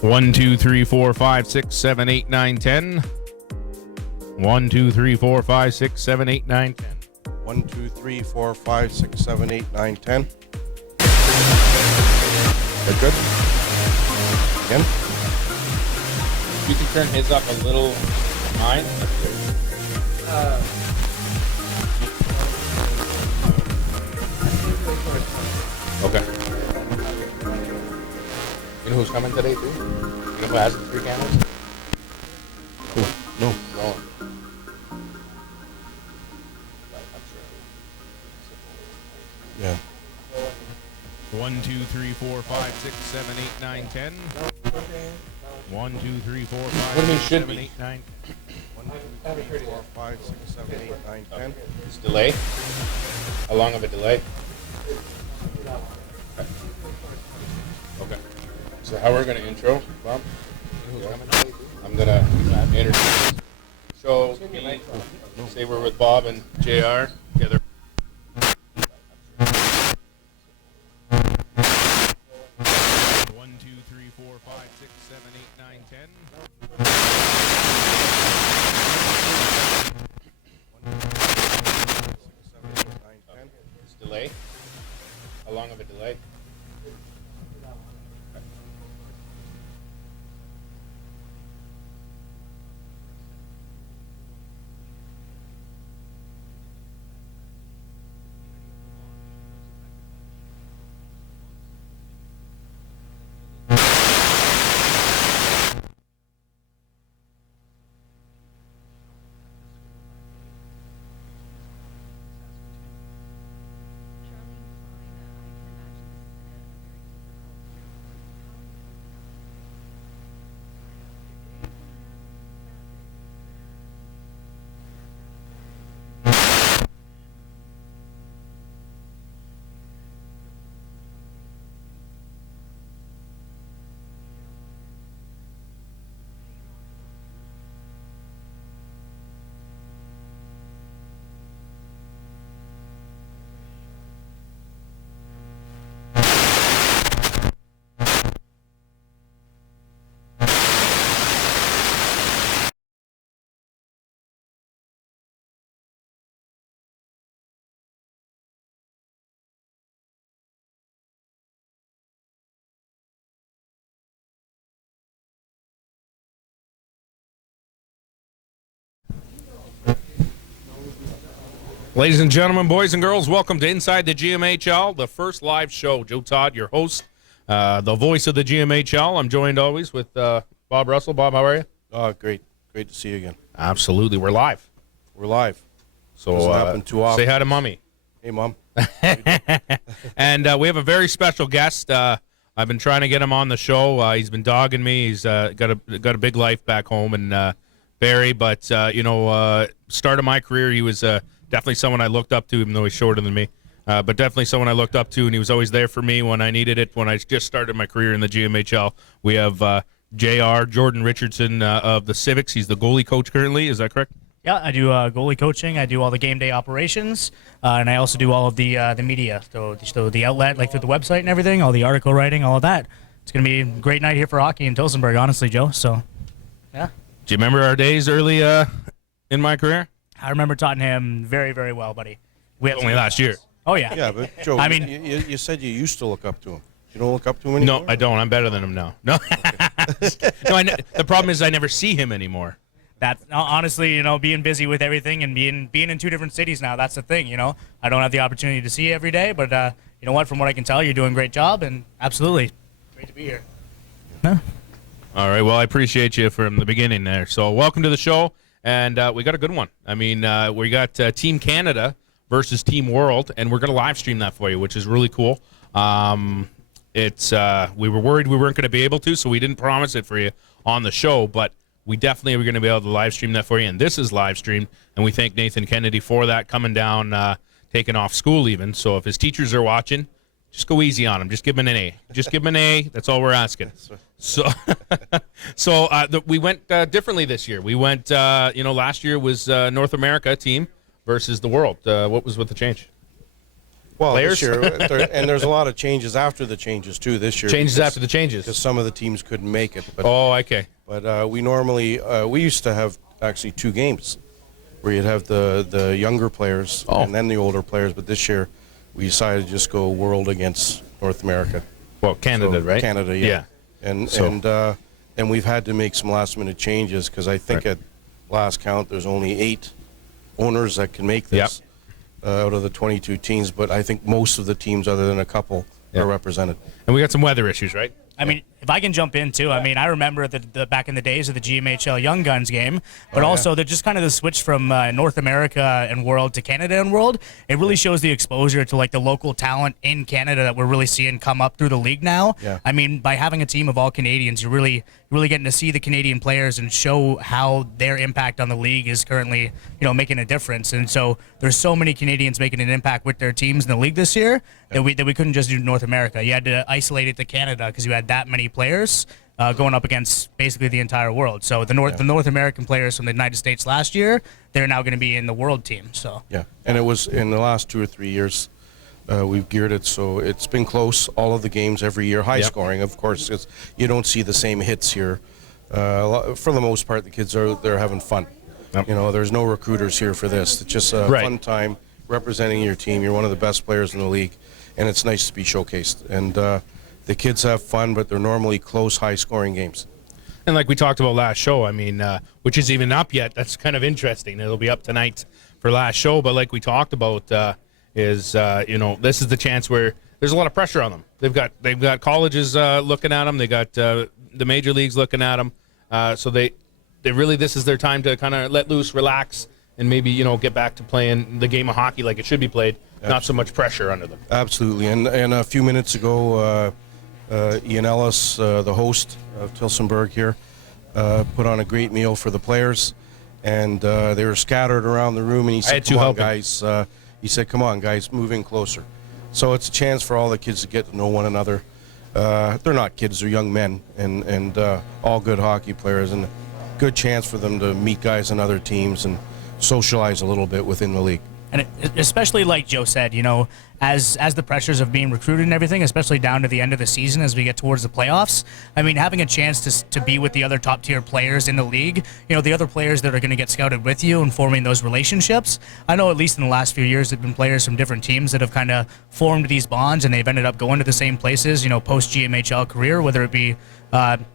1, 2, 3, 4, 5, 6, 7, 8, 9, 10. 1, 2, 3, 4, 5, 6, 7, 8, 9, 10. 1, 2, 3, 4, 5, 6, 7, 8, 9, 10. That good? Again? You can turn his up a little. Mine? Okay. You know who's coming today, too? You know who has the 3 cameras? Who? No. Rowan. 1, 2, 3, 4, 5, 6, 7, 8, 9, 10. 1, 2, 3, 4, 5, What do you mean 6, should 7, be? 8, 9. 1, 2, 3, 4, 5, 6, 7, 8, 9, 10. Is delay? How long of a delay? Okay. So how we're going to intro, Bob? You know who's coming today? I'm going to introduce. So, say we're with Bob and JR together. 1, 2, 3, 4, 5, 6, 7, 8, 9, 10. 10. Is delay? How long of a delay? Ladies and gentlemen, boys and girls, welcome to Inside the GMHL, the first live show. Joe Todd, your host, the voice of the GMHL. I'm joined always with Bob Russell. Bob, how are you? Oh, great. Great to see you again. Absolutely. We're live. We're live. So Doesn't happen too often. Say hi to Mommy. Hey, Mom. And we have a very special guest. I've been trying to get him on the show. He's been dogging me. He's got a big life back home in Barrie. But, start of my career, he was definitely someone I looked up to, even though he's shorter than me. But definitely someone I looked up to, and he was always there for me when I needed it, when I just started my career in the GMHL. We have JR, Jordan Richardson of the Civics. He's the goalie coach currently. Is that correct? Yeah, I do goalie coaching. I do all the game day operations, and I also do all of the media. So the outlet, like through the website and everything, all the article writing, all of that. It's going to be a great night here for hockey in Tillsonburg, honestly, Joe. So, yeah. Do you remember our days early in my career? I remember Tottenham very, very well, buddy. We had Only last year. Oh, yeah. Yeah, but Joe, I mean- you said you used to look up to him. You don't look up to him anymore? No, I don't. I'm better than him now. No. No, the problem is I never see him anymore. That honestly, being busy with everything and being in 2 different cities now, that's the thing, I don't have the opportunity to see you every day, but you know what? From what I can tell, you're doing a great job, and absolutely great to be here. Huh? All right. Well, I appreciate you from the beginning there. So welcome to the show. And we got a good one. I mean, we got Team Canada versus Team World, and we're going to live stream that for you, which is really cool. We were worried we weren't going to be able to, so we didn't promise it for you on the show, but we definitely are going to be able to live stream that for you, and this is live streamed, and we thank Nathan Kennedy for that, coming down, taking off school even. So if his teachers are watching, just go easy on him. Just give him an A. Just give him an A. That's all we're asking. So, we went differently this year. We went, last year was North America team versus the world. What was with the change? Well, players? this year, and there's a lot of changes after the changes too this year. Changes because- after the changes. because some of the teams couldn't make it. But Oh, okay. we normally we used to have actually 2 games where you'd have the younger players and then the older players. But this year we decided to just go world against North America. Well, Canada, So, right? Canada, yeah. And we've had to make some last-minute changes because I think at last count there's only 8 owners that can make this out of the 22 teams. But I think most of the teams, other than a couple, are represented. And we got some weather issues, right? I mean, if I can jump in too, I mean, I remember the back in the days of the GMHL Young Guns game, but also they're just kind of the switch from North America and World to Canada and World. It really shows the exposure to like the local talent in Canada that we're really seeing come up through the league now. Yeah. I mean, by having a team of all Canadians, you're really getting to see the Canadian players and show how their impact on the league is currently, making a difference. And so there's so many Canadians making an impact with their teams in the league this year that we couldn't just do North America. You had to isolate it to Canada because you had that many players going up against basically the entire world. So the North American players from the United States last year, they're now going to be in the world team. So Yeah, and it was in the last 2 or 3 years. We've geared it so it's been close. All of the games every year, high scoring. Of course, you don't see the same hits here. For the most part, the kids they're having fun. Yep. There's no recruiters here for this. It's just a fun time representing your team. You're one of the best players in the league, and it's nice to be showcased. And the kids have fun, but they're normally close, high-scoring games. And like we talked about last show, I mean, which isn't even up yet. That's kind of interesting. It'll be up tonight for last show. But like we talked about, this is the chance where there's a lot of pressure on them. They've got colleges looking at them. They got the major leagues looking at them. So they really, this is their time to kind of let loose, relax, and maybe get back to playing the game of hockey like it should be played. Absolutely. Not so much pressure under them. Absolutely. And a few minutes ago, Ian Ellis, the host of Tilsonburg here, put on a great meal for the players, and they were scattered around the room. And he said, "Come on, guys." He said, "Come on, guys, move in closer." So it's a chance for all the kids to get to know one another. They're not kids; they're young men, and all good hockey players, and good chance for them to meet guys on other teams and socialize a little bit within the league. And especially like Joe said, as the pressures of being recruited and everything, especially down to the end of the season as we get towards the playoffs, I mean, having a chance to be with the other top tier players in the league, the other players that are going to get scouted with you and forming those relationships. I know at least in the last few years, there have been players from different teams that have kind of formed these bonds, and they've ended up going to the same places, post GMHL career, whether it be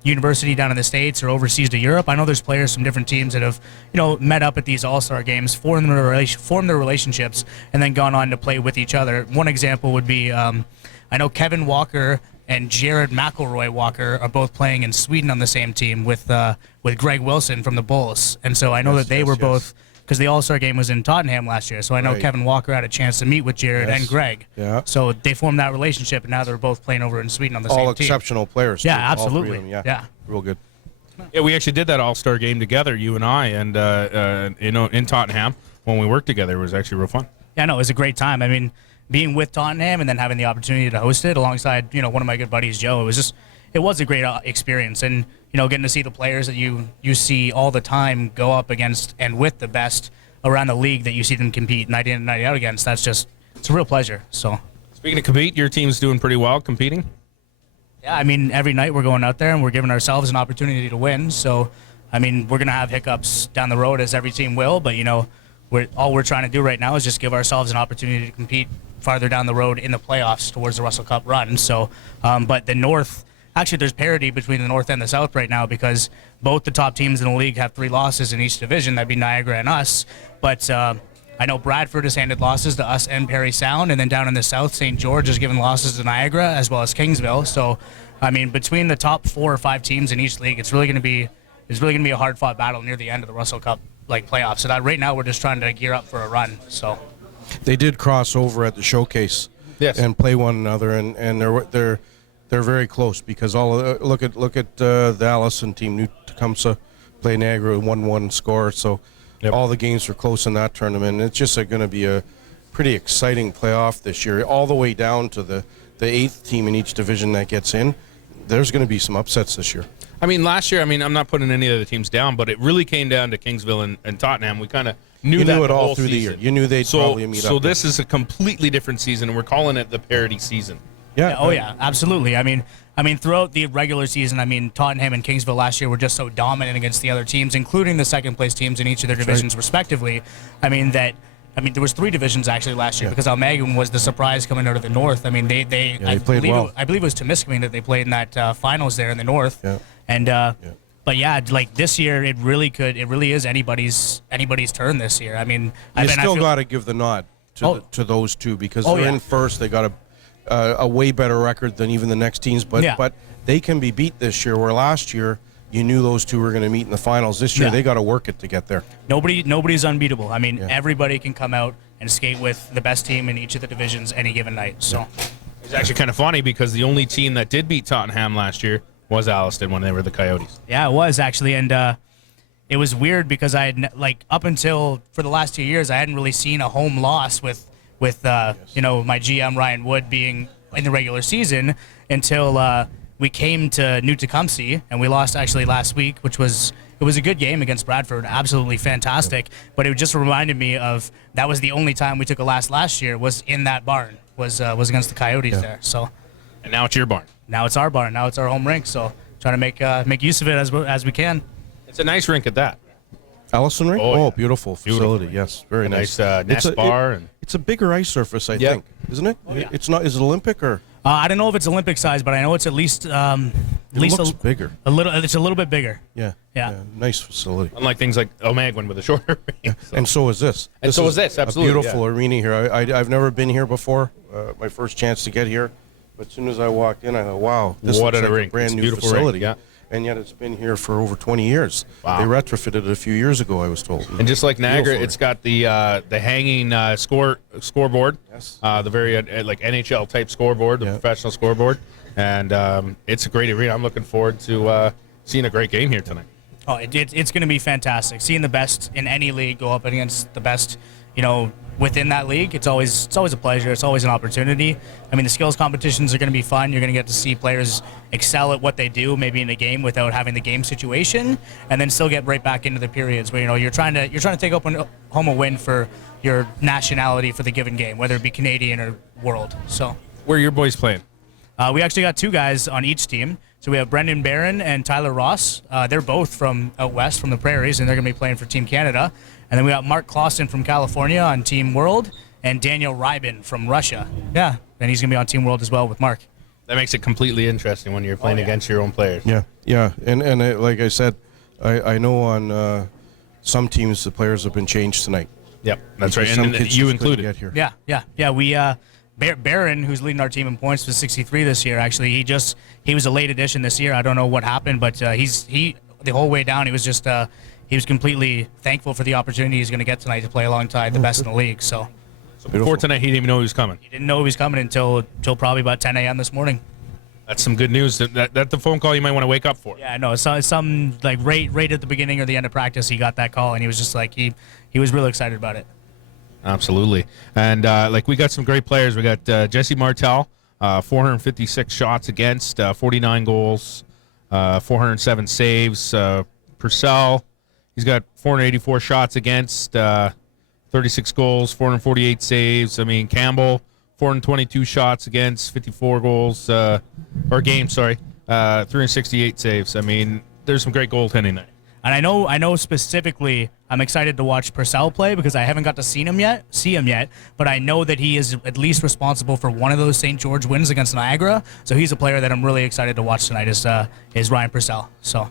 university down in the States or overseas to Europe. I know there's players from different teams that have, met up at these all-star games, formed their relationships, and then gone on to play with each other. One example would be, I know Kevin Walker and Jared McElroy Walker are both playing in Sweden on the same team with Greg Wilson from the Bulls. And so I know that they were both, because the All-Star game was in Tottenham last year, so I know Kevin Walker had a chance to meet with Jared and Greg. Yeah. So they formed that relationship, and now they're both playing over in Sweden on the same team. All exceptional players. Yeah, too. All three of absolutely. them, Yeah. Real good. Yeah, we actually did that All-Star game together, you and I, and in Tottenham when we worked together. It was actually real fun. Yeah, no, it was a great time. I mean, being with Tottenham and then having the opportunity to host it alongside, one of my good buddies, Joe, it was a great experience. And, getting to see the players that you see all the time go up against and with the best around the league that you see them compete night in and night out against, it's a real pleasure. So, speaking of compete, your team's doing pretty well competing. Yeah, I mean, every night we're going out there and we're giving ourselves an opportunity to win. So, I mean, we're going to have hiccups down the road as every team will, but, all we're trying to do right now is just give ourselves an opportunity to compete farther down the road in the playoffs towards the Russell Cup run. So, but the North, actually there's parity between the North and the South right now because both the top teams in the league have 3 losses in each division. That'd be Niagara and us. But I know Bradford has handed losses to us and Perry Sound, and then down in the South, St. George has given losses to Niagara as well as Kingsville. So, I mean, between the top 4 or 5 teams in each league, it's really going to be a hard-fought battle near the end of the Russell Cup playoffs. So that right now we're just trying to gear up for a run. So They did cross over at the showcase, and play one another, and they're very close because look at the Allison team, New Tecumseh, play Niagara 1-1 score. So all the games were close in that tournament. It's just going to be a pretty exciting playoff this year, all the way down to the 8th team in each division that gets in. There's going to be some upsets this year. I mean, last year, I'm not putting any of the teams down, but it really came down to Kingsville and Tottenham. We kind of You that knew it the all whole through the season. year. You knew they'd probably meet up. So this is a completely different season, and we're calling it the parity season. Yeah. Oh yeah, absolutely. I mean, throughout the regular season, Tottenham and Kingsville last year were just so dominant against the other teams, including the second place teams in each of their divisions respectively. There was 3 divisions actually last year because Almaguin was the surprise coming out of the north. They played well. I believe it was Temiskaming that they played in that finals there in the north. Yeah. And but yeah, like this year, it really is anybody's turn this year. You still got to give the nod to those two because they're in first. They got a way better record than even the next teams, but they can be beat this year. Where last year you knew those two were going to meet in the finals. This year they got to work it to get there. Nobody's unbeatable. Everybody can come out and skate with the best team in each of the divisions any given night. So it's actually kind of funny because the only team that did beat Tottenham last year was Alliston when they were the Coyotes. Yeah, it was actually, and it was weird because I had up until for the last 2 years I hadn't really seen a home loss with my GM Ryan Wood being in the regular season until we came to New Tecumseh and we lost actually last week, it was a good game against Bradford, absolutely fantastic. But it just reminded me of that was the only time we took a loss last year was in that barn was against the Coyotes there. So, and now it's your barn. Now it's our barn. Now it's our home rink. So trying to make use of it as we can. It's a nice rink at that. Allison rink? Oh, yeah. Beautiful facility. Beautiful. Yes, very nice. Nest bar. It's a bigger ice surface, I think, isn't it? Oh, yeah. It's not. Is it Olympic or? I don't know if it's Olympic size, but I know it's at least Looks bigger. A little. It's a little bit bigger. Yeah. Nice facility. Unlike things like Almaguin with a shorter rink. And so is this. Absolutely. A beautiful arena here. I've never been here before. My first chance to get here. But as soon as I walked in, I thought, wow, this looks like a brand new facility. Rink, and yet it's been here for over 20 years. Wow. They retrofitted it a few years ago, I was told. And just like Niagara, it's got the hanging scoreboard, the very like NHL type scoreboard, the professional scoreboard, and it's a great arena. I'm looking forward to seeing a great game here tonight. Oh, it's going to be fantastic. Seeing the best in any league go up against the best, within that league, it's always a pleasure. It's always an opportunity. The skills competitions are going to be fun. You're going to get to see players excel at what they do, maybe in a game without having the game situation, and then still get right back into the periods where you're trying to take home a win for your nationality for the given game, whether it be Canadian or world. So, where are your boys playing? We actually got 2 guys on each team. So we have Brendan Barron and Tyler Ross. They're both from out west, from the prairies, and they're going to be playing for Team Canada. And then we got Mark Clausen from California on Team World, and Daniel Rybin from Russia. Yeah, and he's going to be on Team World as well with Mark. That makes it completely interesting when you're playing against your own players. Yeah. And like I said, I know on some teams the players have been changed tonight. Yep, that's right, and you included. Yeah. We Barron, who's leading our team in points, was 63 this year. Actually, he was a late addition this year. I don't know what happened, but he the whole way down he was just he was completely thankful for the opportunity he's going to get tonight to play alongside the best in the league. So before tonight, he didn't even know he was coming. He didn't know he was coming until probably about 10 a.m. this morning. That's some good news. That the phone call you might want to wake up for. Yeah, no, some like right at the beginning or the end of practice, he got that call and he was just like he was really excited about it. Absolutely. And we got some great players. We got Jesse Martel, 456 shots against, 49 goals, 407 saves. Purcell, he's got 484 shots against, 36 goals, 448 saves. Campbell, 422 shots against, 54 goals, games, 368 saves. There's some great goaltending tonight. And I know specifically, I'm excited to watch Purcell play because I haven't got to see him yet. But I know that he is at least responsible for one of those St. George wins against Niagara. So he's a player that I'm really excited to watch tonight. Is Ryan Purcell. So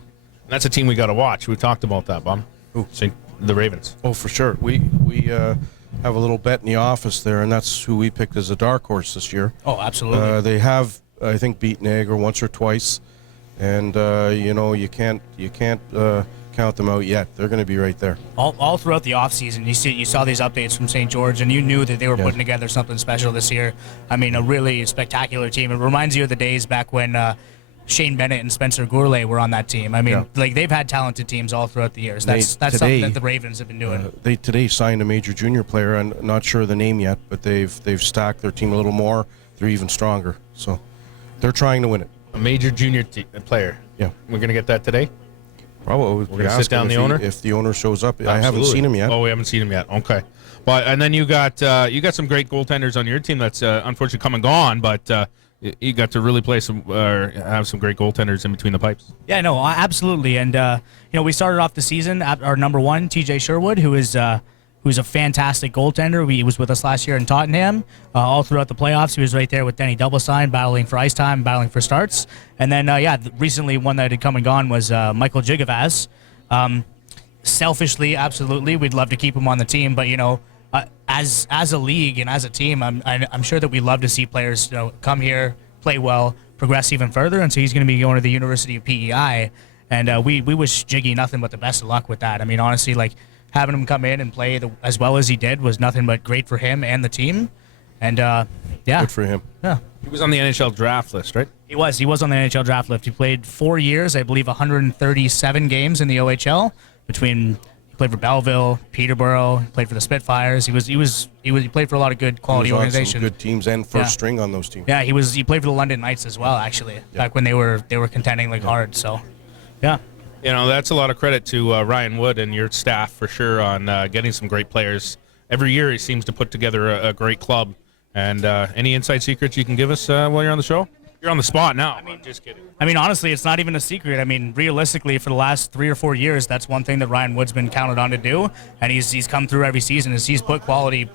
that's a team we got to watch. We talked about that, Bob. The Ravens. Oh, for sure. We have a little bet in the office there, and that's who we picked as a dark horse this year. Oh, absolutely. They have, I think, beaten Niagara once or twice, and you can't count them out yet. They're going to be right there. All throughout the offseason, you saw these updates from St. George, and you knew that they were putting together something special this year. A really spectacular team. It reminds you of the days back when Shane Bennett and Spencer Gourlay were on that team. They've had talented teams all throughout the years. That's something that the Ravens have been doing. They today signed a major junior player. I'm not sure the name yet, but they've stacked their team a little more. They're even stronger. So they're trying to win it. A major junior player. Yeah. We're going to get that today? Probably. We're gonna sit down the owner if the owner shows up. I haven't Absolutely. seen him yet. Oh, we haven't seen him yet. Okay, but and then you got some great goaltenders on your team that's unfortunately come and gone, but you got to really play some have some great goaltenders in between the pipes. Yeah, no, absolutely. And we started off the season at our number one, TJ Sherwood, who's a fantastic goaltender. He was with us last year in Tottenham. All throughout the playoffs, he was right there with Denny Doublestein, battling for ice time, battling for starts. And then, recently one that had come and gone was Michael Jigavaz. Selfishly, absolutely, we'd love to keep him on the team, but as a league and as a team, I'm sure that we love to see players come here, play well, progress even further. And so he's going to be going to the University of PEI, and we wish Jiggy nothing but the best of luck with that. I mean, honestly, like having him come in and play as well as he did was nothing but great for him and the team. And Good for him. Yeah. He was on the NHL draft list, right? He was on the NHL draft list. He played 4 years, I believe, 137 games in the OHL between. He played for Belleville, Peterborough. He played for the Spitfires. He played for a lot of good quality He was on organizations. some good teams and first string on those teams. Yeah, he played for the London Knights as well, actually, back when they were contending hard. So, yeah. That's a lot of credit to Ryan Wood and your staff for sure on getting some great players. Every year he seems to put together a great club. And any inside secrets you can give us while you're on the show? You're on the spot now. Just kidding. I mean, honestly, it's not even a secret. I mean, realistically, for the last 3 or 4 years, that's one thing that Ryan Wood's been counted on to do, and he's come through every season. Is he's put quality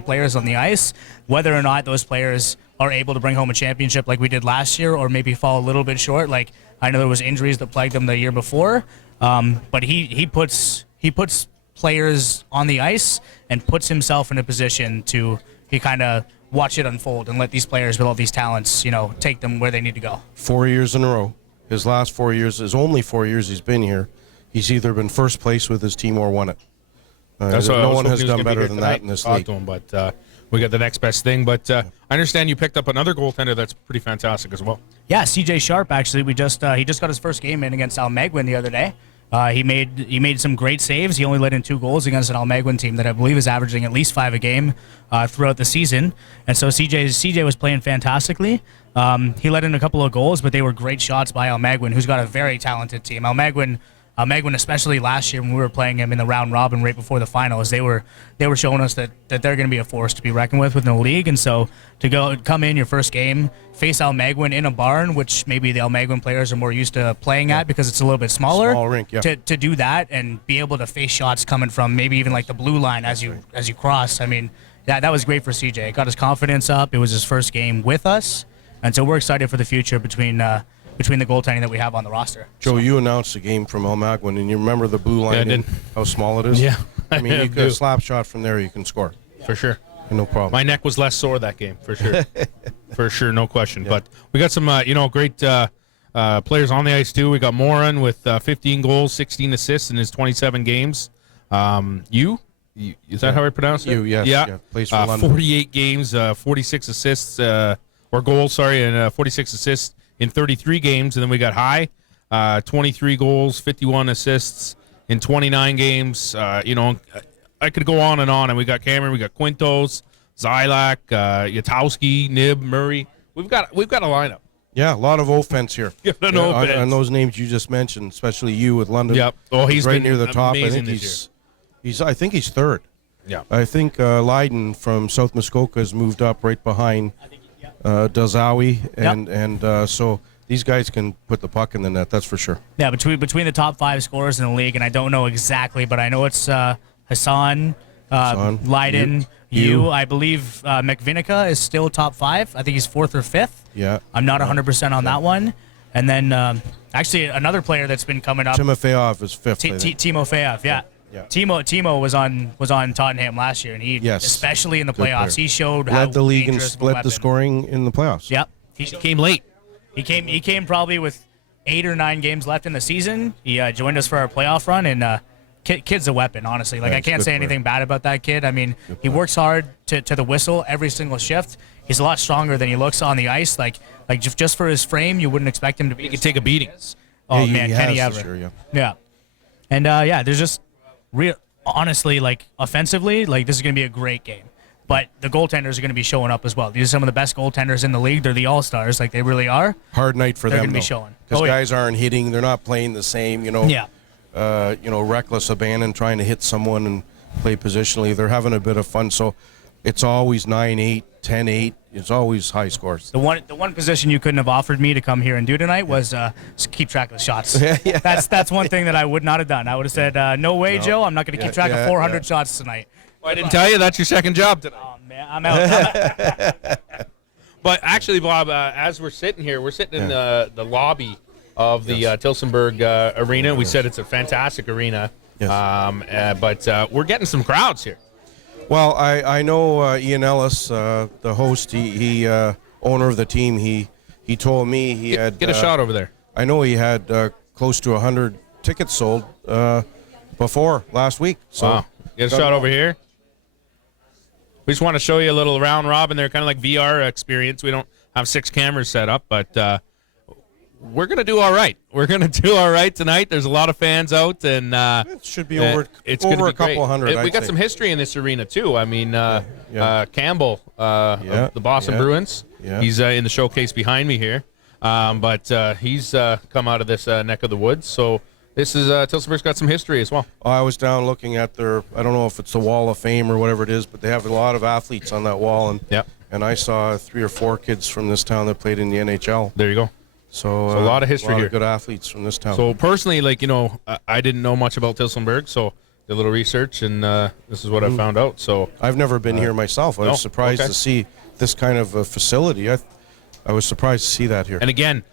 players on the ice, whether or not those players are able to bring home a championship like we did last year, or maybe fall a little bit short. Like I know there was injuries that plagued them the year before, but he puts players on the ice and puts himself in a position to kind of watch it unfold and let these players with all these talents, take them where they need to go. 4 years in a row. His last 4 years, his only 4 years he's been here, he's either been first place with his team or won it. No one has done better than that in this league. But we got the next best thing. But I understand you picked up another goaltender that's pretty fantastic as well. Yeah, CJ Sharp, actually. He just got his first game in against Almagwin the other day. He made some great saves. He only let in 2 goals against an Almagwin team that I believe is averaging at least 5 a game throughout the season. And so CJ was playing fantastically. He let in a couple of goals, but they were great shots by Almagwin, who's got a very talented team. Almagwin, especially last year when we were playing him in the round robin right before the finals, they were showing us that they're going to be a force to be reckoned with within the league. And so to come in your first game, face Almagwin in a barn, which maybe the Almagwin players are more used to playing at because it's a little bit smaller. Small rink, yeah. To do that and be able to face shots coming from maybe even like the blue line as you cross. I mean, that was great for CJ. It got his confidence up. It was his first game with us, and so we're excited for the future between the goaltending that we have on the roster. Joe, you announced the game from Almagwin, and you remember the blue line, Yeah, I did. and how small it is? Yeah. I mean, you could slap shot from there, you can score. For sure. No problem. My neck was less sore that game, for sure. For sure, no question. Yeah. But we got some, great players on the ice, too. We got Morin with 15 goals, 16 assists in his 27 games. Is that how I pronounce it? Yes. Yeah. Plays for London. 48 games, 46 assists, or goals, sorry, and 46 assists in 33 games. And then we got High, 23 goals, 51 assists in 29 games. I could go on, and we got Cameron, we got Quintos, Zylak, Yatowski, Nib, Murray. We've got a lineup. Yeah, a lot of offense here. On those names you just mentioned, especially you with London. Yep. Oh, he's right been near the top. I think I think he's third. Yeah. I think Leiden from South Muskoka has moved up right behind Dazawi, and so these guys can put the puck in the net. That's for sure. Yeah, between the top 5 scorers in the league, and I don't know exactly, but I know it's Hassan, Leiden, you. I believe McVinica is still top 5. I think he's 4th or 5th. Yeah. I'm not 100% on that one. And then actually another player that's been coming up. Timofeyev is 5th. Timofeyev, yeah. Timo was on Tottenham last year, and especially in the playoffs, he showed how led the league and led the scoring in the playoffs. Yep. He came late. He came probably with 8 or 9 games left in the season. He joined us for our playoff run, and kid's a weapon, honestly. Like, I can't say anything bad about that kid. I mean, he works hard to the whistle every single shift. He's a lot stronger than he looks on the ice. Like just for his frame, you wouldn't expect him to be. He could take a beating. Oh man, can he ever? Yeah. And there's just honestly, like, offensively, like, this is going to be a great game. But the goaltenders are going to be showing up as well. These are some of the best goaltenders in the league. They're the all-stars. Like, they really are. Hard night for them, They're going to be showing. Because guys aren't hitting. They're not playing the same, Yeah. reckless abandon trying to hit someone and play positionally. They're having a bit of fun. So it's always 9-8, 10-8. It's always high scores. The one position you couldn't have offered me to come here and do tonight was keep track of the shots. Yeah. That's one thing that I would not have done. I would have said, no way, Joe. I'm not going to keep track of 400 shots tonight. Well, I didn't tell you that's your second job tonight. Oh, man, I'm out. But actually, Bob, as we're sitting here, we're sitting in the lobby of the Tillsonburg Arena. We said it's a fantastic arena. Yes. But we're getting some crowds here. Well, I know Ian Ellis, the host, he owner of the team. He told me he had Get a shot over there. I know he had close to 100 tickets sold before last week. So Wow. Get a shot over here. We just want to show you a little round robin there, kind of like VR experience. We don't have 6 cameras set up, but we're going to do all right. We're going to do all right tonight. There's a lot of fans out, and it should be over it's over gonna a be couple great. hundred. We got some history in this arena, too. I mean, Campbell, of the Boston Bruins, he's in the showcase behind me here. But he's come out of this neck of the woods, so this is Tillsonburg's got some history as well. I was down looking at their, I don't know if it's the Wall of Fame or whatever it is, but they have a lot of athletes on that wall, and I saw 3 or 4 kids from this town that played in the NHL. There you go. So a lot of history here. Good athletes from this town. So personally, I didn't know much about Tillsonburg, so did a little research, and this is what I found out. So I've never been here myself. I was surprised to see this kind of a facility. I was surprised to see that here. And again,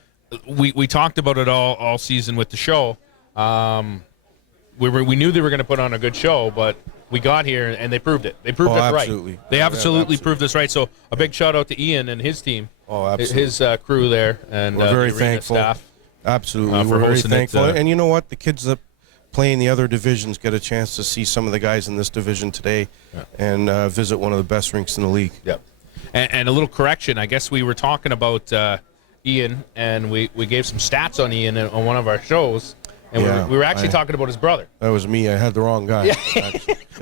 we talked about it all season with the show. We knew they were going to put on a good show, but we got here and they proved it. They proved us absolutely. right. They absolutely proved us right. So a big shout out to Ian and his team. Oh, absolutely. His crew there, and we're very the arena thankful. staff. Absolutely, for we're very hosting it, thankful. And you know what? The kids that play in the other divisions get a chance to see some of the guys in this division today, and visit one of the best rinks in the league. Yep. And a little correction. I guess we were talking about Ian, and we gave some stats on Ian on one of our shows. And we were actually talking about his brother. That was me. I had the wrong guy.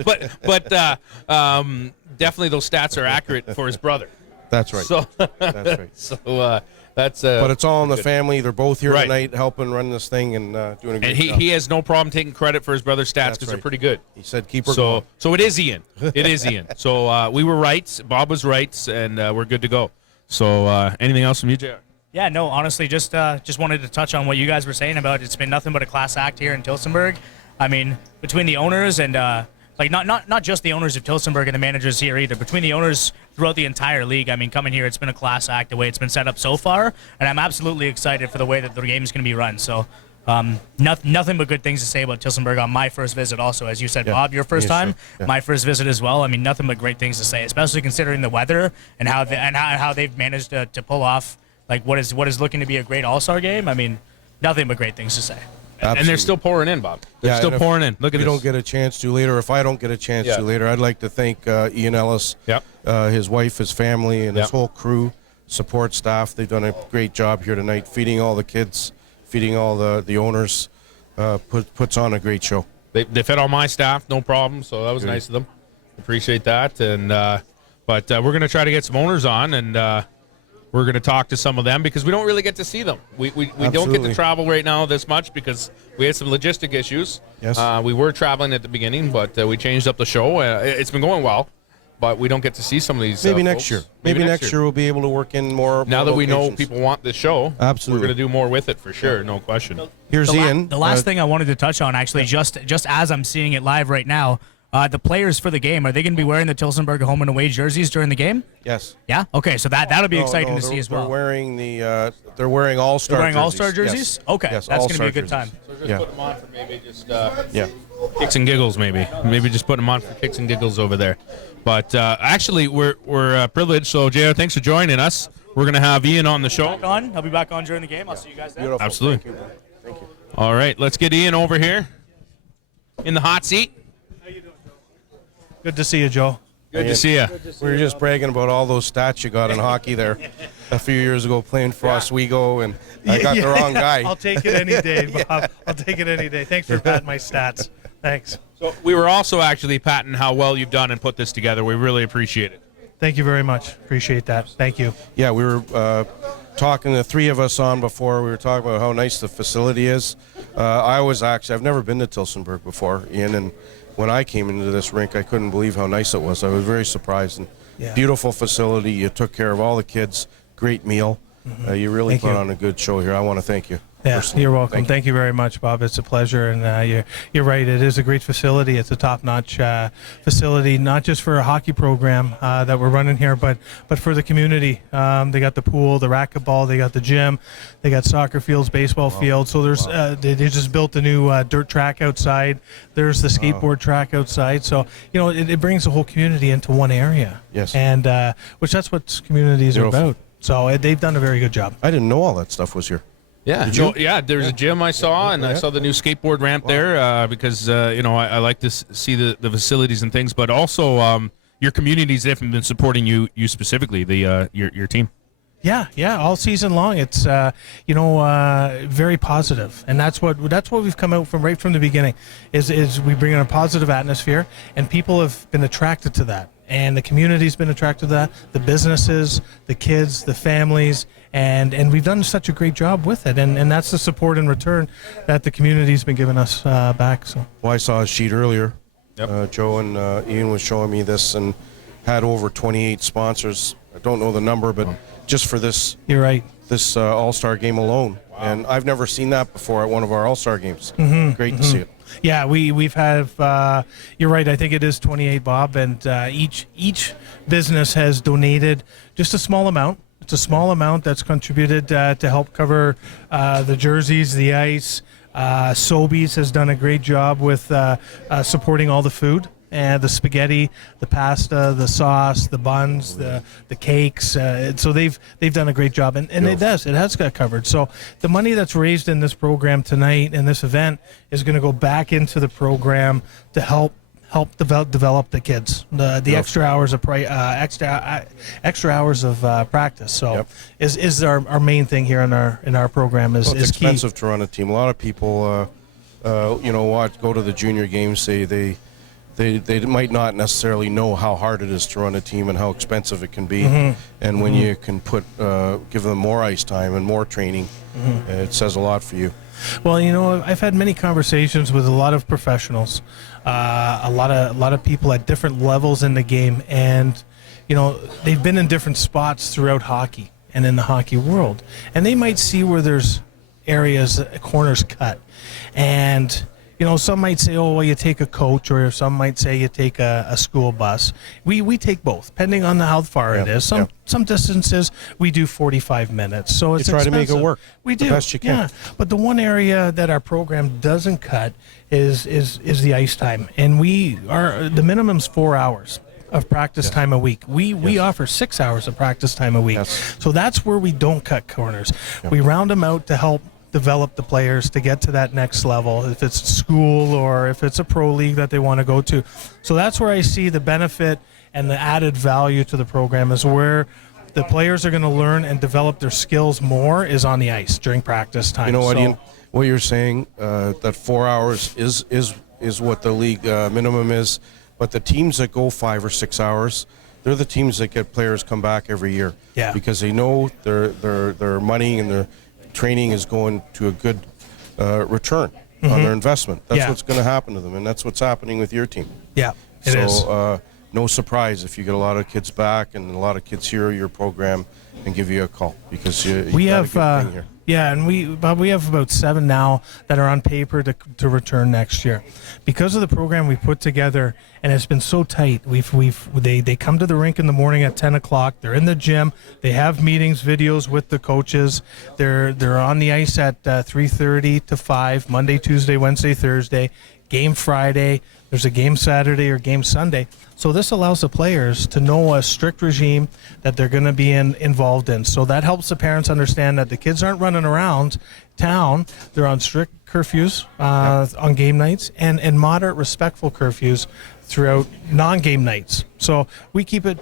but definitely those stats are accurate for his brother. That's right. So that's right. So that's. But it's all in the good. family. They're both here tonight, helping run this thing and doing a great job. And he has no problem taking credit for his brother's stats because they're pretty good. He said, "Keep her going." So it is Ian. It is Ian. So we were right. Bob was right, and we're good to go. So anything else from you, JR? Yeah, no, honestly, just wanted to touch on what you guys were saying about it's been nothing but a class act here in Tillsonburg. I mean, between the owners and not just the owners of Tillsonburg and the managers here either, between the owners throughout the entire league. I mean, coming here, it's been a class act the way it's been set up so far, and I'm absolutely excited for the way that the game is going to be run. So, nothing but good things to say about Tillsonburg on my first visit. Also, as you said, Bob, your first time, my first visit as well. I mean, nothing but great things to say, especially considering the weather and how they've managed to pull off like what is looking to be a great all-star game. I mean, nothing but great things to say. Absolutely. And they're still pouring in, Bob. They're still pouring in. Look at this. We don't get a chance to later. If I don't get a chance to later, I'd like to thank Ian Ellis, his wife, his family, and his whole crew, support staff. They've done a great job here tonight, feeding all the kids, feeding all the owners. Puts on a great show. They fed all my staff, no problem. So that was nice of them. Appreciate that. And but we're going to try to get some owners on, and we're going to talk to some of them because we don't really get to see them. We don't get to travel right now this much because we had some logistic issues. Yes. We were traveling at the beginning, but we changed up the show. It's been going well, but we don't get to see some of these. Maybe next year. Maybe next year we'll be able to work in more. Now that we know locations. people want this show, absolutely, we're going to do more with it for sure. No question. Here's Ian. The last thing I wanted to touch on, actually, just as I'm seeing it live right now. The players for the game, are they going to be wearing the Tillsonburg home and away jerseys during the game? Yes. Yeah? Okay, so that'll be exciting to see as well. They're wearing all-star jerseys. They're wearing all-star jerseys? Yes. Okay, yes, that's going to be a good time. So just put them on for maybe just kicks and giggles, maybe. Maybe just put them on for kicks and giggles over there. But actually, we're privileged. So, JR, thanks for joining us. We're going to have Ian on the show. I'll be back on during the game. I'll see you guys then. Beautiful. Absolutely. Thank you. All right, let's get Ian over here in the hot seat. Good to see you, Joe. Good to see you. We were just bragging about all those stats you got in hockey there a few years ago playing for Oswego, and I got the wrong guy. I'll take it any day, Bob. I'll take it any day. Thanks for patting my stats. Thanks. So we were also actually patting how well you've done and put this together. We really appreciate it. Thank you very much. Appreciate that. Thank you. Yeah, we were talking, the three of us on before, we were talking about how nice the facility is. I've never been to Tillsonburg before, Ian, and when I came into this rink, I couldn't believe how nice it was. I was very surprised. And beautiful facility. You took care of all the kids. Great meal. You really put on a good show here. I want to thank you. Yeah, personally. you're welcome. Thank you very much, Bob. It's a pleasure, and you're right. It is a great facility. It's a top-notch facility, not just for a hockey program that we're running here, but for the community. They got the pool, the racquetball, they got the gym, they got soccer fields, baseball fields. So there's they just built a new dirt track outside. There's the skateboard track outside. So it brings the whole community into one area. Yes, and which that's what communities are about. So they've done a very good job. I didn't know all that stuff was here. Yeah, there's a gym I saw, and I saw the new skateboard ramp there because I like to see the facilities and things, but also your communities have been supporting you specifically, your team. Yeah, all season long. It's very positive, and that's what we've come out from right from the beginning. Is we bring in a positive atmosphere, and people have been attracted to that, and the community's been attracted to that. The businesses, the kids, the families, and we've done such a great job with it, and that's the support in return that the community's been giving us back. So. Well, I saw a sheet earlier. Yep. Joe and Ian was showing me this, and had over 28 sponsors. I don't know the number, but just for this, you're right. This All-Star game alone, and I've never seen that before at one of our All-Star games. Great to see it. Yeah, we've had. You're right. I think it is 28, Bob, and each business has donated just a small amount. It's a small amount that's contributed to help cover the jerseys, the ice. Sobeys has done a great job with supporting all the food. And the spaghetti, the pasta, the sauce, the buns, the cakes. So they've done a great job, and it has got covered. So the money that's raised in this program tonight and this event is going to go back into the program to help develop the kids, the extra hours of extra hours of practice. So is our main thing here in our program is it's key. Expensive to run a team. A lot of people, go to the junior games. They might not necessarily know how hard it is to run a team and how expensive it can be. And when you can give them more ice time and more training, it says a lot for you. Well, I've had many conversations with a lot of professionals, a lot of people at different levels in the game, and they've been in different spots throughout hockey and in the hockey world, and they might see where there's areas, corners cut, and some might say, oh, well, you take a coach, or some might say you take a school bus. We take both, depending on how far it is. Some distances, we do 45 minutes. So it's expensive. Try to make it work. We do. The best you can. Yeah. But the one area that our program doesn't cut is the ice time. And the minimum's 4 hours of practice time a week. We offer 6 hours of practice time a week. So that's where we don't cut corners. We round them out to help develop the players to get to that next level, if it's school or if it's a pro league that they want to go to. So that's where I see the benefit and the added value to the program, is where the players are going to learn and develop their skills more is on the ice during practice time. You know what, Ian? What you're saying, that 4 hours is what the league minimum is, but the teams that go 5 or 6 hours, they're the teams that get players come back every year. Yeah. Because they know their money and their training is going to a good return on their investment. That's what's going to happen to them, and that's what's happening with your team. Yeah, it is. No surprise if you get a lot of kids back and a lot of kids hear your program and give you a call, because we have got a good thing here. Yeah, and we have about 7 now that are on paper to return next year, because of the program we put together, and it's been so tight. They come to the rink in the morning at 10 o'clock. They're in the gym. They have meetings, videos with the coaches. They're on the ice at 3:30 to 5 Monday, Tuesday, Wednesday, Thursday. Game Friday. There's a game Saturday or game Sunday. So this allows the players to know a strict regime that they're going to be involved in. So that helps the parents understand that the kids aren't running around town. They're on strict curfews on game nights and moderate, respectful curfews throughout non-game nights. So we keep it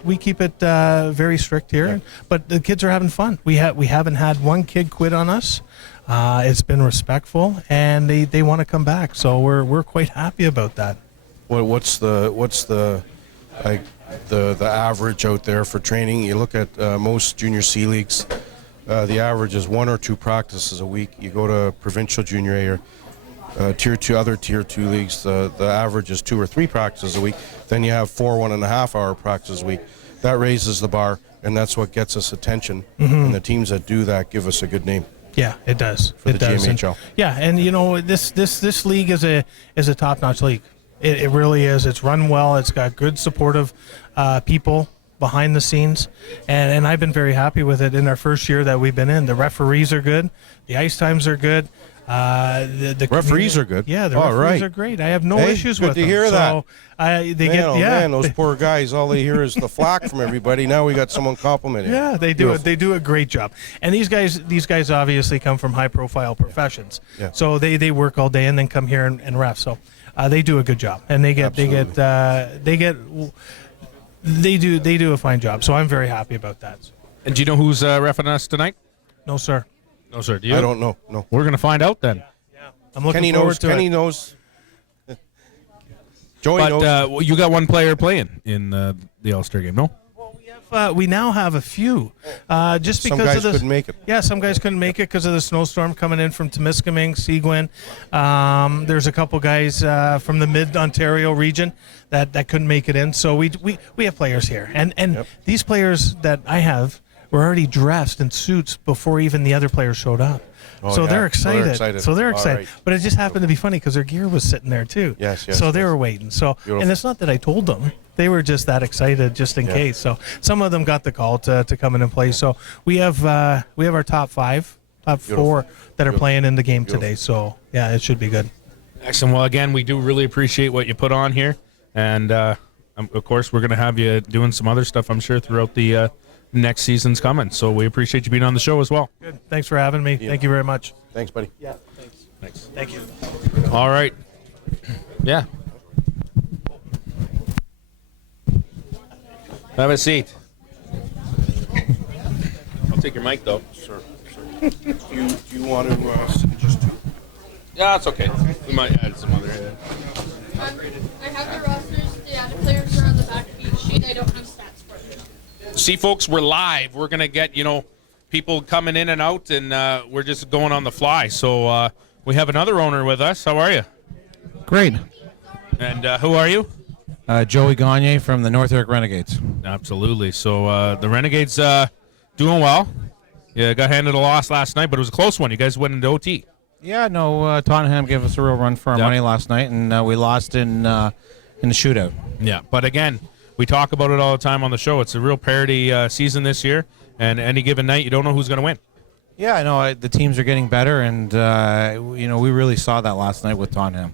very strict here. But the kids are having fun. We haven't had one kid quit on us. It's been respectful, and they want to come back. So we're quite happy about that. What's the average out there for training? You look at most junior C leagues, the average is 1 or 2 practices a week. You go to provincial junior A or tier 2, other tier 2 leagues, the average is 2 or 3 practices a week. Then you have 4 1.5 hour practices a week. That raises the bar, and that's what gets us attention. And the teams that do that give us a good name. Yeah, it does. For it the does. GMHL. And, yeah, and you know this league is a top-notch league. It really is. It's run well. It's got good supportive people behind the scenes, and I've been very happy with it in our first year that we've been in. The referees are good. The ice times are good. The Referees are good. Yeah, the All referees right. are great. I have no Hey, issues good with to them. hear that. So, man, those poor guys, all they hear is the flack from everybody. Now we got someone complimenting. Yeah, they do it. They do a great job. And these guys obviously come from high-profile professions. Yeah. So they work all day and then come here and ref. So they do a good job, and they do a fine job. So I'm very happy about that. And do you know who's reffing us tonight? No, sir. No, sir. Do you? I don't know. No. We're going to find out then. I'm looking Kenny forward knows. to Kenny it. knows. Joey knows. But you got one player playing in the All-Star game, no? We now have a few, just Some because guys of the, couldn't make it. Yeah, some guys couldn't make it because of the snowstorm coming in from Temiskaming, Seguin. There's a couple guys from the Mid-Ontario region that couldn't make it in. So we have players here, and these players that I have were already dressed in suits before even the other players showed up. Oh, so yeah. they're excited. So they're All excited. right. But it just happened to be funny because their gear was sitting there too. Yes. So they were waiting. So Beautiful. and it's not that I told them. They were just that excited just in case. So some of them got the call to come in and play. So we have our top 4 that are playing in the game today. So yeah, it should be good. Excellent. Well, again, we do really appreciate what you put on here. And, of course, we're going to have you doing some other stuff, I'm sure, throughout the next season's coming. So we appreciate you being on the show as well. Good. Thanks for having me. Thank you very much. Thanks, buddy. Yeah. Thanks. Thank you. All right. Yeah. Have a seat. I'll take your mic, though. Sir. Do you want to just do? Yeah, it's okay. We might add some other. I have the rosters, the added players are on the back of each sheet. I don't have stats for you. See, folks, we're live. We're going to get, people coming in and out, and we're just going on the fly. So we have another owner with us. How are you? Great. And who are you? Joey Gagne from the North York Renegades. Absolutely. So the Renegades doing well. Yeah, got handed a loss last night, but it was a close one. You guys went into OT. Yeah, no, Tottenham gave us a real run for our money last night, and we lost in the shootout. Yeah, but again, we talk about it all the time on the show. It's a real parity season this year, and any given night, you don't know who's going to win. Yeah, I know the teams are getting better, and we really saw that last night with Tottenham.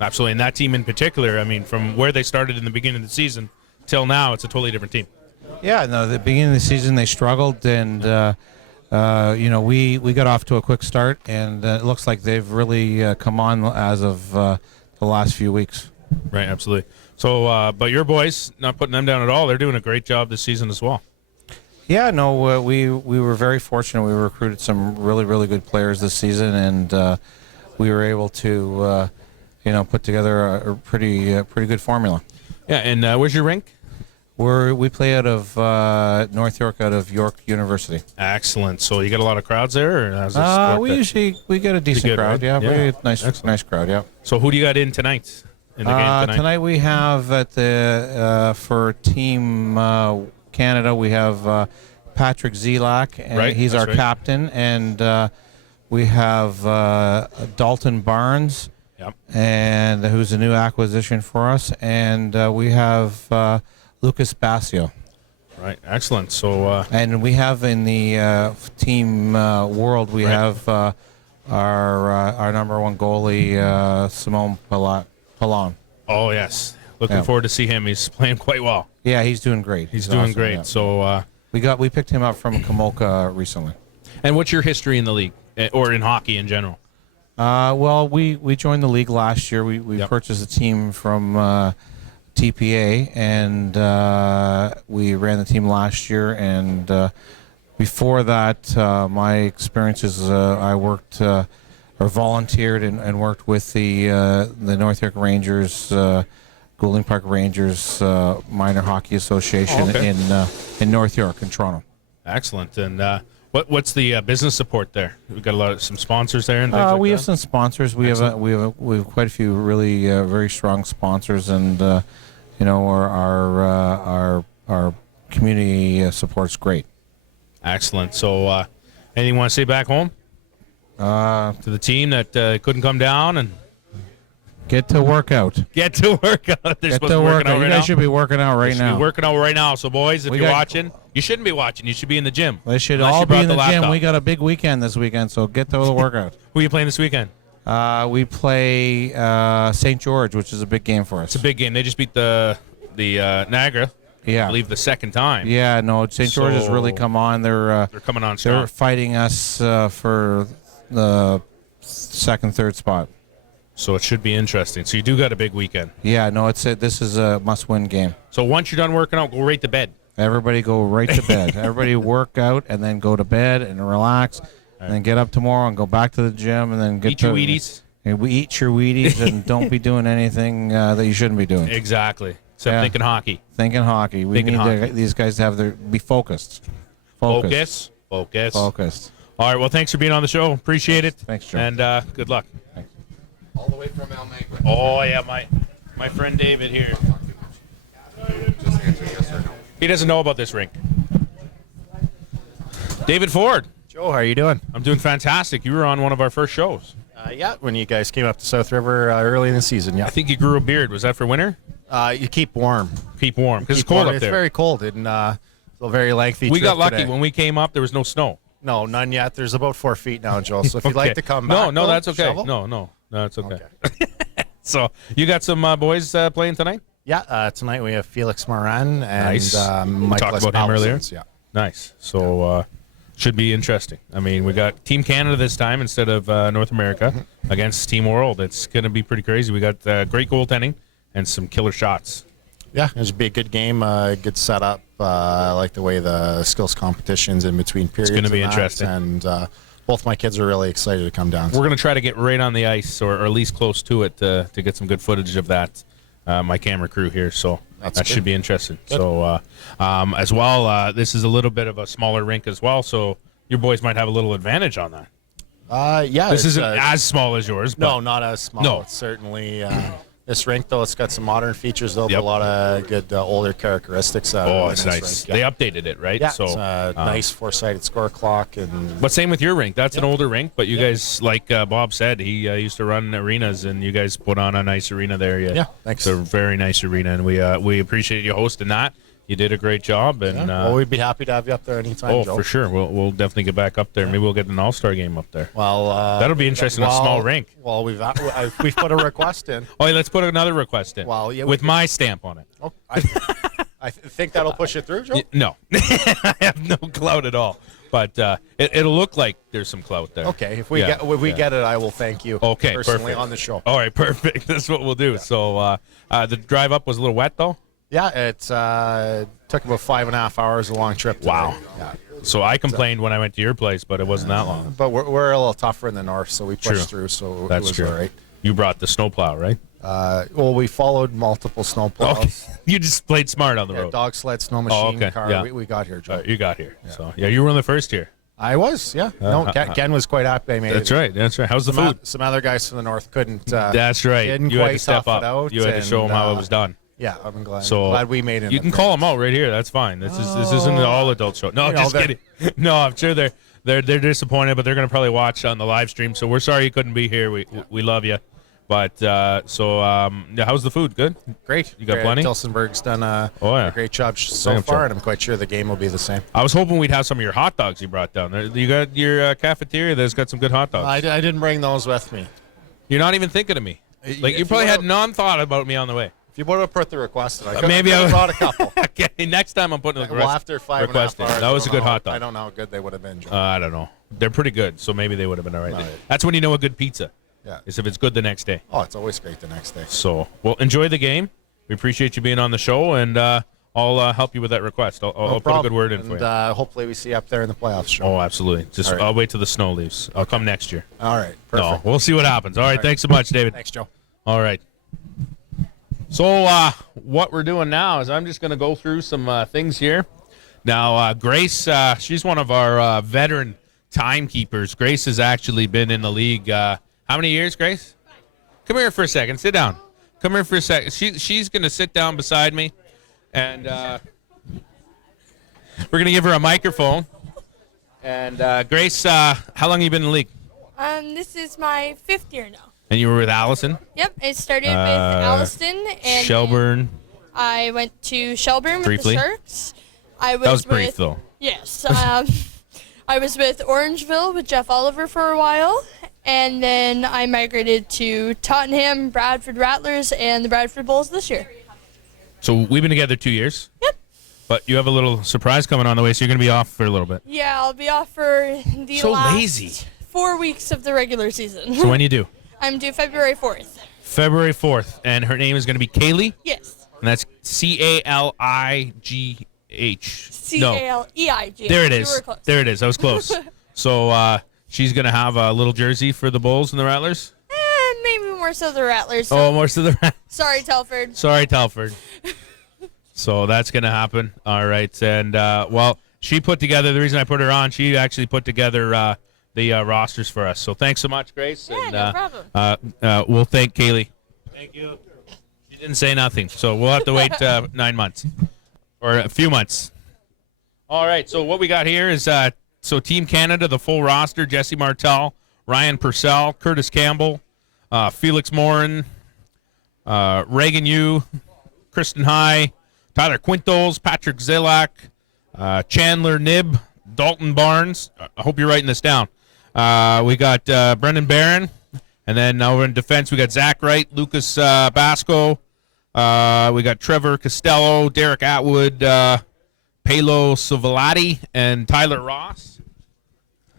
Absolutely, and that team in particular, I mean, from where they started in the beginning of the season till now, it's a totally different team. Yeah, no, the beginning of the season they struggled, and we got off to a quick start, and it looks like they've really come on as of the last few weeks. Right, absolutely. So, but your boys, not putting them down at all, they're doing a great job this season as well. Yeah, no, we were very fortunate. We recruited some really, really good players this season, and we were able to, put together a pretty good formula. Yeah, and where's your rink? We play out of North York, out of York University. Excellent. So you got a lot of crowds there, or how's this We get a decent good, crowd. right? Yeah, Yeah. nice crowd. Yeah. So who do you got in tonight? In the game tonight? We have at the for Team Canada, we have Patrick Zelak, and Right, he's that's our right. captain, and we have Dalton Barnes, Yep. and who's a new acquisition for us, and we have Lucas Basio. Right. Excellent. So And we have in the team world, we Right. have our number one goalie, Simone Pallon. oh yes, looking Yeah. forward to see him. He's playing quite well. Yeah, he's doing great. He's doing awesome, great. yeah. So We picked him up from Kamoka recently. and what's your history in the league or in hockey in general? Well, we joined the league last year. We Yep. purchased a team from TPA, and we ran the team last year. And before that, my experiences, I worked or volunteered and worked with the North York Rangers, Goulding Park Rangers Minor Hockey Association Oh, okay. in North York in Toronto. Excellent. And What's the business support there? We've got some sponsors there and things like We that? have some sponsors. We have quite a few really very strong sponsors, and our community support's great. Excellent. So, anything you want to say back home to the team that couldn't come down and Get to work out. get to work out? They're Get supposed to to be work working out out. right You now. guys should be working out They right should now. be working out right now. So, boys, if We you're got- watching, you shouldn't be watching. You should be in the gym. They should Unless all you be brought in the gym. laptop. We got a big weekend this weekend, so get to the workout. Who are you playing this weekend? We play St. George, which is a big game for us. It's a big game. They just beat the Niagara. I Yeah. believe the second time. Yeah, no, St. George has really So- come on. They're They're coming on strong. they're fighting us for the second, third spot. So it should be interesting. So you do got a big weekend. Yeah, no, this is a must-win game. So once you're done working out, go right to bed. Everybody go right to bed. Everybody work out and then go to bed and relax, and then get up tomorrow and go back to the gym and then get Eat your to Wheaties. And we eat your Wheaties and don't be doing anything that you shouldn't be doing. Exactly. Except Yeah. thinking hockey. Thinking hockey. We Thinking need hockey. these guys to have be focused. Focus. Focused. All right. Well, thanks for being on the show. Appreciate it. Thanks, Joe. And good luck. All the way from Almagra. Oh yeah, my friend David here. Just answer yes or no. He doesn't know about this rink. David Ford. Joe, how are you doing? I'm doing fantastic. You were on one of our first shows. Yeah, when you guys came up to South River early in the season, I yeah. think you grew a beard. Was that for winter? You keep warm. Keep warm because it's Keep cold warm. up It's there. very cold and so very lengthy. We trip got lucky today. when we came up. There was no snow. No, none yet. There's about 4 feet now, Joe. So if you'd like Okay. to come No, back, no, though, that's okay. shovel. No, that's okay. So you got some boys playing tonight? Yeah, tonight we have Felix Moran and Nice. We Michael talked about him earlier. Yeah. Nice. So should be interesting. I mean, we got Team Canada this time instead of North America against Team World. It's going to be pretty crazy. We got great goaltending and some killer shots. Yeah, it should be a good game, good setup. I like the way the skills competitions in between periods. gonna be and that, interesting. And both my kids are really excited to come down. We're going to try to get right on the ice or at least close to it to get some good footage of that. My camera crew here, so That's that good. should be interesting. So as well, this is a little bit of a smaller rink as well, so your boys might have a little advantage on that. Yeah, This it's, isn't as small as yours. No, but not as small. No. It's certainly this rink, though, it's got some modern features, though, Yep. but a lot of good older characteristics. Oh, it's nice. Rink. Yeah, They updated it, right? yeah So it's a nice four-sided score clock. And But same with your rink. That's an older rink, but you guys, like Bob said, he used to run arenas, and you guys put on a nice arena there. Yeah, thanks. It's a very nice arena, and we appreciate you hosting that. You did a great job, and well, we'd be happy to have you up there anytime, oh, Joe. for sure, we'll definitely get back up there. Maybe we'll get an all-star game up there. Well, That'll be interesting, a small rink. Well, we've put a request in. Oh, let's put another request in. Well, yeah, we with could- my stamp on it. Oh, I think that'll push it through, Joe. No, I have no clout at all. But it'll look like there's some clout there. Okay, if we Yeah, get it, I will thank you. Okay, personally perfect. on the show. All right, perfect. That's what we'll do. So the drive up was a little wet, though. Yeah, it took about 5.5 hours, a long trip. Today. Wow. Yeah. So I complained when I went to your place, but it wasn't that long. But we're a little tougher in the north, so we pushed True. through. So That's it was true. all right. You brought the snowplow, right? Well, we followed multiple snowplows. Okay. You just played smart on the Yeah, road. dog sled, snow machine, okay, car. yeah. We got here, Joe. You got here. So yeah, you were on the first here. I was, yeah. No, Ken was quite happy. I made That's it. right. That's right. How's the Some, food? some other guys from the north couldn't. That's right. Didn't You had quite to step tough up. it out. You had to show them how it was done. Yeah, I'm glad. So glad we made it. You can call them out right here. That's fine. This isn't an all adult show. No, You know, just they're- kidding. No, I'm sure they're disappointed, but they're gonna probably watch on the live stream. So we're sorry you couldn't be here. We love you. But yeah, how's the food? Good. Great. You got plenty? Tilsonburg's done a great job so Damn far, sure. and I'm quite sure the game will be the same. I was hoping we'd have some of your hot dogs you brought down. You got your cafeteria that's got some good hot dogs. I didn't bring those with me. You're not even thinking of me. If Like you you probably had wanna- non-thought about me on the way. If you would have put the request in, I could maybe I have would- brought a couple. Okay, next time I'm putting the Well, after 5.5 request in. hours, That was a I don't good know- hot dog. I don't know how good they would have been, Joe. I don't know. They're pretty good, so maybe they would have been all right. Right. That's when you know a good pizza Yeah. is if it's good the next day. Oh, it's always great the next day. So, well, enjoy the game. We appreciate you being on the show, and I'll help you with that request. I'll put a good word in for and, you. hopefully we see you up there in the playoffs, Joe. Oh, absolutely. Just all right. I'll wait till the snow leaves. I'll come next year. All right. No, Perfect. we'll see what happens. All right, thanks so much, David. Thanks, Joe. All right. So what we're doing now is I'm just going to go through some things here. Now, Grace, she's one of our veteran timekeepers. Grace has actually been in the league. How many years, Grace? Come here for a second. Sit down. Come here for a second. She's going to sit down beside me, and we're going to give her a microphone. And Grace, how long have you been in the league? This is my 5th year now. And you were with Allison? Yep, it started with Alliston, and Shelburne. I went to Shelburne Briefly? with the Sharks. That was brief, though. Yes. I was with Orangeville with Jeff Oliver for a while, and then I migrated to Tottenham, Bradford Rattlers, and the Bradford Bulls this year. So we've been together 2 years. Yep. But you have a little surprise coming on the way, so you're going to be off for a little bit. Yeah, I'll be off for the So last lazy. 4 weeks of the regular season. So when you do? I'm due February 4th. February 4th. And her name is going to be Kaylee? Yes. And that's Caligh. C-A-L-E-I-G. There it You is. were close. There it is. I was close. So she's going to have a little jersey for the Bulls and the Rattlers? Maybe more so the Rattlers. Oh, more to the Sorry, Telford. Sorry, Telford. So that's going to happen. All right. And, well, she put together, the reason I put her on, she actually put together the rosters for us. So thanks so much, Grace. Yeah, and, no problem. We'll thank Kaylee. Thank you. She didn't say nothing, so we'll have to wait 9 months or a few months. All right, so what we got here is so Team Canada, the full roster: Jesse Martell, Ryan Purcell, Curtis Campbell, Felix Morin, Reagan Yu, Kristen High, Tyler Quintos, Patrick Zilak, Chandler Nibb, Dalton Barnes. I hope you're writing this down. We got Brendan Barron. And then over in defense, we got Zach Wright, Lucas Basco. We got Trevor Costello, Derek Atwood, Palo Civilati, and Tyler Ross.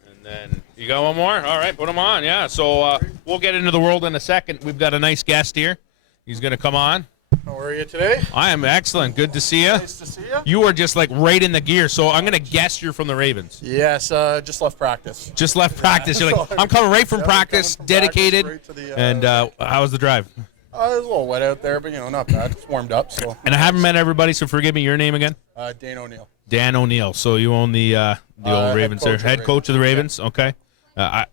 And then you got one more? All right, put them on. Yeah, so we'll get into the world in a second. We've got a nice guest here. He's going to come on. How are you today? I am excellent. Good to see you. Nice to see you. You are just like right in the gear. So I'm going to guess you're from the Ravens. Yes, just left practice. Just left practice. You're like, I'm coming right from practice, coming from dedicated. practice right to the, And how was the drive? It was a little wet out there, but not bad. It's warmed up, so. And I haven't met everybody, so forgive me. Your name again? Dane O'Neill. Dan O'Neill. So you own the old Ravens there. Head coach of the Ravens. Yeah. Okay.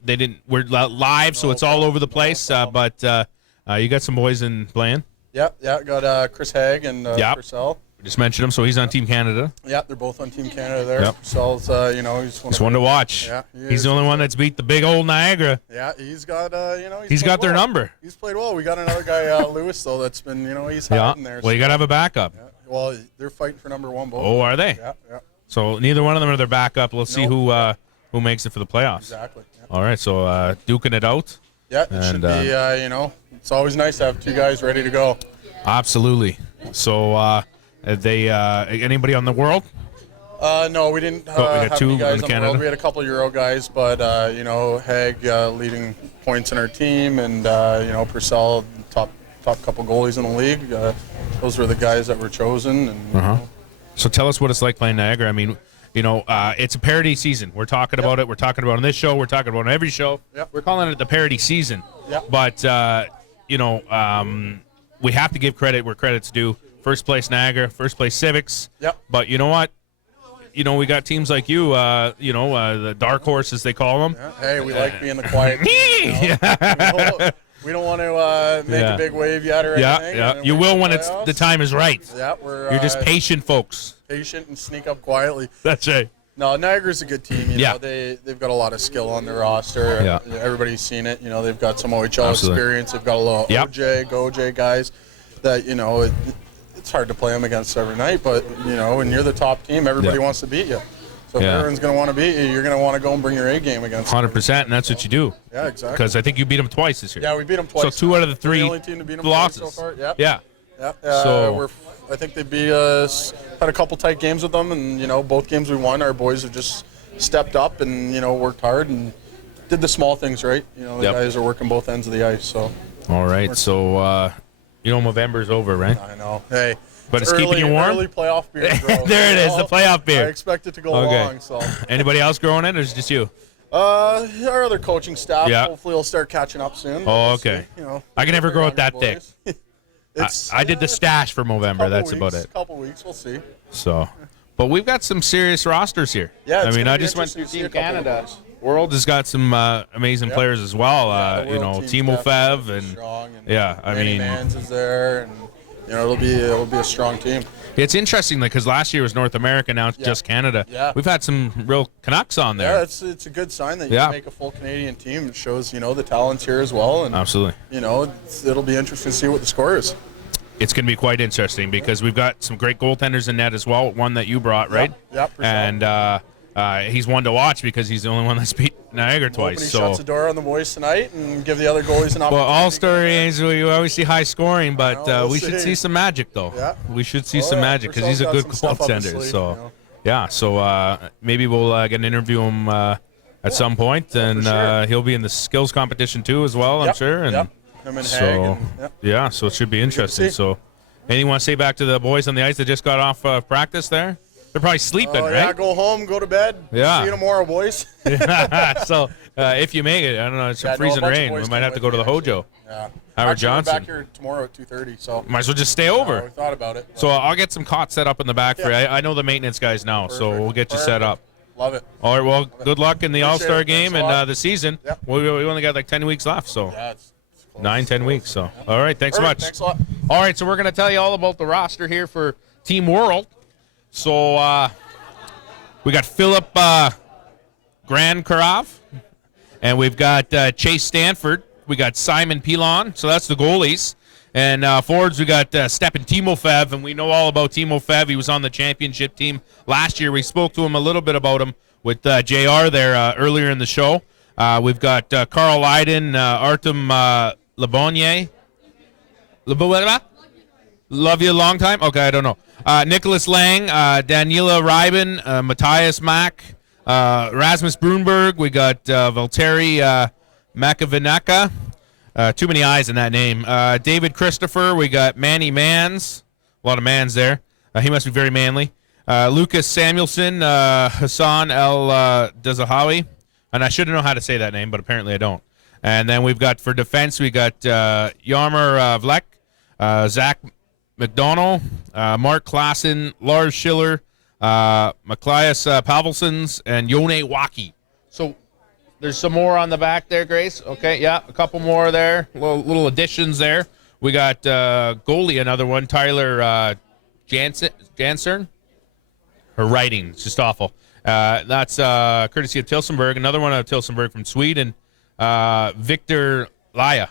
They didn't. We're live, so it's all over the place. But you got some boys in playing. Yeah. Got Chris Haig and Purcell. We just mentioned him, so he's on Team Canada. Yeah, they're both on Team Canada there. Yep. Purcell's, He's one to watch. Yeah, he's the only one that's beat the big old Niagara. Yeah, he's got he's got their number. He's played well. We got another guy, Lewis, though. That's been he's hiding there. Well, you got to have a backup. Yeah. Well, they're fighting for number 1 both. Oh, are they? Yeah. So neither one of them are their backup. Let's see who makes it for the playoffs. Exactly. Yeah. All right, so duking it out. Yeah, it should be. It's always nice to have 2 guys ready to go. Absolutely. So they anybody on the world? No, we didn't we got have 2 any guys in on Canada. the world. We had a couple Euro guys, but Haig leading points in our team, and Purcell top couple goalies in the league. Those were the guys that were chosen. And, So tell us what it's like playing Niagara. I mean, it's a parody season. We're talking about it. We're talking about it on this show. We're talking about it on every show. Yep. We're calling it the parody season. Yep. But we have to give credit where credit's due. First place Niagara, first place Civics. Yep. But you know what? We got teams like you, the dark horse, as they call them. Yeah. Hey, we like being the quiet. We don't want to make a big wave yet or anything. Yeah. You will when the time is right. Yeah, You're just patient, folks. Patient and sneak up quietly. That's right. No, Niagara's a good team. Yeah. They've got a lot of skill on their roster. Yeah. Everybody's seen it. They've got some OHL Absolutely. experience. They've got a lot of OJ, GoJ guys that, it's hard to play them against every night, but, when you're the top team, everybody wants to beat you. So if everyone's going to want to beat you, you're going to want to go and bring your A game against them. 100%, and that's what you do. Yeah, exactly. Because I think you beat them twice this year. Yeah, we beat them twice. So 2 out of the 3 We're the only team to beat them losses. twice so far. Yep. Yeah. So I think they beat us. Had a couple tight games with them, and both games we won. Our boys have just stepped up and worked hard and did the small things right. The guys are working both ends of the ice. So. All right. So November's over, right? I know. Hey. But it's keeping you warm. Early playoff beer. There it is, the playoff beer. I expect it to go long. So. Anybody else growing it, or is it just you? Our other coaching staff. Yeah. Hopefully, will start catching up soon. Oh, okay. I can never grow it that thick. It's, I did the stash for November. That's about it. Couple weeks, we'll see. So, But we've got some serious rosters here. Yeah, I it's mean, gonna I be just went interesting through to see Team a couple of Canada. those. World has got some amazing Yep. players as well. Yeah, the You world know, team's Timo definitely Fev and strong, and yeah, I Manny mean, Mans is there, and it'll be a strong team. it's interesting because last year was North America, now it's Yeah. just Canada. Yeah. We've had some real Canucks on there. Yeah, it's a good sign that you Yeah. can make a full Canadian team. It shows the talent's here as well, and Absolutely. it'll be interesting to see what the score is. It's going to be quite interesting because we've got some great goaltenders in net as well. One that you brought, right? Yep, for sure. And he's one to watch because he's the only one that's beat Niagara twice. Nobody So, shuts the door on the boys tonight and give the other goalies an opportunity. well, All-Star games, we always see high scoring, but We'll we should see. see some magic, though. Yeah. We should see Oh, some yeah, magic because he's a Purcell's good got some stuff up his goaltender. sleeve, So, yeah. So maybe we'll get an interview him at some point, and sure. he'll be in the skills competition too, as well. I'm Yep, sure. And yep. Him and Hag. so, And, yep. yeah. So it should be interesting. see. So, anything you want to say back to the boys on the ice that just got off practice there? They're probably sleeping, Oh, yeah, right? go home, go to bed. Yeah. See you tomorrow, boys. So if you make it, I don't know, it's Yeah, some freezing a bunch of rain. We boys might came have to with go to me, the Hojo. actually. Yeah. Howard Actually, we're Johnson. back here tomorrow at 2:30, so Might as well just stay over. we thought about it. So I'll get some cots set up in the back for you. I know the maintenance guys now, so Perfect. we'll get you set up. Love it. All right, well, good luck in the Appreciate All-Star it. game Thanks a and lot. the season. Yep. We only got like 10 weeks left, so Yeah, it's close. 9-10 weeks. So, all right, thanks so Perfect. much. Thanks a lot. All right, so we're going to tell you all about the roster here for Team World. So we got Philip Grand Karov, and we've got Chase Stanford. We got Simon Pilon, so that's the goalies. And forwards, we got Stepan Timofev, and we know all about Timofev. He was on the championship team last year. We spoke to him a little bit about him with JR there earlier in the show. We've got Carl Leiden, Artem Lebonnier. Love you a long time? Okay, I don't know. Nicholas Lang, Daniela Reiben, Matthias Mack, Rasmus Brunberg. We got Valtteri Makavinaka. Too many I's in that name. David Christopher. We got Manny Mans. A lot of Mans there. He must be very manly. Lucas Samuelson, Hassan El Dazahawi. And I should know how to say that name, but apparently I don't. And then we've got for defense, we got Yarmer Vlek, Zach McDonald, Mark Klassen, Lars Schiller, Matthias Pavelsons, and Yone Waki. So there's some more on the back there, Grace. Okay, yeah, a couple more there. Little additions there. We got goalie, another one, Tyler Jansern. Her writing is just awful. That's courtesy of Tilsonburg. Another one of Tilsonburg from Sweden. Victor Lilia.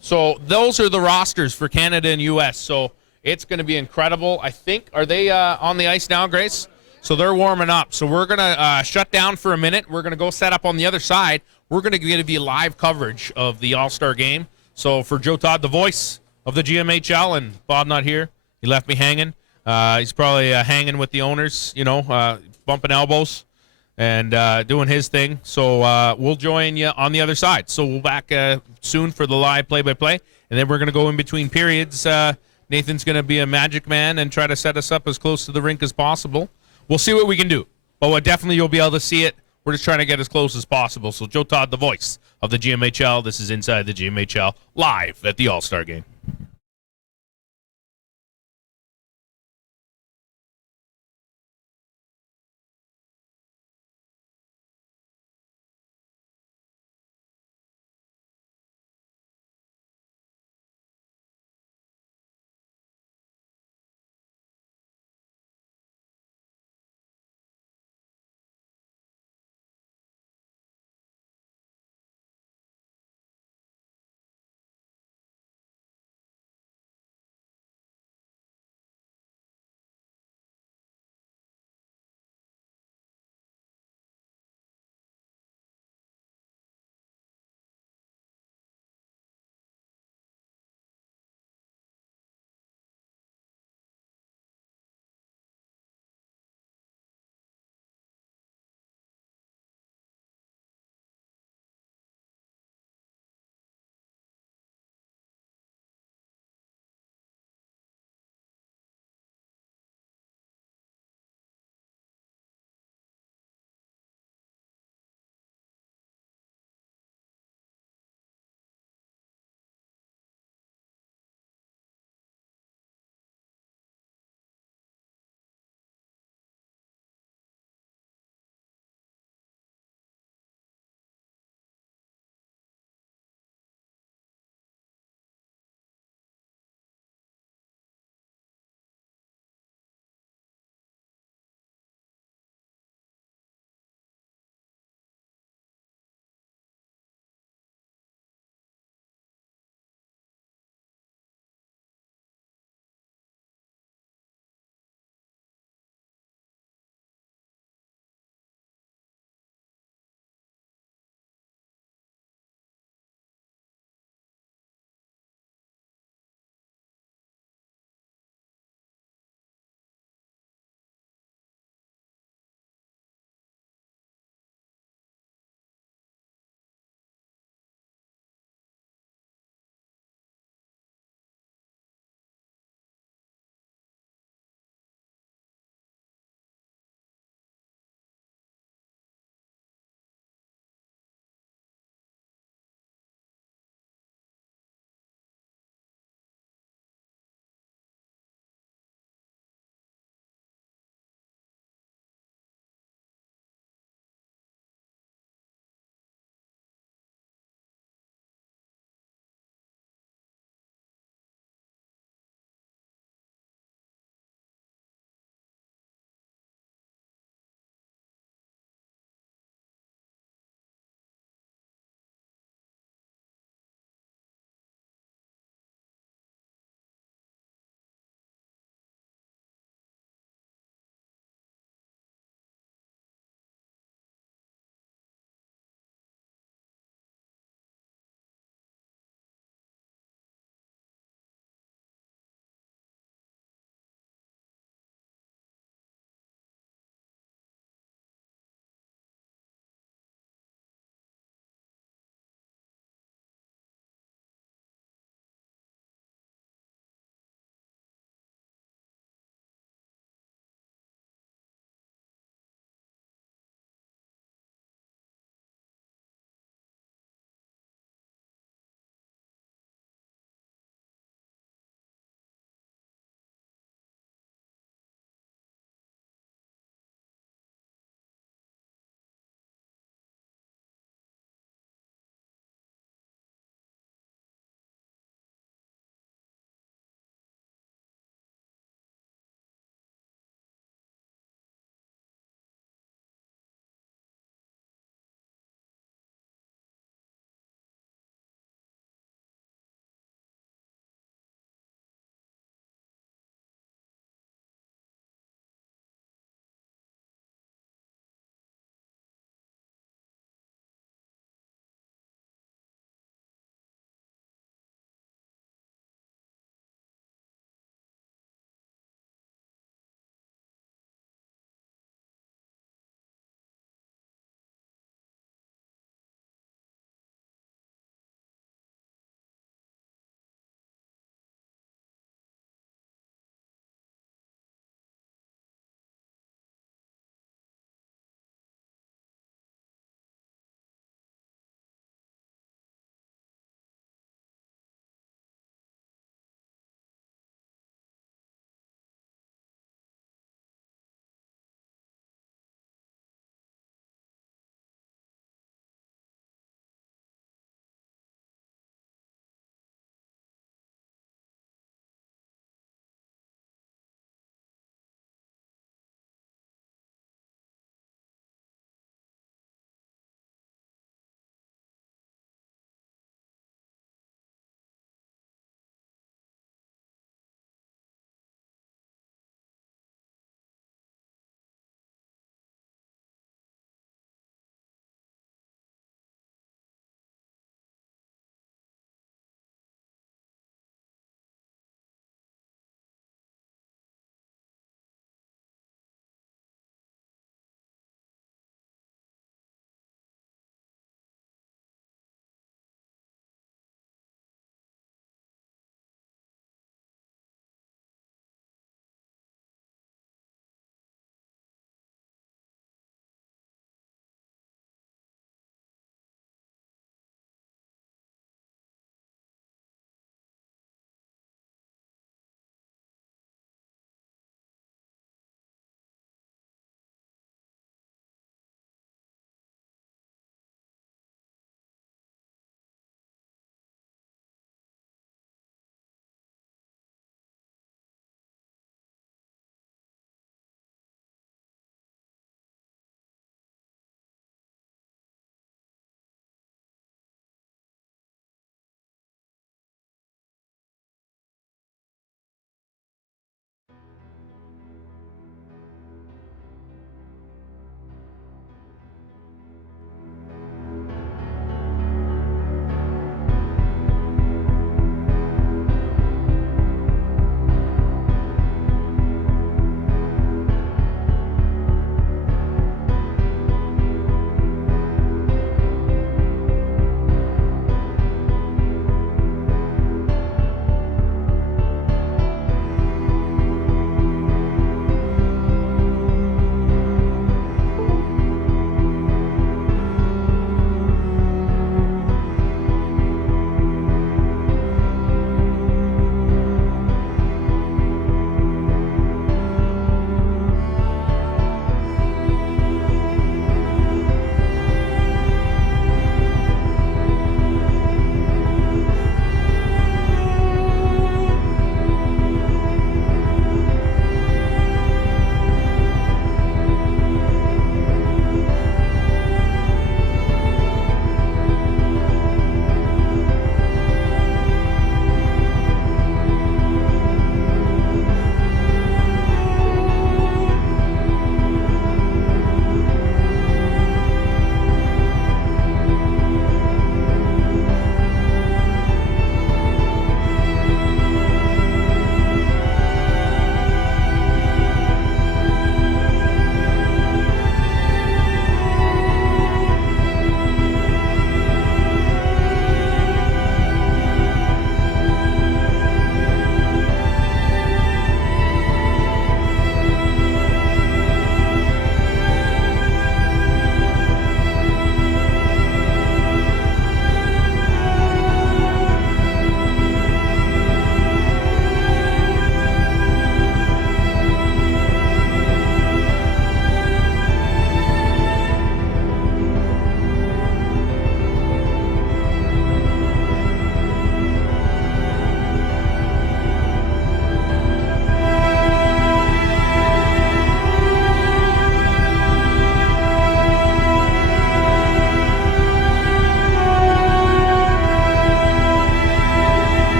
So those are the rosters for Canada and U.S. So it's going to be incredible. I think, are they on the ice now, Grace? So they're warming up. So we're going to shut down for a minute. We're going to go set up on the other side. We're going to give you live coverage of the All-Star game. So for Joe Todd, the voice of the GMHL, and Bob not here. He left me hanging. He's probably hanging with the owners, bumping elbows and doing his thing. So we'll join you on the other side. So we'll back soon for the live play-by-play, and then we're going to go in between periods. Nathan's going to be a magic man and try to set us up as close to the rink as possible. We'll see what we can do, but definitely you'll be able to see it. We're just trying to get as close as possible. So Joe Todd, the voice of the GMHL. This is Inside the GMHL, live at the All-Star Game.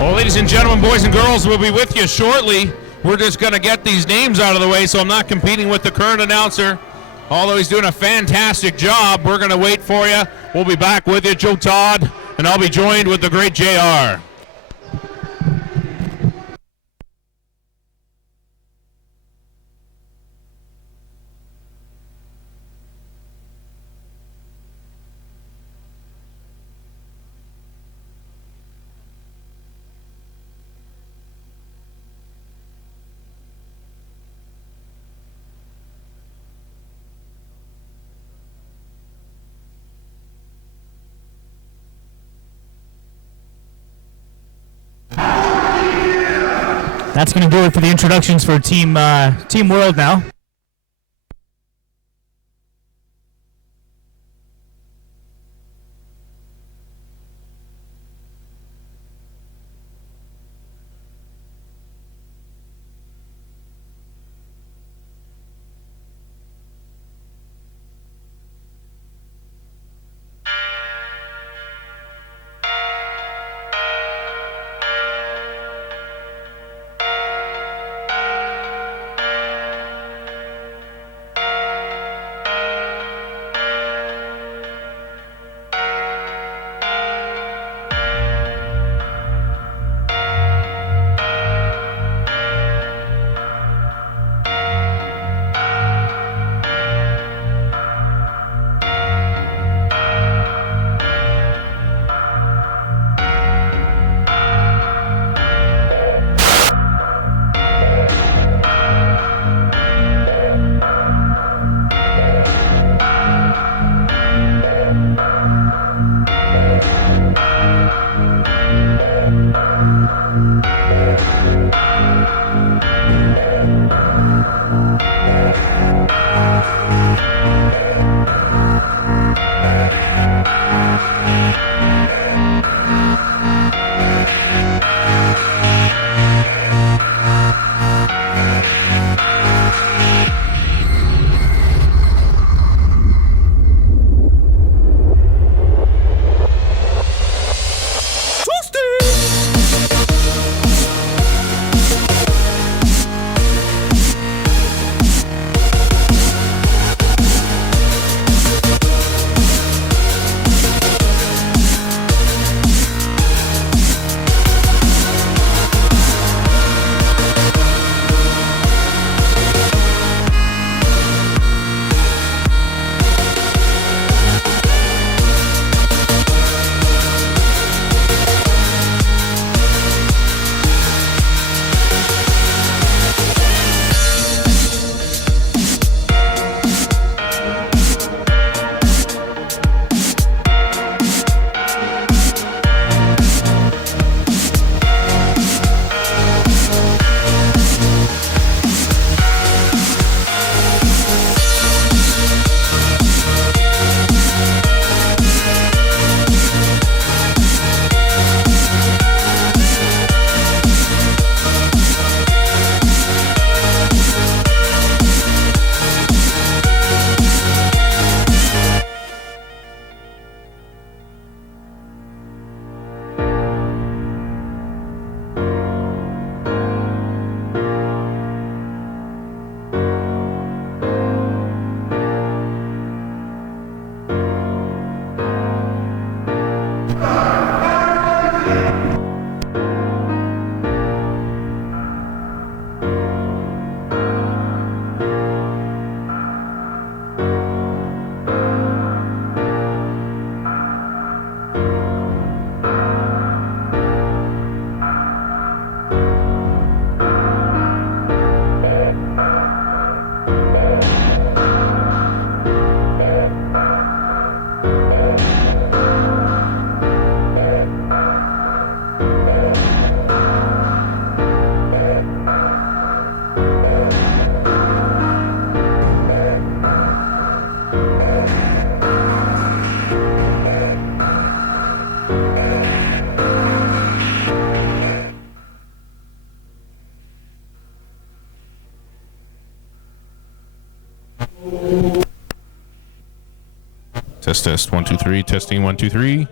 Well, ladies and gentlemen, boys and girls, we'll be with you shortly. We're just going to get these names out of the way so I'm not competing with the current announcer. Although he's doing a fantastic job, we're going to wait for you. We'll be back with you, Joe Todd, and I'll be joined with the great JR. That's going to do it for the introductions for Team World now. Test 1 2 3 testing 1 2 3.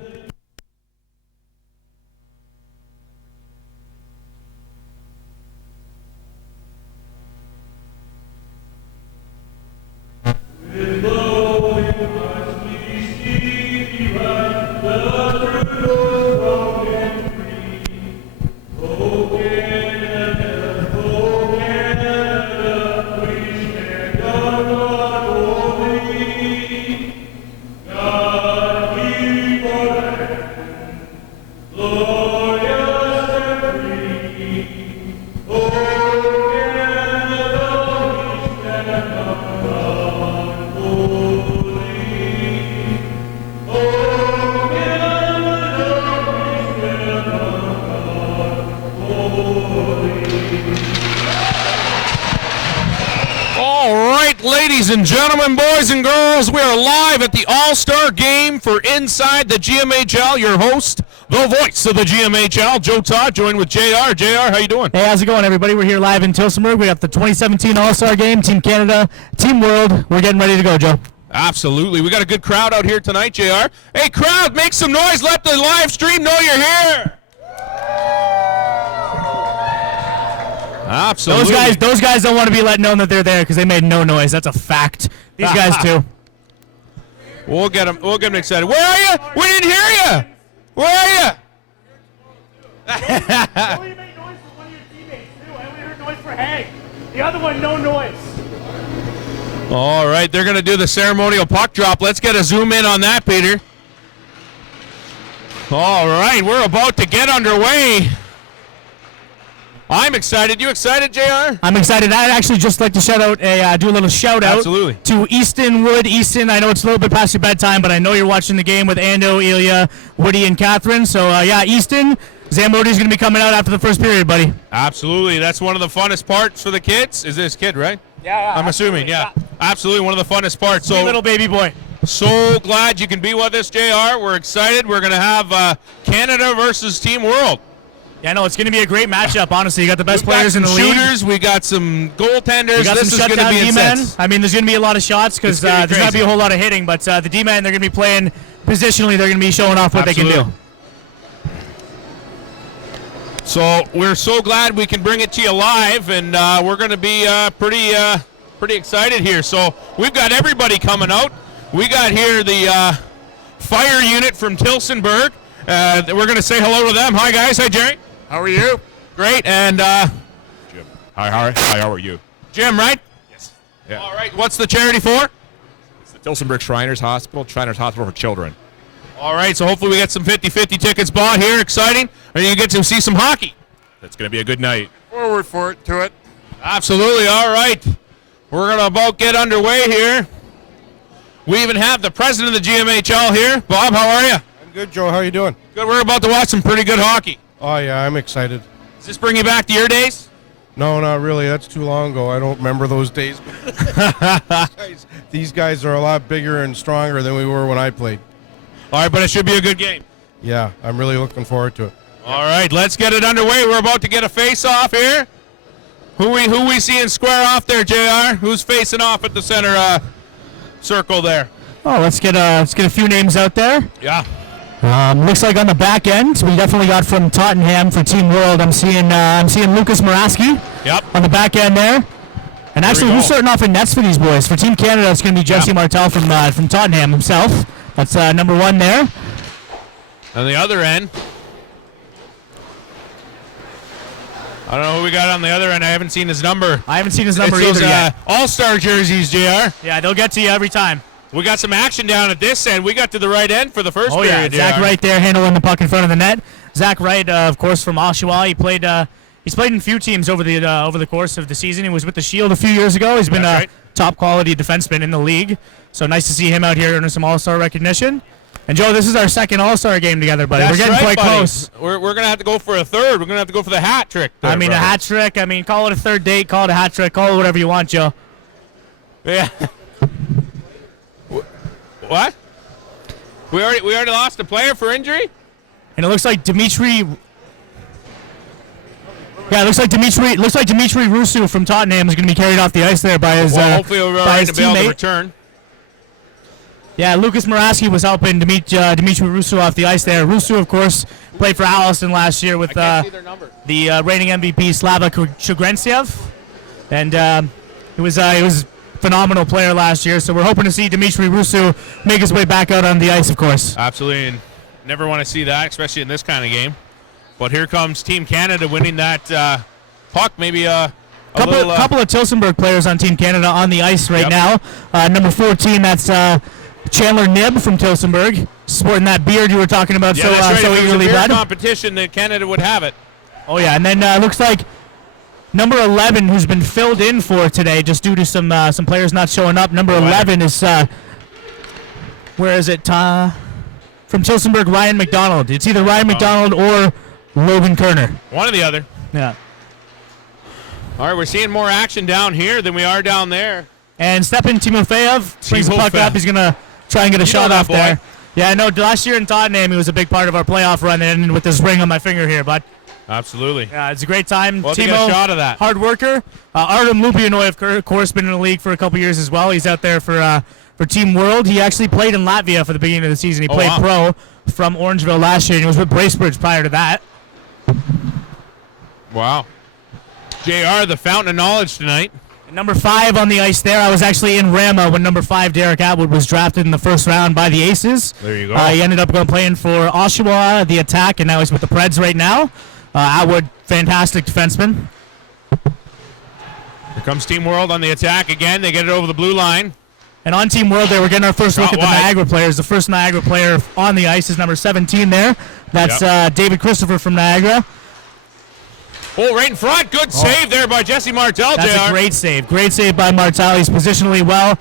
Ladies and gentlemen, boys and girls, we are live at the All-Star Game for Inside the GMHL. Your host, the voice of the GMHL, Joe Todd, joined with JR. JR, how you doing? Hey, how's it going, everybody? We're here live in Tillsonburg. We got the 2017 All-Star Game, Team Canada, Team World. We're getting ready to go, Joe. Absolutely. We got a good crowd out here tonight, JR. Hey, crowd, make some noise. Let the live stream know you're here. Absolutely. Those guys don't want to be let known that they're there because they made no noise. That's a fact. These guys too. We'll get them excited. Where are you? We didn't hear you. Where are you? I only made noise for one of your teammates too. I only heard noise for Hank. The other one, no noise. All right, they're going to do the ceremonial puck drop. Let's get a zoom in on that, Peter. All right, we're about to get underway. I'm excited. You excited, JR? I'm excited. I'd actually just like to do a little shout out Absolutely. to Easton Wood. Easton, I know it's a little bit past your bedtime, but I know you're watching the game with Ando, Ilya, Woody, and Catherine. So, Easton, Zambody's going to be coming out after the first period, buddy. Absolutely. That's one of the funnest parts for the kids. Is this kid, right? Yeah. I'm assuming, yeah. Absolutely one of the funnest parts. So, little baby boy. So glad you can be with us, JR. We're excited. We're going to have Canada versus Team World. Yeah, no, it's going to be a great matchup, honestly. You got the best players in the league. Shooters, we got some goaltenders. We got this some is going to be D-men. intense. I mean, there's going to be a lot of shots because there's not going to be a whole lot of hitting, but the D-men, they're going to be playing positionally. They're going to be showing off what Absolutely. they can do. So we're so glad we can bring it to you live, and we're going to be pretty excited here. So we've got everybody coming out. We got here the fire unit from Tillsonburg. We're going to say hello to them. Hi, guys. Hi, Jerry. How are you? Great. And Jim. Hi, how are you? Jim, right? Yes. Yeah. All right. What's the charity for? It's the Tillsonburg Shriners Hospital for Children. All right. So hopefully we get some 50-50 tickets bought here. Exciting. And you get to see some hockey. It's going to be a good night. Forward to it. Absolutely. All right. We're going to about get underway here. We even have the president of the GMHL here. Bob, how are you? I'm good, Joe. How are you doing? Good. We're about to watch some pretty good hockey. Oh, yeah, I'm excited. Does this bring you back to your days? No, not really. That's too long ago. I don't remember those days. These guys are a lot bigger and stronger than we were when I played. All right, but it should be a good game. Yeah, I'm really looking forward to it. All right, let's get it underway. We're about to get a face-off here. Who we seeing square off there, JR? Who's facing off at the center circle there? Oh, let's get a few names out there. Yeah. Looks like on the back end, we definitely got from Tottenham for Team World. I'm seeing Lucas Moraski. Yep. On the back end there. And actually, who's starting off in nets for these boys? For Team Canada, it's going to be Jesse Martel from Tottenham himself. That's number one there. On the other end, I don't know who we got on the other end. I haven't seen his number. I haven't seen his number it's either those, yet. All-Star jerseys, JR. Yeah, they'll get to you every time. We got some action down at this end. We got to the right end for the first period. Yeah, Zach Wright there handling the puck in front of the net. Zach Wright, of course, from Oshawa. He's played in a few teams over the course of the season. He was with the Shield a few years ago. He's been a top quality defenseman in the league. So nice to see him out here earning some All-Star recognition. And Joe, this is our second All-Star game together, buddy. That's We're getting quite buddy. close. We're going to have to go for a third. We're going to have to go for the hat trick. There, a hat trick. Call it a third date. Call it a hat trick. Call it whatever you want, Joe. Yeah. What? We already lost a player for injury? And it looks like Dimitri. Yeah, it looks like Dimitri Rusu from Tottenham is going to be carried off the ice there by his hopefully we're by right his to be able to teammate. return. Yeah, Lucas Moraski was helping Dimitri Rusu off the ice there. Rusu, of course, played for Allison last year with the reigning MVP Slava Chugrentsiev, and he was a phenomenal player last year. So we're hoping to see Dimitri Rusu make his way back out on the ice, of course. Absolutely, and never want to see that, especially in this kind of game. But here comes Team Canada winning that puck. Maybe a couple of Tilsonburg players on Team Canada on the ice right now. Number 14, that's Chandler Nibb from Tilsonburg, sporting that beard you were talking about so eagerly, bud. Competition that Canada would have it. Oh yeah, and then looks like number 11, who's been filled in for today, just due to some players not showing up. Number 11 is where is it? From Tilsonburg, Ryan McDonald. It's either Ryan McDonald or Logan Kerner. One or the other. Yeah. All right, we're seeing more action down here than we are down there. And Stepan Timofeyev brings the puck up. He's going to try and get a shot off there. Yeah, I know last year in Tottenham, he was a big part of our playoff run, and ended with this ring on my finger here, bud. Absolutely. Yeah, it's a great time. Well, Timo, get a shot of that. Hard worker. Artem Lupianoy, of course, been in the league for a couple years as well. He's out there for Team World. He actually played in Latvia for the beginning of the season. He played pro from Orangeville last year, and he was with Bracebridge prior to that. Wow. JR, the fountain of knowledge tonight. Number 5 on the ice there. I was actually in Rama when number 5, Derek Atwood, was drafted in the first round by the Aces. There you go. He ended up playing for Oshawa, the Attack, and now he's with the Preds right now. Atwood, fantastic defenseman. Here comes Team World on the attack again. They get it over the blue line. And on Team World there, we're getting our first look at the Niagara players. The first Niagara player on the ice is number 17 there. That's David Christopher from Niagara. Oh, right in front. Good save there by Jesse Martel, That's JR. a great save. Great save by Martel. He's positionally well.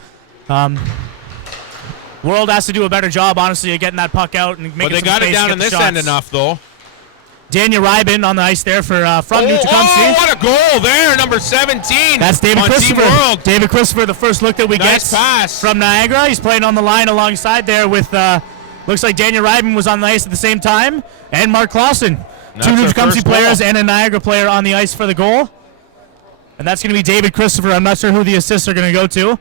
World has to do a better job, honestly, of getting that puck out and making some space. But they got it down in this end enough, though. Daniel Rybin on the ice there for from New Tecumseh. Oh, what a goal there, number 17. That's David Christopher. Team World. David Christopher, the first look that we get pass from Niagara. He's playing on the line alongside there with, looks like Daniel Rybin was on the ice at the same time, and Mark Clausen. Two New Tecumseh players and a Niagara player on the ice for the goal. And that's going to be David Christopher. I'm not sure who the assists are going to go to.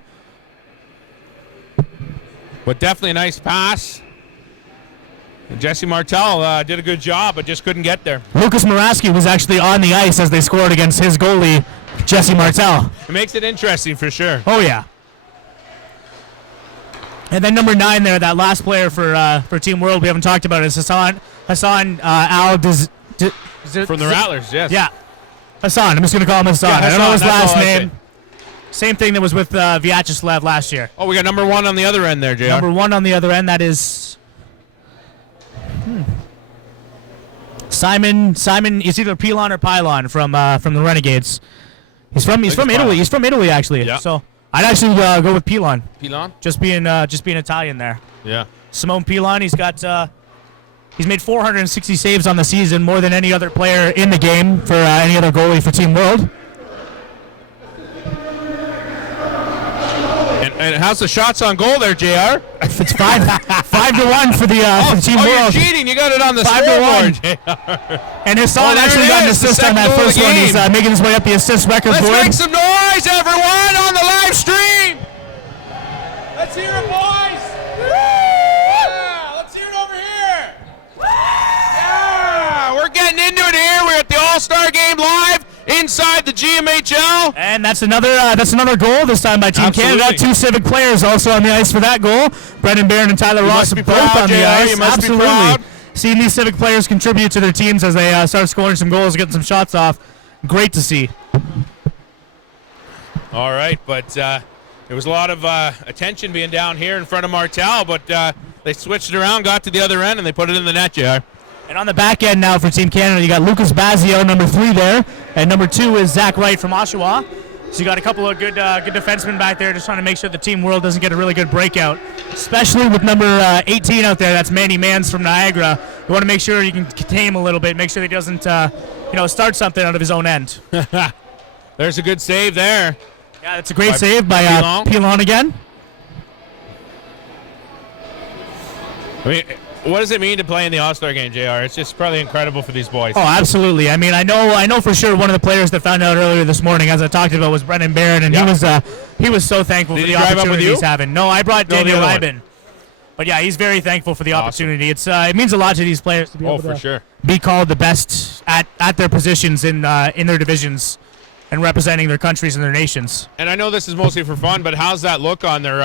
But definitely a nice pass. And Jesse Martel did a good job, but just couldn't get there. Lucas Moraski was actually on the ice as they scored against his goalie, Jesse Martel. It makes it interesting for sure. Oh, yeah. And then number 9 there, that last player for Team World we haven't talked about is Hassan Al from the Rattlers, yes. Yeah. Hassan. I'm just going to call him Hassan. I don't know his last name. Same thing that was with Vyacheslav last year. Oh, we got number 1 on the other end there, JR. Number 1 on the other end, that is Simon. It's either Pilon or Pylon from the Renegades. He's from Italy. He's from Italy, actually. Yeah. So I'd actually go with Pilon. Pilon? Just being Italian there. Yeah. Simone Pilon, he's made 460 saves on the season, more than any other player in the game for any other goalie for Team World. And how's the shots on goal there, JR? It's 5-1 for the Team World. You're cheating. You got it on the 5-1. And Hassan actually got an assist on that first one. He's making his way up the assist record board. Let's make some noise, everyone, on the live stream. Let's hear it, boys. Yeah, let's hear it over here. Yeah, we're getting into it here. We're at the All-Star Game live inside the GMHL. And that's another goal, this time by Team Canada. 2 Civic players also on the ice for that goal. Brendan Barron and Tyler Ross are both on the ice. You must be proud. Seeing these Civic players contribute to their teams as they start scoring some goals, getting some shots off. Great to see. All right, but there was a lot of attention being down here in front of Martel, but they switched it around, got to the other end, and they put it in the net, JR. And on the back end now for Team Canada, you got Lucas Bazio, number 3 there, and number 2 is Zach Wright from Oshawa. So you got a couple of good defensemen back there, just trying to make sure the Team World doesn't get a really good breakout, especially with number 18 out there. That's Manny Mans from Niagara. You want to make sure you can contain him a little bit, make sure he doesn't, start something out of his own end. There's a good save there. Yeah, that's a great save by Pilon again. I mean, what does it mean to play in the All-Star game, JR? It's just probably incredible for these boys. Oh, absolutely. I mean, I know for sure one of the players that found out earlier this morning, as I talked about, was Brendan Barron, and he was so thankful for the opportunity he's having. No, I brought Daniel Rybin. But yeah, he's very thankful for the opportunity. It's it means a lot to these players to be able to be called the best at their positions in their divisions and representing their countries and their nations. And I know this is mostly for fun, but how's that look on their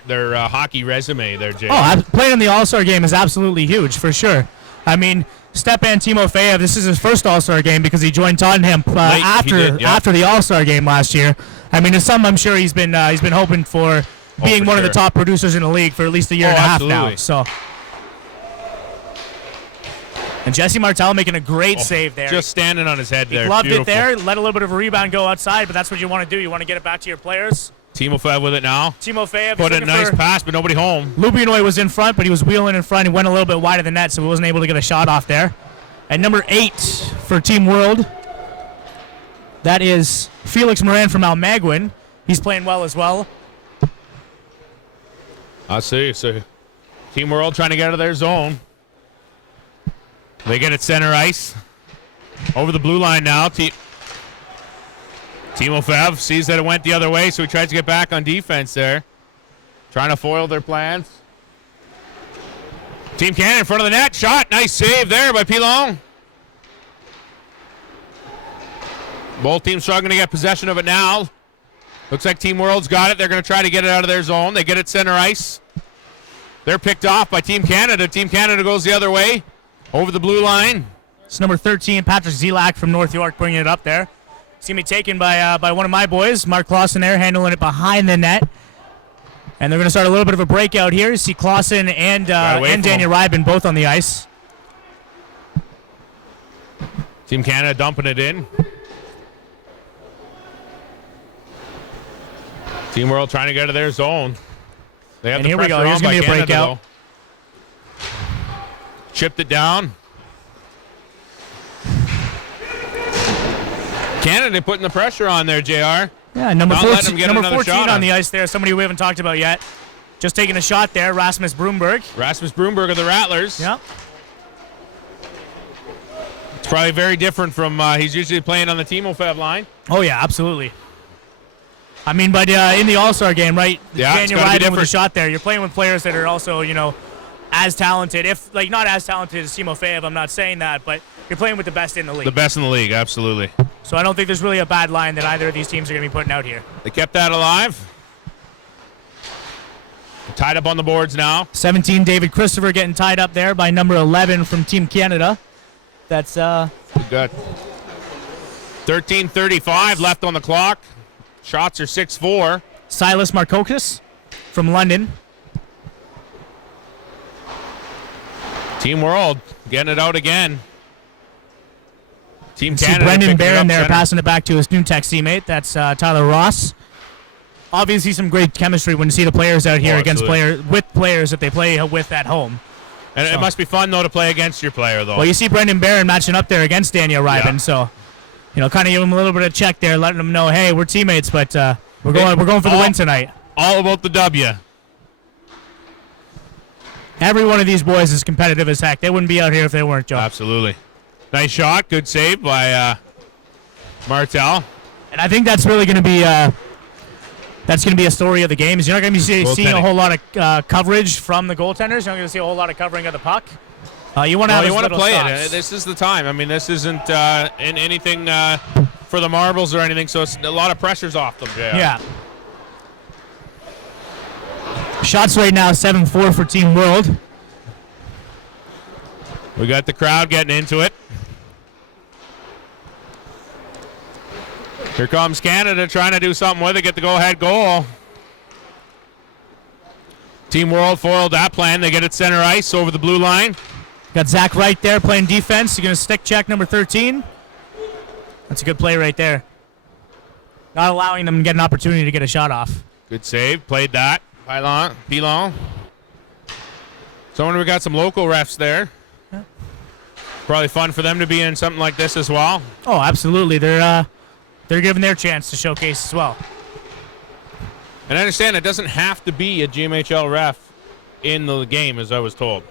their hockey resume there, Jay? Oh, playing in the All-Star game is absolutely huge for sure. I mean, Stepan Timofeyev, this is his first All-Star game because he joined Tottenham after the All-Star game last year. I mean, it's something I'm sure he's been hoping for, being one of the top producers in the league for at least a year and a half now. So. And Jesse Martel making a great save there. Just standing on his head there. He loved it there. Let a little bit of a rebound go outside, but that's what you want to do. You want to get it back to your players. Timofeyev with it now. Timofeyev put a nice pass, but nobody home. Lubinoy was in front, but he was wheeling in front. He went a little bit wide of the net, so he wasn't able to get a shot off there. And number 8 for Team World, that is Felix Moran from Almaguin. He's playing well as well. I see. So Team World trying to get out of their zone. They get it center ice. Over the blue line now. Timofeyev sees that it went the other way, so he tries to get back on defense there. Trying to foil their plans. Team Canada in front of the net. Shot. Nice save there by Pilon. Both teams struggling to get possession of it now. Looks like Team World's got it. They're going to try to get it out of their zone. They get it center ice. They're picked off by Team Canada. Team Canada goes the other way. Over the blue line. It's number 13, Patrick Zelak from North York, bringing it up there. It's going to be taken by one of my boys, Mark Clausen there, handling it behind the net. And they're going to start a little bit of a breakout here. You see Clausen and Daniel Rybin both on the ice. Team Canada dumping it in. Team World trying to get out of their zone. They have and here we go. Here's going to be a breakout. Chipped it down. Canada putting the pressure on there, JR. Yeah, number 14 on the ice there, somebody we haven't talked about yet. Just taking a shot there, Rasmus Broomberg. Rasmus Broomberg of the Rattlers. Yep. It's probably very different from he's usually playing on the Timofeyev line. Oh, yeah, absolutely. I mean, but in the All-Star game, right? Yeah, Daniel Rybin with a shot there. You're playing with players that are also, as talented, not as talented as Timofeyev, I'm not saying that, but you're playing with the best in the league. The best in the league, absolutely. So I don't think there's really a bad line that either of these teams are going to be putting out here. They kept that alive. Tied up on the boards now. 17, David Christopher getting tied up there by number 11 from Team Canada. That's good. 13:35 left on the clock. Shots are 6-4. Silas Markokis from London. Team World getting it out again. Team See Canada. Brendan Barron there passing it back to his new tech teammate. That's Tyler Ross. Obviously, some great chemistry when you see the players out here against players that they play with at home. And it must be fun though to play against your player though. Well, you see Brendan Barron matching up there against Daniel Rybin, so kind of give him a little bit of check there, letting him know, hey, we're teammates, but we're going for the win tonight. All about the W. Every one of these boys is competitive as heck. They wouldn't be out here if they weren't, Joe. Absolutely. Nice shot. Good save by Martel. And I think that's really going to be a story of the game. Is you're not going to be seeing a whole lot of coverage from the goaltenders. You're not going to see a whole lot of covering of the puck. You want to play it. This is the time. I mean, this isn't in anything for the marbles or anything, so it's a lot of pressure's off them. Yeah. Shots right now, 7-4 for Team World. We got the crowd getting into it. Here comes Canada trying to do something with it, get the go-ahead goal. Team World foiled that plan. They get it center ice over the blue line. Got Zach Wright there playing defense. He's going to stick check number 13. That's a good play right there. Not allowing them to get an opportunity to get a shot off. Good save. Played that. Pilon. So we got some local refs there. Probably fun for them to be in something like this as well. Oh, absolutely. They're given their chance to showcase as well. And I understand it doesn't have to be a GMHL ref in the game, as I was told.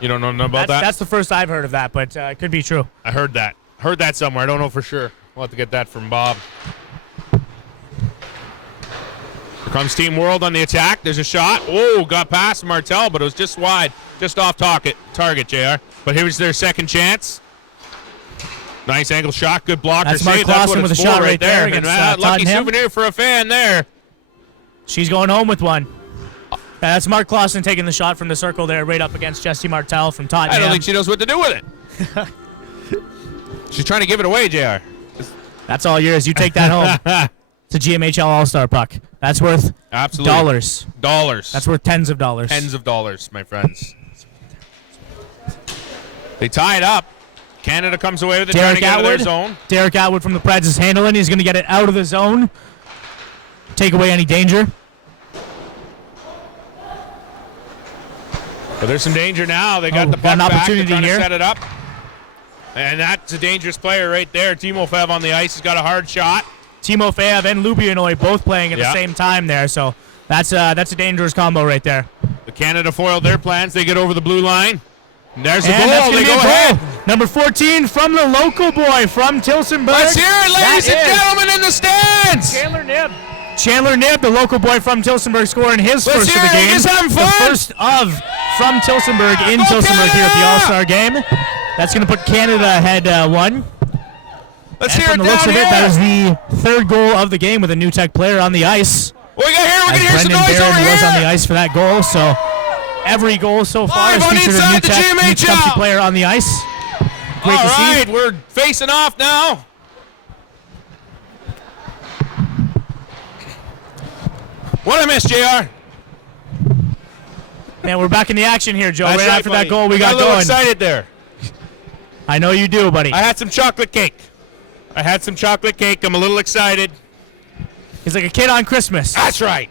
You don't know about that? That's the first I've heard of that, but it could be true. I heard that. Heard that somewhere. I don't know for sure. We'll have to get that from Bob. Here comes Team World on the attack. There's a shot. Oh, got past Martel, but it was just wide. Just off target, JR. But here's their second chance. Nice angle shot. Good blocker. That's Mark Clausen with a shot right there against lucky Tottenham. souvenir for a fan there. She's going home with one. That's Mark Clausen taking the shot from the circle there, right up against Jesse Martel from Tottenham. I don't think she knows what to do with it. She's trying to give it away, JR. That's all yours. You take that home. It's a GMHL All-Star puck. That's worth absolutely dollars. That's worth tens of dollars. Tens of dollars, my friends. They tie it up. Canada comes away with it, trying to get out of their zone. Derek Atwood from the Preds is handling. He's going to get it out of the zone. Take away any danger. But there's some danger now. They got the puck back. They're trying to set it up. And that's a dangerous player right there. Timofeyev on the ice has got a hard shot. Timofeyev and Lubianoy both playing at the same time there, so that's a dangerous combo right there. The Canada foiled their plans. They get over the blue line. And there's the goal. They go ahead. Number 14 from the local boy from Tillsonburg. Let's hear it, ladies and gentlemen, in the stands. Chandler Knibb, the local boy from Tillsonburg, scoring his first of the game. He's having fun. The first of from Tillsonburg in Tillsonburg here at the All-Star game. That's going to put Canada ahead 1. Let's hear it from the looks of it, that is the third goal of the game with a New Tech player on the ice. What we got here? We're going to hear some noise over here. Was on the ice for that goal, so every goal so far has featured a New Tech player on the ice. Great to see. All right, we're facing off now. What I missed, JR? Man, we're back in the action here, Joe. That's right after that goal, we got a little going. Excited there. I know you do, buddy. I had some chocolate cake. I'm a little excited. He's like a kid on Christmas. That's right.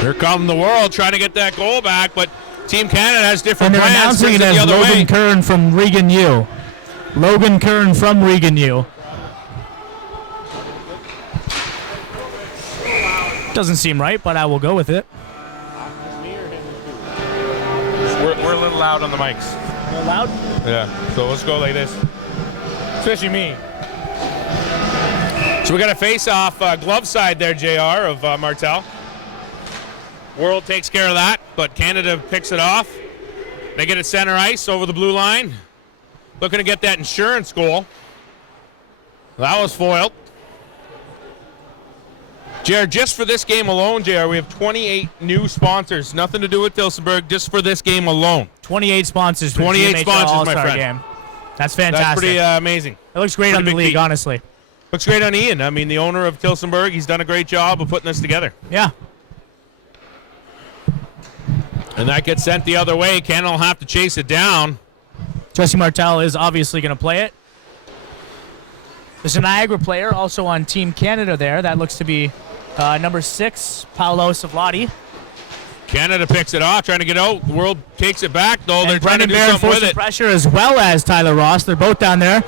Here come the World trying to get that goal back, but Team Canada has different plans. Announcing it as Logan Kern from Regan U. Logan Kern from Regan U. Doesn't seem right, but I will go with it. We're a little loud on the mics. A little loud? Yeah, so let's go like this. Especially me. So we got a face-off glove side there, JR, of Martel. World takes care of that, but Canada picks it off. They get it center ice over the blue line. Looking to get that insurance goal. That was foiled. JR, just for this game alone, JR, we have 28 new sponsors. Nothing to do with Tillsonburg, just for this game alone. 28 sponsors for 28 the GMHL sponsors, All-Star my friend. Game. That's fantastic. That's pretty amazing. It looks great on the league, honestly. Looks great on Ian. I mean, the owner of Tillsonburg, he's done a great job of putting this together. Yeah. And that gets sent the other way. Canada will have to chase it down. Jesse Martel is obviously going to play it. There's a Niagara player also on Team Canada there. That looks to be number 6, Paolo Savlati. Canada picks it off, trying to get out. The World takes it back, though. And they're trying to do something with it. Pressure as well as Tyler Ross. They're both down there.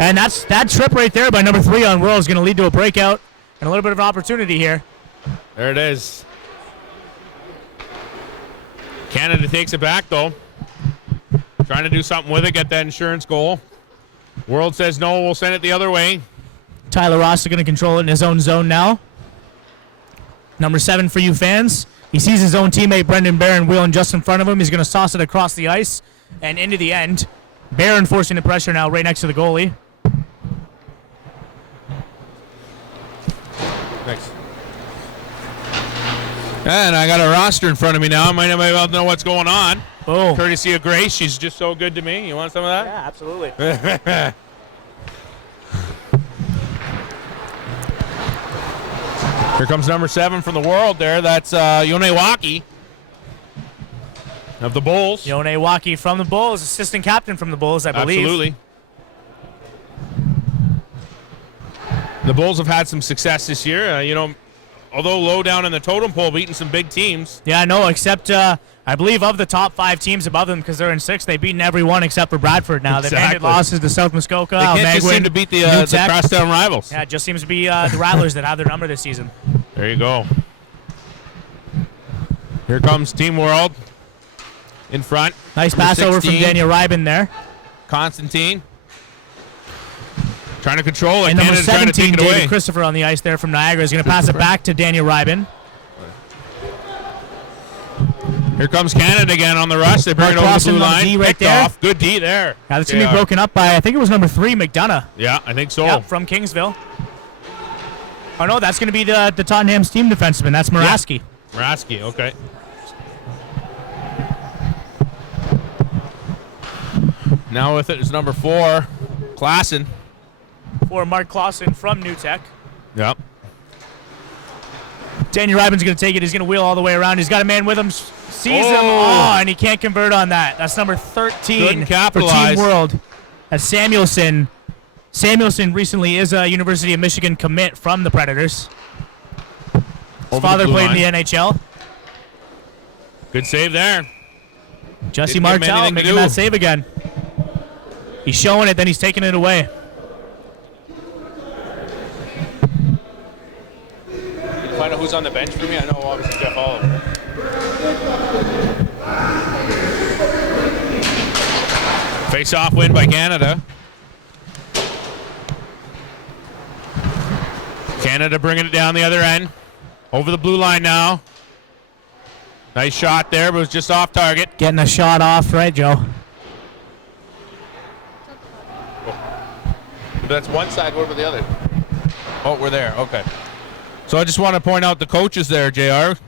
And that trip right there by number 3 on World is going to lead to a breakout and a little bit of an opportunity here. There it is. Canada takes it back, though. Trying to do something with it, get that insurance goal. World says no, we'll send it the other way. Tyler Ross is going to control it in his own zone now. Number 7 for you fans. He sees his own teammate Brendan Barron wheeling just in front of him. He's going to toss it across the ice and into the end. Barron forcing the pressure now right next to the goalie. Thanks. And I got a roster in front of me now. I might not be able to know what's going on. Oh. Courtesy of Grace. She's just so good to me. You want some of that? Yeah, absolutely. Here comes number 7 from the World there. That's Yonewaki of the Bulls. Yonewaki from the Bulls, assistant captain from the Bulls, I believe. Absolutely. The Bulls have had some success this year. although low down in the totem pole, beating some big teams. Yeah, no, except I believe of the top 5 teams above them, because they're in 6th, they've beaten everyone except for Bradford now. They've handed losses to South Muskoka. They can't just seem to beat the crosstown rivals. Yeah, it just seems to be the Rattlers that have their number this season. There you go. Here comes Team World in front. Nice pass over from Daniel Ryben there. Constantine trying to control it. And number Canada's trying to 17, take it David away. Christopher on the ice there from Niagara is going to pass it back to Daniel Ryben. Here comes Canada again on the rush. They bring it over the blue line. D right Picked there. off. Good D there. Yeah, that's going to be broken up by, I think it was number 3, McDonough. Yeah, I think so. Yep, from Kingsville. Oh, no, that's going to be the Tottenham's team defenseman. That's Muraski. Yeah. Muraski, okay. Now with it is number 4, Klassen. For Mark Clausen from New Tech. Yep. Daniel Ryben's going to take it. He's going to wheel all the way around. He's got a man with him. Sees him. Oh, and he can't convert on that. That's number 13 Couldn't for capitalize. Team World. That's Samuelson. Samuelson recently is a University of Michigan commit from the Predators. His father played in the NHL. Good save there. Jesse Didn't give him Martell anything to making do. that save again. He's showing it, then he's taking it away. Find out who's on the bench for me. I know obviously Jeff Oliver. Face-off win by Canada. Canada bringing it down the other end. Over the blue line now. Nice shot there, but it was just off target. Getting a shot off, right, Joe? But that's one side. What about the other? Oh, we're there. Okay. So I just want to point out the coaches there, JR.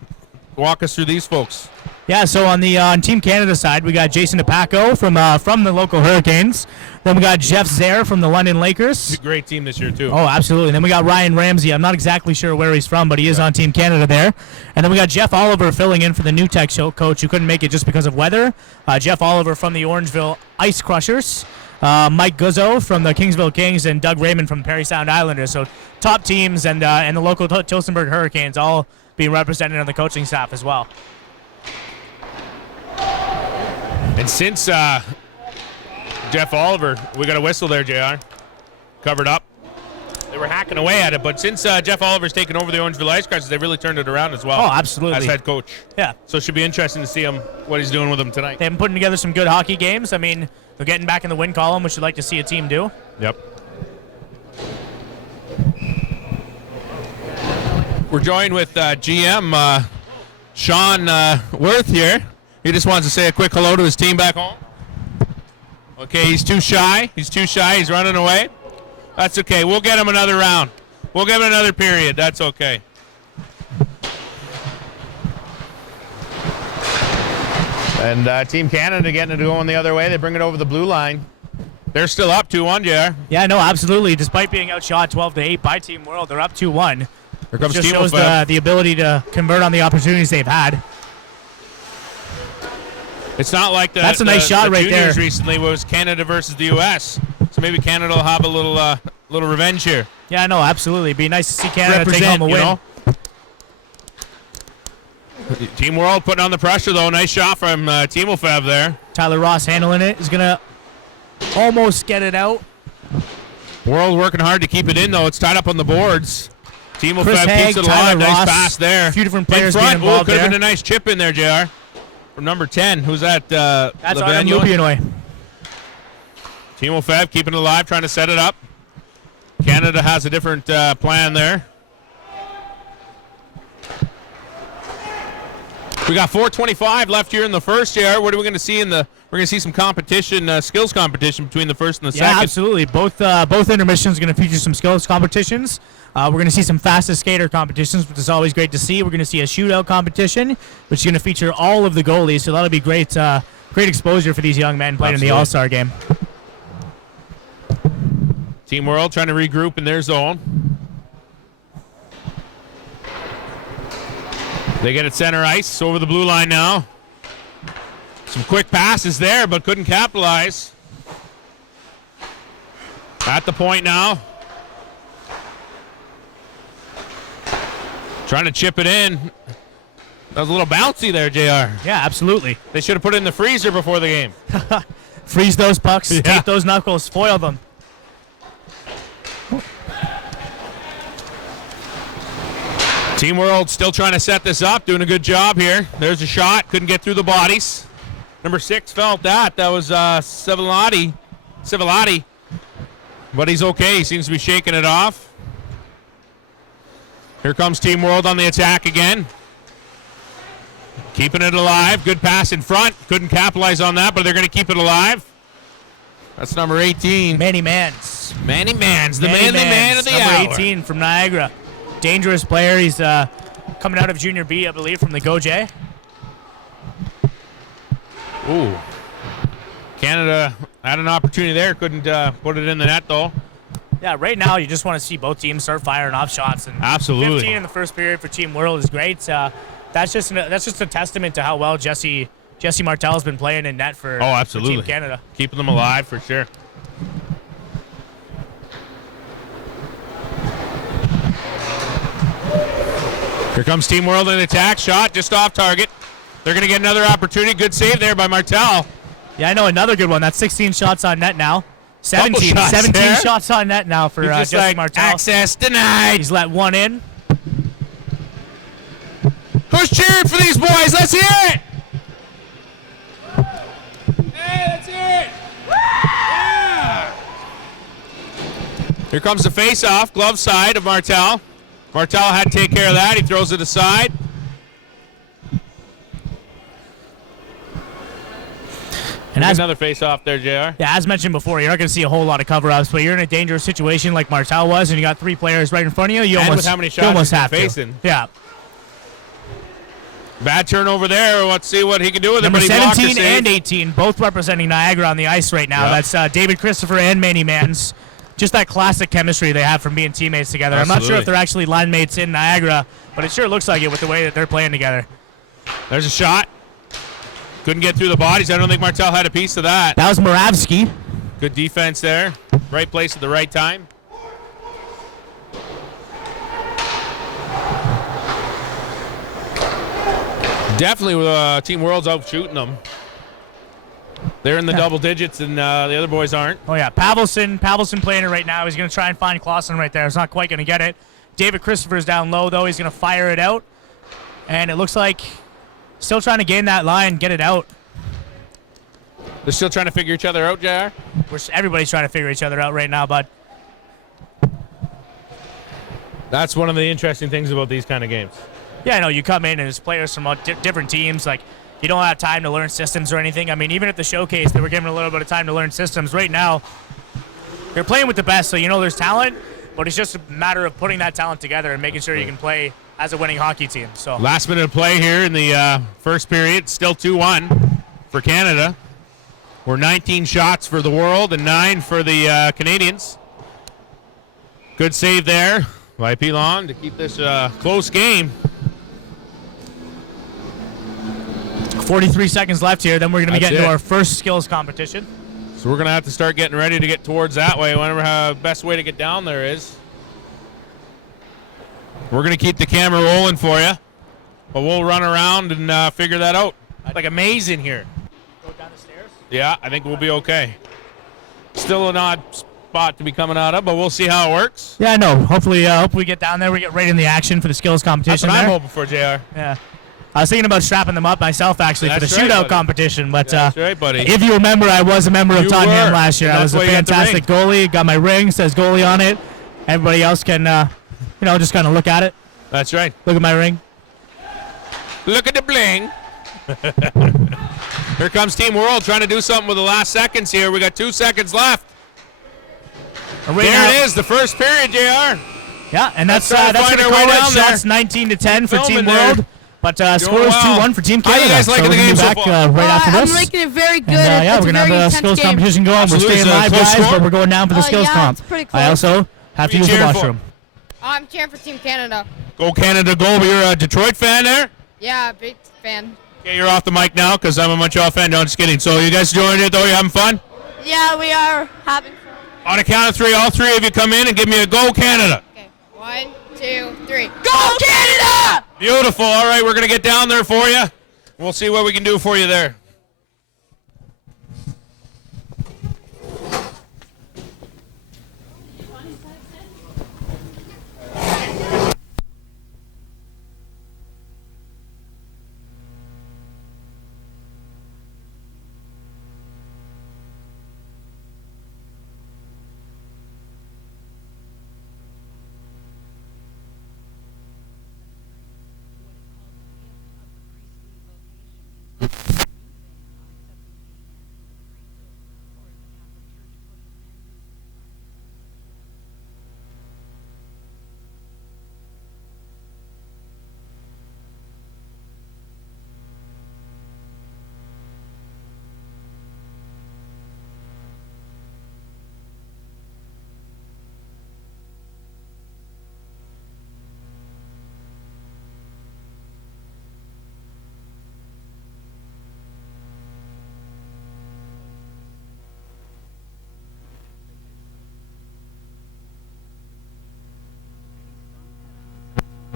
Walk us through these folks. Yeah, so on the on Team Canada side, we got Jason DePaco from the local Hurricanes. Then we got Jeff Zare from the London Lakers. It's a great team this year, too. Oh, absolutely. Then we got Ryan Ramsey. I'm not exactly sure where he's from, but he is on Team Canada there. And then we got Jeff Oliver filling in for the New Tech show coach who couldn't make it just because of weather. Jeff Oliver from the Orangeville Ice Crushers. Mike Guzzo from the Kingsville Kings and Doug Raymond from Parry Sound Islanders. So top teams and the local Tillsonburg Hurricanes all being represented on the coaching staff as well. And since Jeff Oliver, we got a whistle there, JR, covered up. They were hacking away at it, but since Jeff Oliver's taken over the Orangeville Ice Crushers, they've really turned it around as well. Oh, absolutely. As head coach. Yeah. So it should be interesting to see him, what he's doing with them tonight. They've been putting together some good hockey games. I mean, they're getting back in the win column, which you'd like to see a team do. Yep. We're joined with GM Sean Worth here. He just wants to say a quick hello to his team back home. Okay, he's too shy. He's running away. That's okay. We'll get him another round. We'll give him another period. That's okay. And Team Canada getting it going the other way. They bring it over the blue line. They're still up 2-1, JR. Yeah, no, absolutely. Despite being outshot 12-8 by Team World, they're up 2-1. Here comes just Team shows the ability to convert on the opportunities they've had. It's not like That's a nice shot right there. Recently was Canada versus the U.S. So maybe Canada will have a little revenge here. Yeah, no, absolutely. It'd be nice to see Canada take home a win. Know? Team World putting on the pressure, though. Nice shot from Timofev there. Tyler Ross handling it. He's going to almost get it out. World working hard to keep it in, though. It's tied up on the boards. Timofev keeps it alive. Nice pass there. A few different players in front. being involved could have there. been a nice chip in there, JR. From number 10. Who's that? That's Artem Lubianoy. Timofev keeping it alive, trying to set it up. Canada has a different plan there. We got 4:25 left here in the first year. What are we going to see we're going to see some competition, skills competition between the first and the second. Yeah, absolutely. Both intermissions are going to feature some skills competitions. We're going to see some fastest skater competitions, which is always great to see. We're going to see a shootout competition, which is going to feature all of the goalies. So that'll be great exposure for these young men playing in the All-Star game. Team World trying to regroup in their zone. They get it center ice over the blue line now. Some quick passes there, but couldn't capitalize. At the point now. Trying to chip it in. That was a little bouncy there, JR. Yeah, absolutely. They should have put it in the freezer before the game. Freeze those pucks, Yeah. tape those knuckles, spoil them. Team World still trying to set this up, doing a good job here. There's a shot, couldn't get through the bodies. Number 6 felt that. That was Civilati. But he's okay. He seems to be shaking it off. Here comes Team World on the attack again. Keeping it alive. Good pass in front. Couldn't capitalize on that, but they're going to keep it alive. That's number 18. Manny Mans. Manny Mans, the man of the number hour. 18 from Niagara. Dangerous player. He's coming out of Junior B, I believe, from the GoJ. Ooh. Canada had an opportunity there. Couldn't put it in the net, though. Yeah, right now you just want to see both teams start firing off shots. And Absolutely. 15 in the first period for Team World is great. That's just a testament to how well Jesse Martel's been playing in net for absolutely. Team Canada. Keeping them alive for sure. Here comes Team World in attack. Shot just off target. They're going to get another opportunity. Good save there by Martel. Yeah, I know another good one. That's 16 shots on net now. 17 there. shots on net now for Just Jesse like Martel. access denied. He's let one in. Who's cheering for these boys? Let's hear it. Hey, let's hear it. Yeah. Here comes the face-off, glove side of Martel. Martel had to take care of that. He throws it aside. And another face-off there, JR. Yeah, as mentioned before, you're not going to see a whole lot of cover-ups, but you're in a dangerous situation like Martel was, and you got 3 players right in front of you. You And almost, with how many you shots almost he's have to. facing. Yeah. Bad turnover there. Let's see what he can do with Number it. But he blocked the 17 save. and 18, both representing Niagara on the ice right now. Yep. That's David Christopher and Manny Mans. Just that classic chemistry they have from being teammates together. I'm not sure if they're actually line mates in Niagara, but it sure looks like it with the way that they're playing together. There's a shot. Couldn't get through the bodies. I don't think Martel had a piece of that. That was Moravsky. Good defense there. Right place at the right time. Definitely Team World's out shooting them. They're in the double digits, and the other boys aren't. Oh, yeah. Pavelson playing it right now. He's going to try and find Clausen right there. He's not quite going to get it. David Christopher's down low, though. He's going to fire it out. And it looks like still trying to gain that line, get it out. They're still trying to figure each other out, JR? Everybody's trying to figure each other out right now, bud. That's one of the interesting things about these kind of games. Yeah, I know. You come in and there's players from different teams. Like, you don't have time to learn systems or anything. I mean, even at the showcase, they were given a little bit of time to learn systems. Right now, they're playing with the best, so you know there's talent, but it's just a matter of putting that talent together and making sure you can play as a winning hockey team. So last minute of play here in the first period, still 2-1 for Canada. We're 19 shots for the World and 9 for the Canadians. Good save there by Pilon to keep this close game. 43 seconds left here, then we're going to be That's getting to it. our first skills competition. So we're going to have to start getting ready to get towards that way, whatever the best way to get down there is. We're going to keep the camera rolling for you, but we'll run around and figure that out. Like a maze in here. Go down the stairs? Yeah, I think we'll be okay. Still an odd spot to be coming out of, but we'll see how it works. Yeah, I know. Hopefully we get down there, we get right in the action for the skills That's competition. what I'm there. hoping for, JR. Yeah. I was thinking about strapping them up myself, actually, for the That's right, shootout buddy. competition. But That's right, buddy. if you remember, I was a member of You Tottenham were. last year. And I was that's a why you got the fantastic goalie. Got my ring, says goalie on it. Everybody else can, just kind of look at it. That's right. Look at my ring. Look at the bling. Here comes Team World trying to do something with the last seconds here. We got 2 seconds left. And right There now- it is, the first period, JR. Yeah, and that's Let's try to going find to our call way it down there. shots 19-10 for Filming Team there. World. But score is well. 2-1 for Team How you Canada. guys liking so the we're gonna game be so back far? right after this. I'm liking it very good. And, It's we're a going to have very a intense skills game. competition going. Absolutely. We're staying Is it a live, close guys, score? but we're going down for the skills yeah, comp. it's pretty I close. also have to Who you use the cheering for? washroom. I'm cheering for Team Canada. Go Canada, go. You're a Detroit fan there? Yeah, big fan. Okay, you're off the mic now because I'm a Montreal fan. No, I'm just kidding. So you guys enjoying it, though? You having fun? Yeah, we are having fun. On a count of 3, all 3 of you come in and give me a go Canada. Okay, 1, 2, 3. Go Canada! Beautiful. All right, we're going to get down there for you. We'll see what we can do for you there.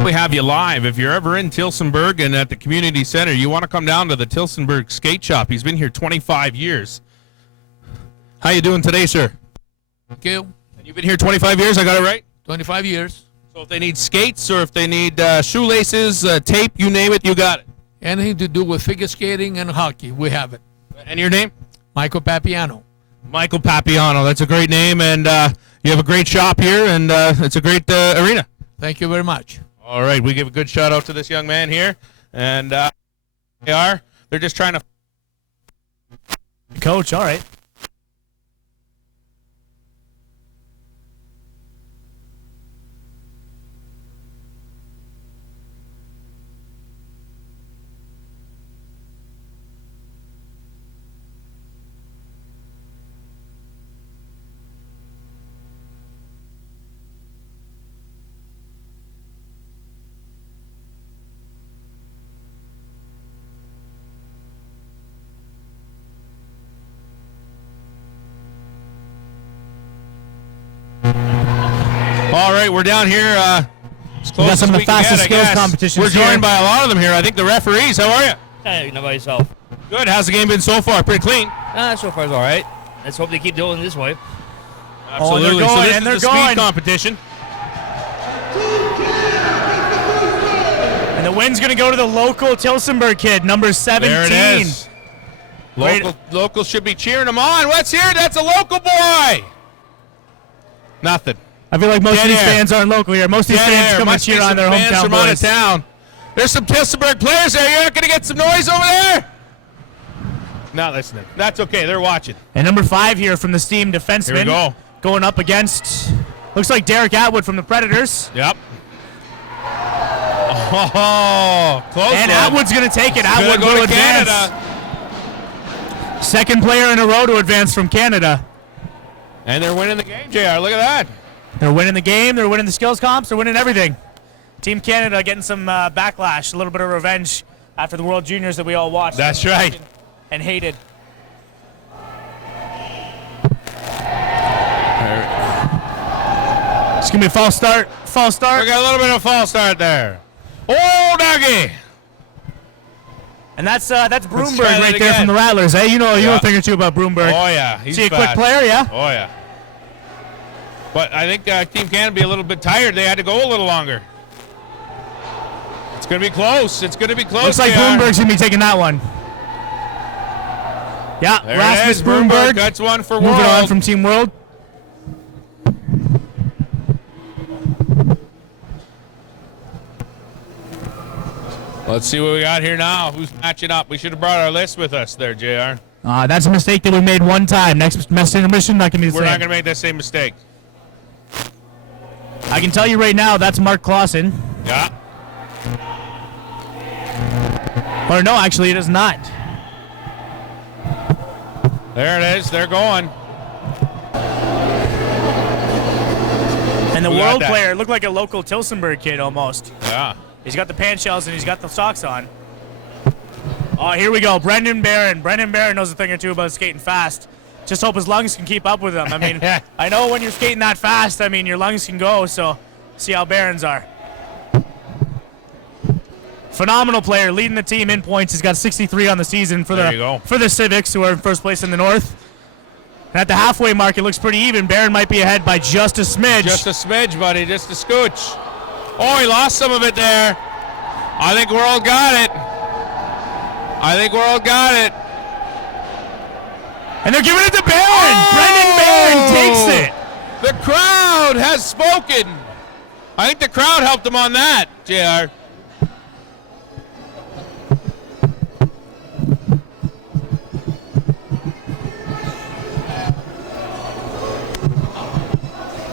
We have you live. If you're ever in Tillsonburg and at the community center, you want to come down to the Tillsonburg skate shop. He's been here 25 years. How you doing today, sir? Thank you. And you've been here 25 years, I got it right? 25 years. So if they need skates or if they need shoelaces, tape, you name it, you got it. Anything to do with figure skating and hockey, we have it. And your name? Michael Papiano. Michael Papiano. That's a great name, and you have a great shop here, and it's a great arena. Thank you very much. All right, we give a good shout out to this young man here, and they're just trying to. Coach, all right. All right, we're down here. As close got some as of the we can fastest get, I skills guess. competitions We're joined here. by a lot of them here. I think the referees. How are you? Hey, you know about yourself. Good. How's the game been so far? Pretty clean. So far it's all right. Let's hope they keep doing it this way. Absolutely. they're So going, this and is they're the going. speed competition. And the win's going to go to the local Tillsonburg kid, number 17. There it is. Locals should be cheering them on. What's here? That's a local boy. Nothing. I feel like most Dead of these air. fans aren't local here. Most of these Dead fans air. come and Must be cheer on some their fans hometown from out of boys. town. There's some Tillsonburg players there. You're not going to get some noise over there? Not listening. That's okay. They're watching. And number 5 here from the Steam defenseman. Here we go. Going up against, looks like Derek Atwood from the Predators. Yep. Oh, close And one. Atwood's going to take it. Gonna Atwood go will to advance. Canada. Second player in a row to advance from Canada. And they're winning the game, JR. Look at that. They're winning the game. They're winning the skills comps. They're winning everything. Team Canada getting some backlash, a little bit of revenge after the World Juniors that we all watched. That's right. And hated. It's going to be a false start. False start. We got a little bit of a false start there. Oh, doggy. And that's Broomberg try that right there again. from the Rattlers. Hey, you know a thing or two about Broomberg. Oh, yeah. He's See a quick fast. player, yeah? Oh, yeah. But I think Team Canada be a little bit tired. They had to go a little longer. It's going to be close. It's going to be close. Looks like JR. Broomberg's going to be taking that one. Yeah, There Rasmus it is. Broomberg. That's one for Moving World. on from Team World. Let's see what we got here now. Who's matching up? We should have brought our list with us there, JR. That's a mistake that we made one time. Next intermission, not going to be the We're same. not going to make that same mistake. I can tell you right now, that's Mark Clausen. Yeah. Or no, actually, it is not. There it is. They're going. And the Who got world that? player looked like a local Tillsonburg kid almost. Yeah. He's got the pant shells and he's got the socks on. Oh, here we go. Brendan Barron. Brendan Barron knows a thing or two about skating fast. Just hope his lungs can keep up with him. I mean, I know when you're skating that fast, I mean, your lungs can go, so see how Barron's are. Phenomenal player, leading the team in points. He's got 63 on the season for There you go. the Civics, who are in first place in the North. And at the halfway mark, it looks pretty even. Barron might be ahead by just a smidge. Just a smidge, buddy. Just a scooch. Oh, he lost some of it there. I think World got it. And they're giving it to Barron. Oh! Brendan Barron takes it. The crowd has spoken. I think the crowd helped him on that, JR.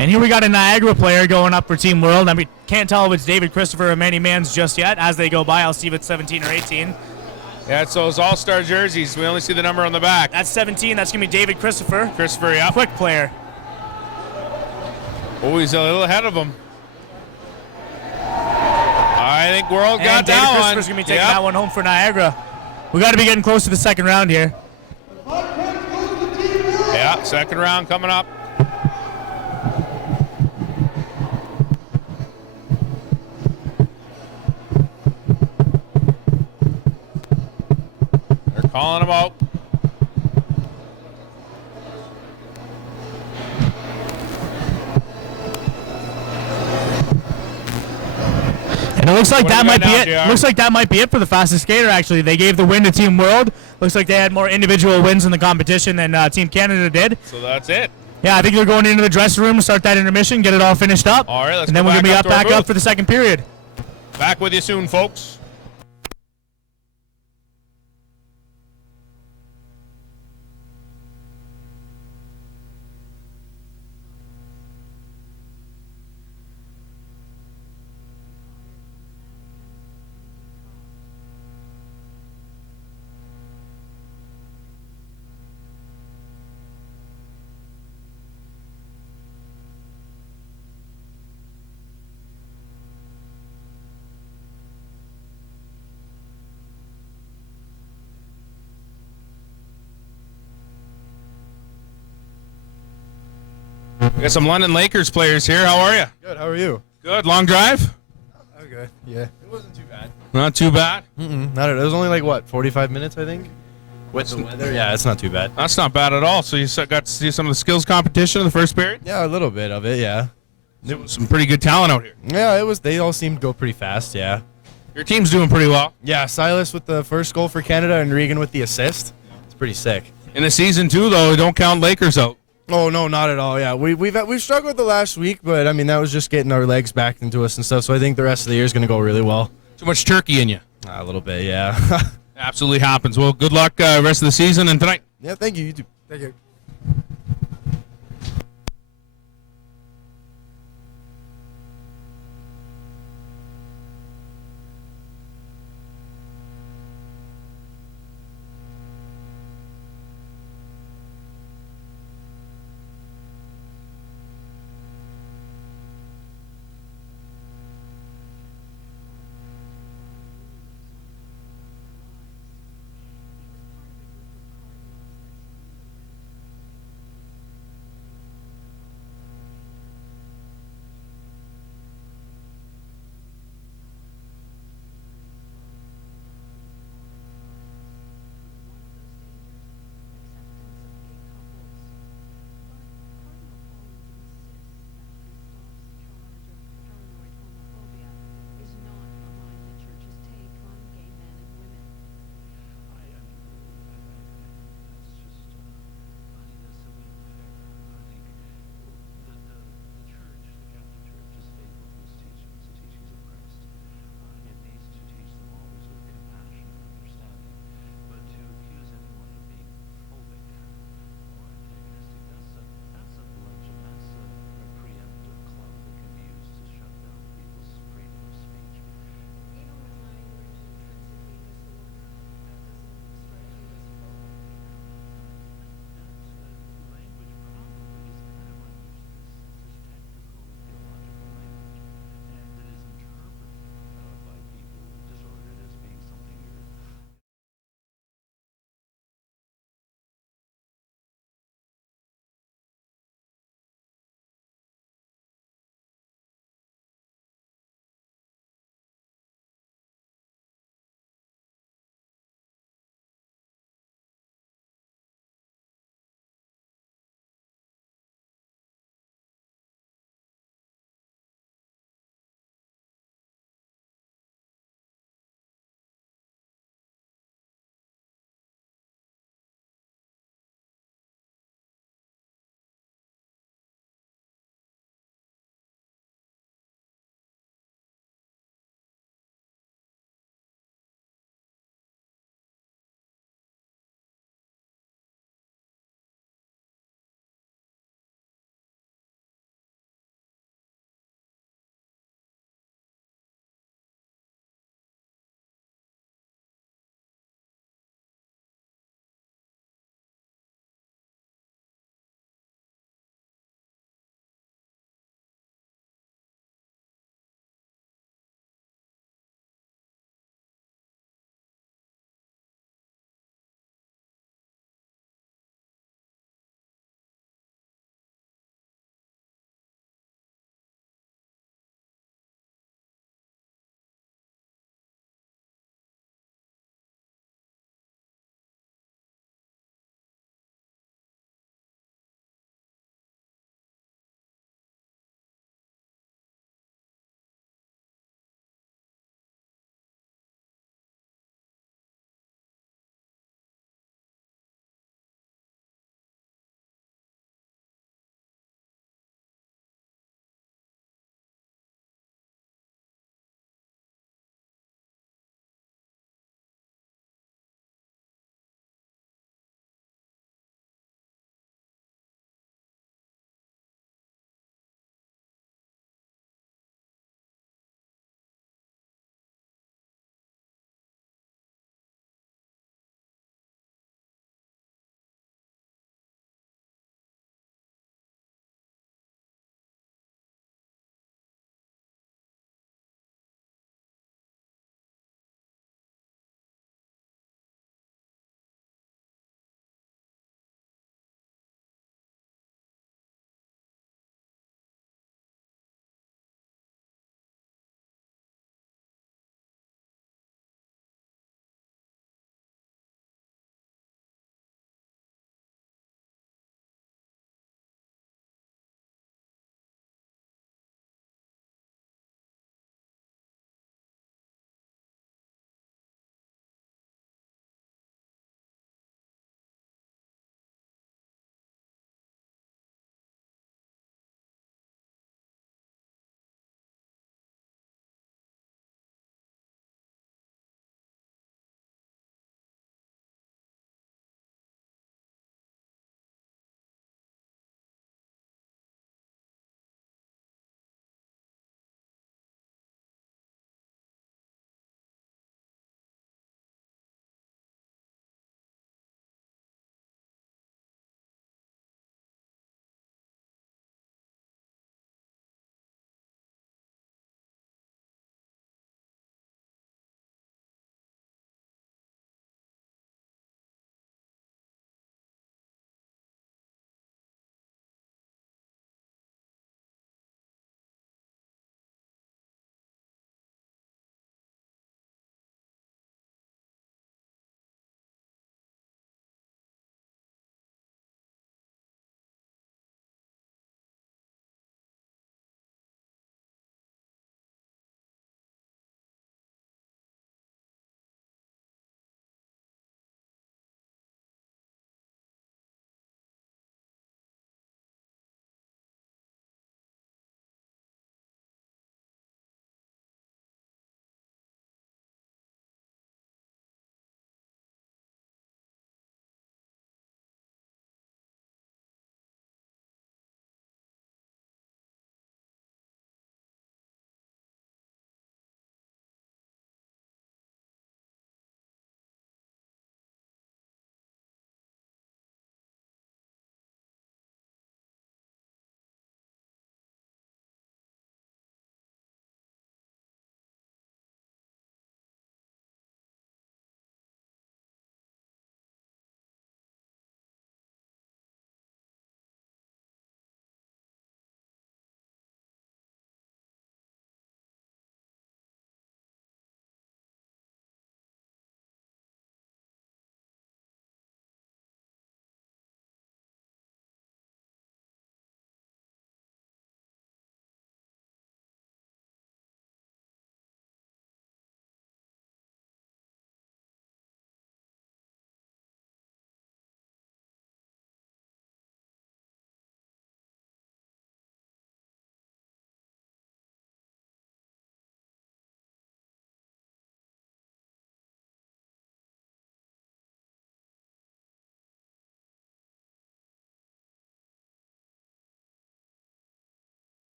And here we got a Niagara player going up for Team World. I mean, can't tell if it's David Christopher or Manny Mans just yet. As they go by, I'll see if it's 17 or 18. Yeah, it's those all-star jerseys. We only see the number on the back. That's 17. That's going to be David Christopher. Christopher, yeah. Quick player. Oh, he's a little ahead of him. I think World got And David that one. Christopher's going to be taking that one home for Niagara. We got to be getting close to the second round here. Yeah, second round coming up. They're calling him out. And it looks like What do that we might got be now, it. JR? Looks like that might be it for the fastest skater, actually. They gave the win to Team World. Looks like they had more individual wins in the competition than Team Canada did. So that's it. Yeah, I think they're going into the dressing room to start that intermission, get it all finished up. All right, let's and then go we're going to be back up up to our back up booth. for the second period. Back with you soon, folks. We got some London Lakers players here. How are you? Good. How are you? Good. Long drive? Okay. Yeah. It wasn't too bad. Not too bad. Not at all. It was only like what, 45 minutes, I think. With the weather, yeah, it's not too bad. That's not bad at all. So you got to see some of the skills competition in the first period? Yeah, a little bit of it. Yeah. Some pretty good talent out here. Yeah, it was. They all seemed to go pretty fast. Yeah. Your team's doing pretty well. Yeah, Silas with the first goal for Canada and Regan with the assist. It's pretty sick. In the season two, though, don't count Lakers out. Oh no, not at all. Yeah, we've struggled the last week, but I mean that was just getting our legs back into us and stuff. So I think the rest of the year is going to go really well. Too much turkey in you. A little bit, yeah. Absolutely happens. Well, good luck rest of the season and tonight. Yeah, thank you. You too. Thank you.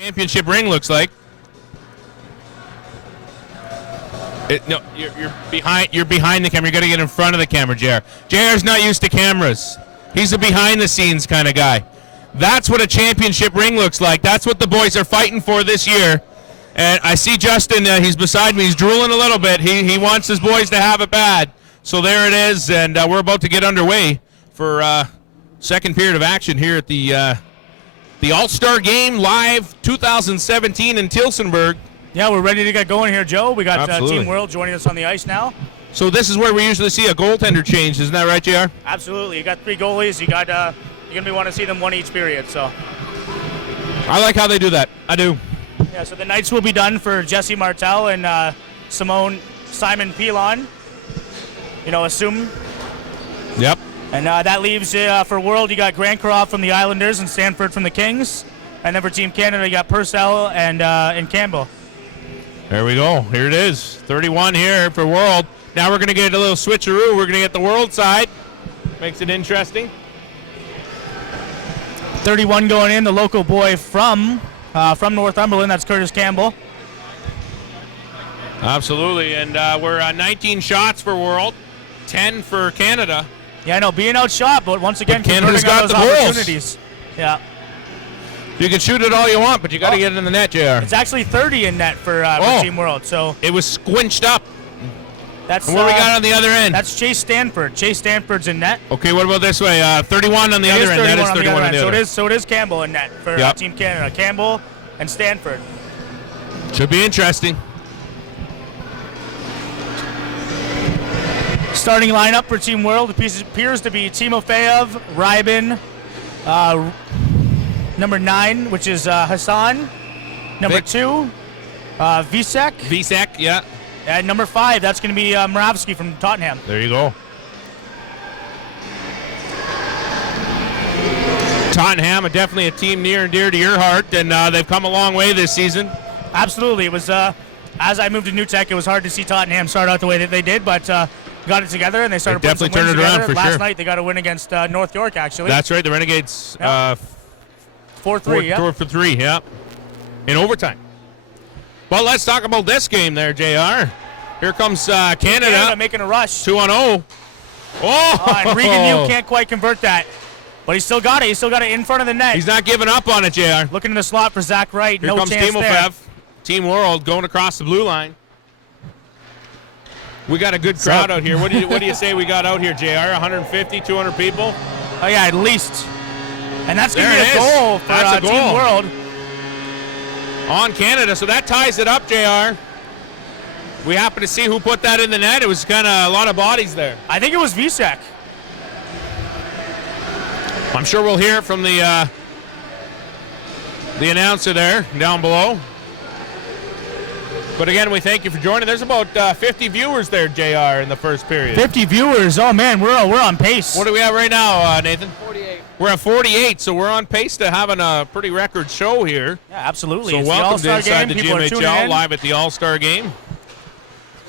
championship ring looks like. No, you're behind. You're behind the camera. You got to get in front of the camera, JR. JR's not used to cameras. He's a behind-the-scenes kind of guy. That's what a championship ring looks like. That's what the boys are fighting for this year. And I see Justin. He's beside me. He's drooling a little bit. He wants his boys to have it bad. So there it is, and we're about to get underway for second period of action here at the All-Star Game Live 2017 in Tillsonburg. Yeah, we're ready to get going here, Joe. We got Absolutely. Team World joining us on the ice now. So this is where we usually see a goaltender change, isn't that right, JR? Absolutely. You got 3 goalies. You're going to want to see them one each period. So. I like how they do that. I do. Yeah, so the nights will be done for Jesse Martel and Simon Pilon. Assume. Yep. And that leaves for World, you got Grant Croft from the Islanders and Stanford from the Kings. And then for Team Canada, you got Purcell and Campbell. There we go. Here it is. 31 here for World. Now we're going to get a little switcheroo. We're going to get the World side. Makes it interesting. 31 going in, the local boy from Northumberland. That's Curtis Campbell. Absolutely. And we're 19 shots for World, 10 for Canada. Yeah, I know, being outshot, but once again, Canada's got those the goals. opportunities. Yeah. You can shoot it all you want, but you got to get it in the net, JR. It's actually 30 in net for Team World. So it was squinched up. That's and what we got on the other end? That's Chase Stanford. Chase Stanford's in net. Okay, what about this way? 31 on the other end. That is 31 on the other end. So it is Campbell in net for Team Canada. Campbell and Stanford. Should be interesting. Starting lineup for Team World appears to be Timofeyev, Rybin, number 9, which is Hassan. Number 2, Visek. Visek, yeah. And number 5, that's going to be Moravsky from Tottenham. There you go. Tottenham, definitely a team near and dear to your heart, and they've come a long way this season. Absolutely. It was as I moved to New Tech, it was hard to see Tottenham start out the way that they did, but got it together, and they started putting some wins definitely turned it around for Last sure. night, they got a win against North York, actually. That's right. The Renegades 4-3, yeah. 4-3, yeah. In overtime. Well, let's talk about this game there, JR. Here comes Canada making a rush. 2-0. Oh! And Regan Yu can't quite convert that. But he's still got it. He's still got it in front of the net. He's not giving up on it, JR. Looking in the slot for Zach Wright. Here no comes chance there. Team World going across the blue line. We got a good crowd out here. What do you say we got out here, JR? 150, 200 people? Oh, yeah, at least. And that's going to be a goal for Team World. On Canada, so that ties it up, JR. We happen to see who put that in the net. It was kind of a lot of bodies there. I think it was Visek. I'm sure we'll hear it from the announcer there down below. But again, we thank you for joining. There's about 50 viewers there, JR, in the first period. 50 viewers. Oh man, we're on pace. What do we have right now, Nathan? 48. We're at 48, so we're on pace to having a pretty record show here. Yeah, absolutely. So it's welcome the to Inside game. the People GMHL, live at the All-Star Game.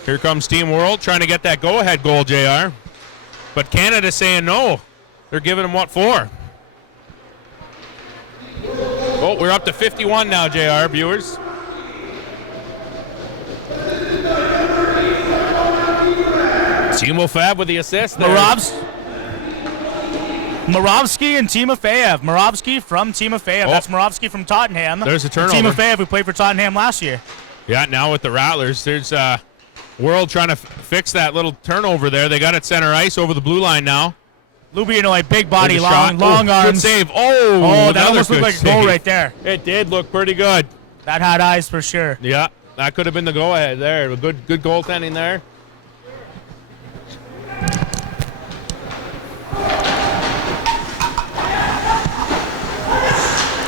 Here comes Team World trying to get that go-ahead goal, JR. But Canada saying no. They're giving them what for? Oh, we're up to 51 now, JR, viewers. Timofeyev with the assist there. Moravsky and Timofeyev. Moravsky from Timofeyev. That's Moravsky from Tottenham. There's a turnover. Timofeyev, who played for Tottenham last year. Yeah, now with the Rattlers, there's World trying to fix that little turnover there. They got it center ice over the blue line now. Lubianoy, big body, long arms. Good save. Oh, that almost looked like a goal right there. It did look pretty good. That had eyes for sure. Yeah, that could have been the go-ahead there. Good goaltending there.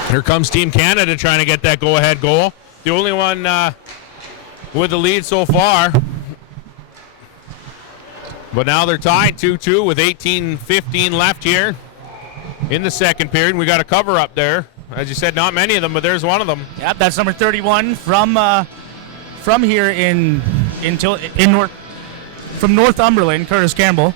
Here comes Team Canada trying to get that go-ahead goal. The only one with the lead so far. But now they're tied 2-2 with 18:15 left here in the second period. We got a cover up there. As you said, not many of them, but there's one of them. Yep, that's number 31 from here from Northumberland, Curtis Campbell.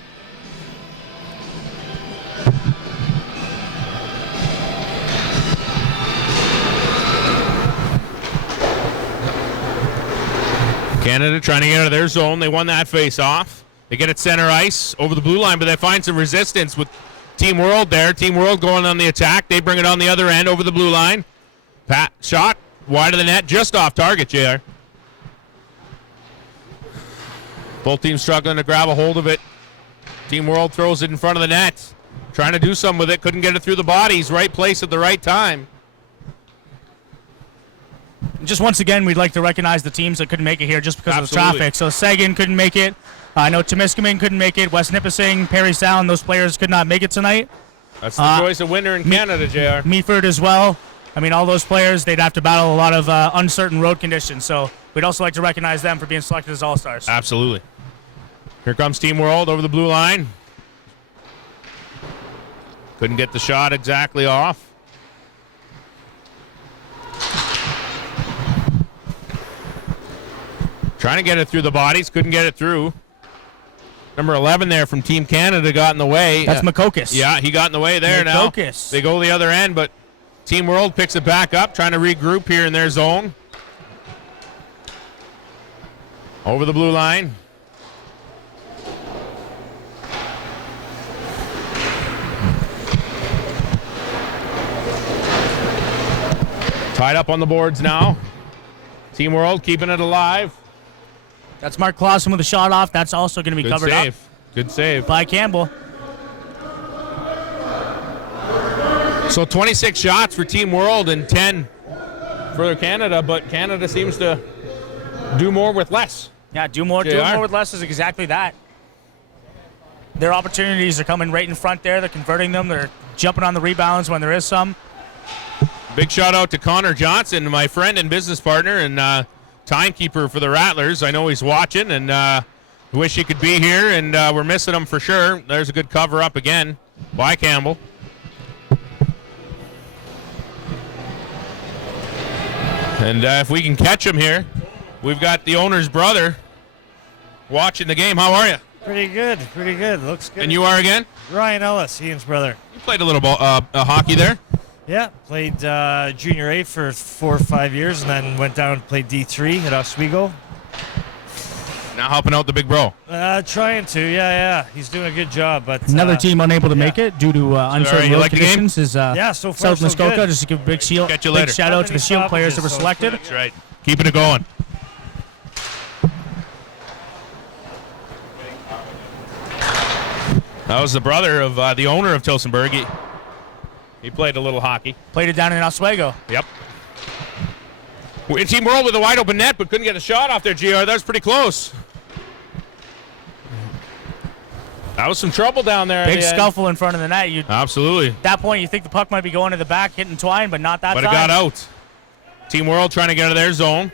Canada trying to get out of their zone. They won that face-off. They get it center ice over the blue line, but they find some resistance with Team World there. Team World going on the attack. They bring it on the other end over the blue line. Shot wide of the net, just off target, JR. Both teams struggling to grab a hold of it. Team World throws it in front of the net. Trying to do something with it. Couldn't get it through the bodies. Right place at the right time. Just once again, we'd like to recognize the teams that couldn't make it here just because Absolutely. of the traffic. So Sagan couldn't make it. I know Temiskaming couldn't make it. West Nipissing, Parry Sound, those players could not make it tonight. That's the choice of winner in Canada, JR. Meaford as well. I mean, all those players, they'd have to battle a lot of uncertain road conditions. So we'd also like to recognize them for being selected as All-Stars. Absolutely. Here comes Team World over the blue line. Couldn't get the shot exactly off. Trying to get it through the bodies. Couldn't get it through. Number 11 there from Team Canada got in the way. That's Makokis. Yeah, he got in the way there Makokis. now. They go the other end, but Team World picks it back up, trying to regroup here in their zone. Over the blue line. Tied up on the boards now. Team World keeping it alive. That's Mark Clausen with a shot off. That's also going to be Good covered save. up Good save. by Campbell. So 26 shots for Team World and 10 for Canada, but Canada seems to do more with less. Yeah, do more with less is exactly that. Their opportunities are coming right in front there. They're converting them. They're jumping on the rebounds when there is some. Big shout out to Connor Johnson, my friend and business partner and timekeeper for the Rattlers. I know he's watching and wish he could be here, and we're missing him for sure. There's a good cover up again by Campbell. And if we can catch him here, we've got the owner's brother watching the game. How are you? Pretty good, pretty good. Looks good. And you are again? Ryan Ellis, Ian's brother. You played a little hockey there? Yeah, played junior A for 4 or 5 years, and then went down and played D3 at Oswego. Now helping out the big bro. Trying to, yeah. He's doing a good job. But Another team unable to make it due to uncertain road conditions is yeah, so far, South Muskoka. good. Just to give a big shout Catch you later. out to the Shield players that were selected. That's right. Keeping it going. That was the brother of the owner of Tilsonburg. He played a little hockey. Played it down in Oswego. Yep. Team World with a wide open net, but couldn't get a shot off there, GR. That was pretty close. That was some trouble down there. Big scuffle in front of the net. Absolutely. At that point, you think the puck might be going to the back, hitting Twine, but not that time. But it got out. Team World trying to get out of their zone.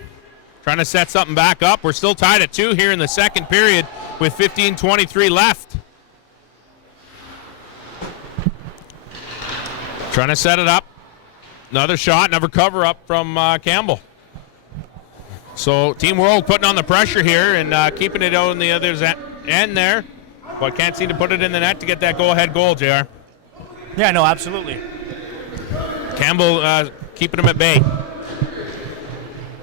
Trying to set something back up. We're still tied at 2 here in the second period with 15:23 left. Trying to set it up. Another shot, another cover up from Campbell. So Team World putting on the pressure here and keeping it on the other end there. But can't seem to put it in the net to get that go-ahead goal, JR. Yeah, no, absolutely. Campbell keeping him at bay.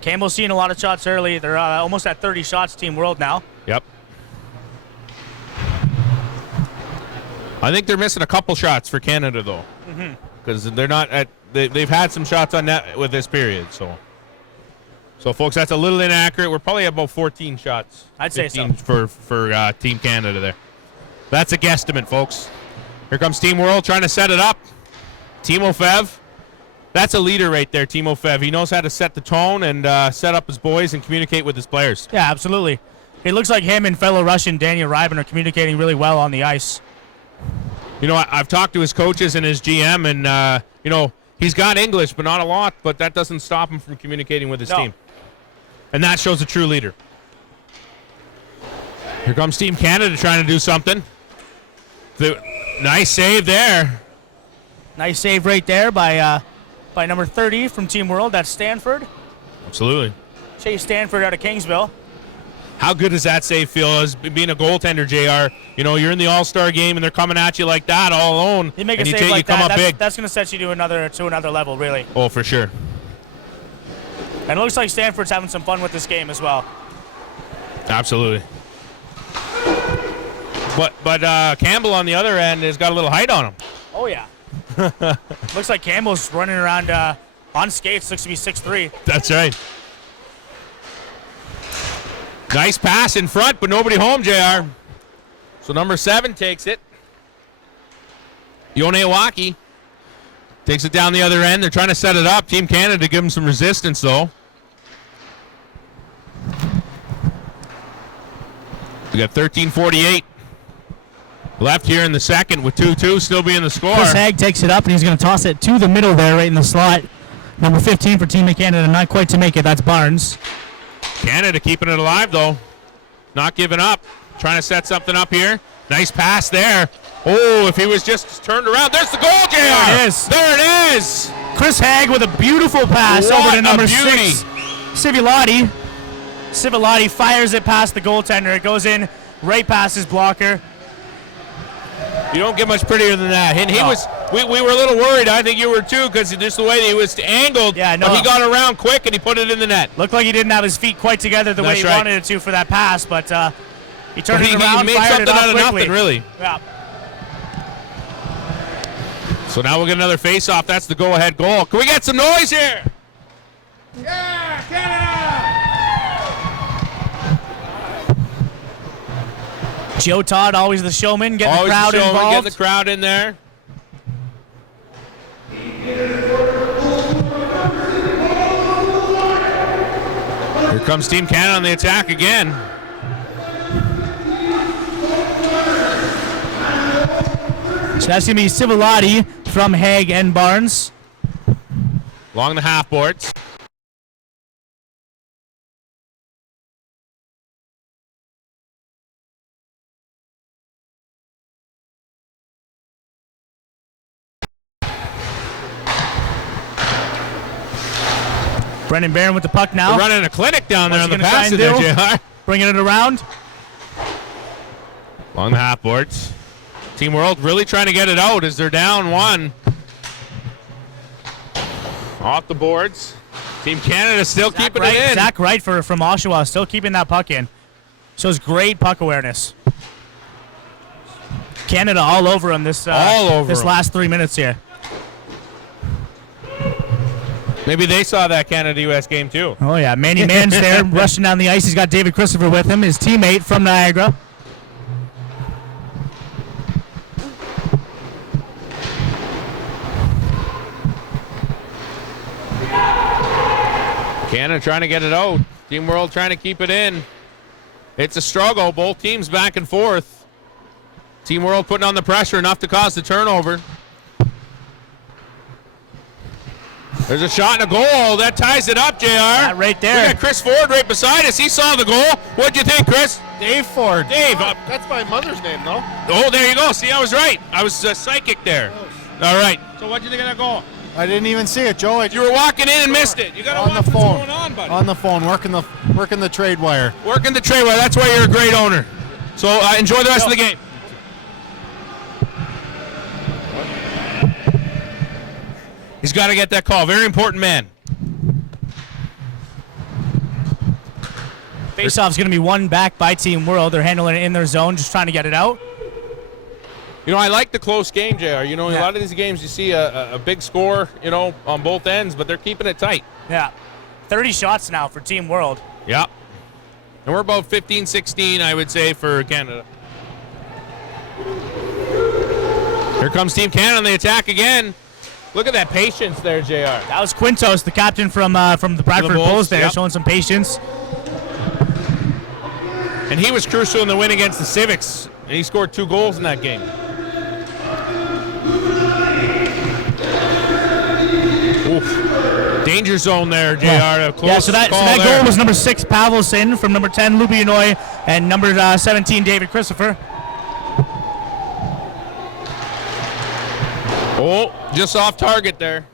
Campbell's seeing a lot of shots early. They're almost at 30 shots, Team World now. Yep. I think they're missing a couple shots for Canada, though. Because they're not at. They've had some shots on net with this period, so folks, that's a little inaccurate. We're probably about 14 shots. I'd say so. For Team Canada there. That's a guesstimate, folks. Here comes Team World trying to set it up. Timo Fev. That's a leader right there, Timo Fev. He knows how to set the tone and set up his boys and communicate with his players. Yeah, absolutely. It looks like him and fellow Russian Daniel Ryben are communicating really well on the ice. You know, I've talked to his coaches and his GM, and, you know, he's got English, but not a lot, but that doesn't stop him from communicating with his team. And that shows a true leader. Here comes Team Canada trying to do something. Nice save there. Nice save right there by number 30 from Team World. That's Stanford. Absolutely. Chase Stanford out of Kingsville. How good does that save feel as being a goaltender, JR? You know, you're in the All-Star game and they're coming at you like that all alone. You make a and save like that, big. that's going to set you to another level, really. Oh, for sure. And it looks like Stanford's having some fun with this game as well. Absolutely. But Campbell on the other end has got a little height on him. Oh, yeah. Looks like Campbell's running around on skates. Looks to be 6'3". That's right. Nice pass in front, but nobody home, JR. So number 7 takes it. Yonewaki takes it down the other end. They're trying to set it up. Team Canada give them some resistance, though. We got 13:48 left here in the second with 2-2 still being the score. Chris Haig takes it up, and he's going to toss it to the middle there, right in the slot. Number 15 for Team Canada, not quite to make it. That's Barnes. Canada keeping it alive, though. Not giving up. Trying to set something up here. Nice pass there. Oh, if he was just turned around. There's the goal, JR. There it is. There it is. Chris Haig with a beautiful pass What over to number a beauty. 6. Civilotti. Civilotti fires it past the goaltender. It goes in right past his blocker. You don't get much prettier than that. And he was, we were a little worried. I think you were too, because just the way that he was angled. Yeah, no. But he got around quick and he put it in the net. Looked like he didn't have his feet quite together the way he wanted it to for that pass, but he turned it around, he made fired something it off out of quickly. nothing, really. Yeah. So now we'll get another face-off. That's the go-ahead goal. Can we get some noise here? Yeah, Canada! Joe Todd, always the showman, getting Always the crowd the showman, involved. getting the crowd in there. Here comes Team Canada on the attack again. So that's going to be Civilotti from Haig and Barnes. Along the half boards. Brendan Barron with the puck now. They're running a clinic down there on the pass pass there, JR. Bringing it around. Along the half boards. Team World really trying to get it out as they're down 1. Off the boards. Team Canada still keeping it in. Zach Wright from Oshawa still keeping that puck in. Shows great puck awareness. Canada all over him this last 3 minutes here. Maybe they saw that Canada-U.S. game too. Oh yeah, Manny Mann's there rushing down the ice. He's got David Christopher with him, his teammate from Niagara. Canada trying to get it out. Team World trying to keep it in. It's a struggle. Both teams back and forth. Team World putting on the pressure enough to cause the turnover. There's a shot and a goal. That ties it up, JR. That right there. We got Chris Ford right beside us. He saw the goal. What'd you think, Chris? Dave Ford. Dave. That's my mother's name, no? Oh, there you go. See, I was right. I was psychic there. All right. So what'd you think of that goal? I didn't even see it, Joe. You were walking in and missed it. You got to watch what's going on, buddy. On the phone, working the trade wire. Working the trade wire. That's why you're a great owner. So enjoy the rest of the game. He's got to get that call. Very important man. Faceoff's going to be won back by Team World. They're handling it in their zone, just trying to get it out. You know, I like the close game, JR. You know, a lot of these games you see a big score, you know, on both ends, but they're keeping it tight. Yeah. 30 shots now for Team World. Yeah. And we're about 15, 16, I would say, for Canada. Here comes Team Canada on the attack again. Look at that patience there, JR. That was Quintos, the captain from the Bradford Bulls there, showing some patience. And he was crucial in the win against the Civics. And he scored 2 goals in that game. Oof. Danger zone there, JR. Yeah, so that goal was number 6, Pavelson, from number 10, Lubianoy, and number 17, David Christopher. Oh, just off target there.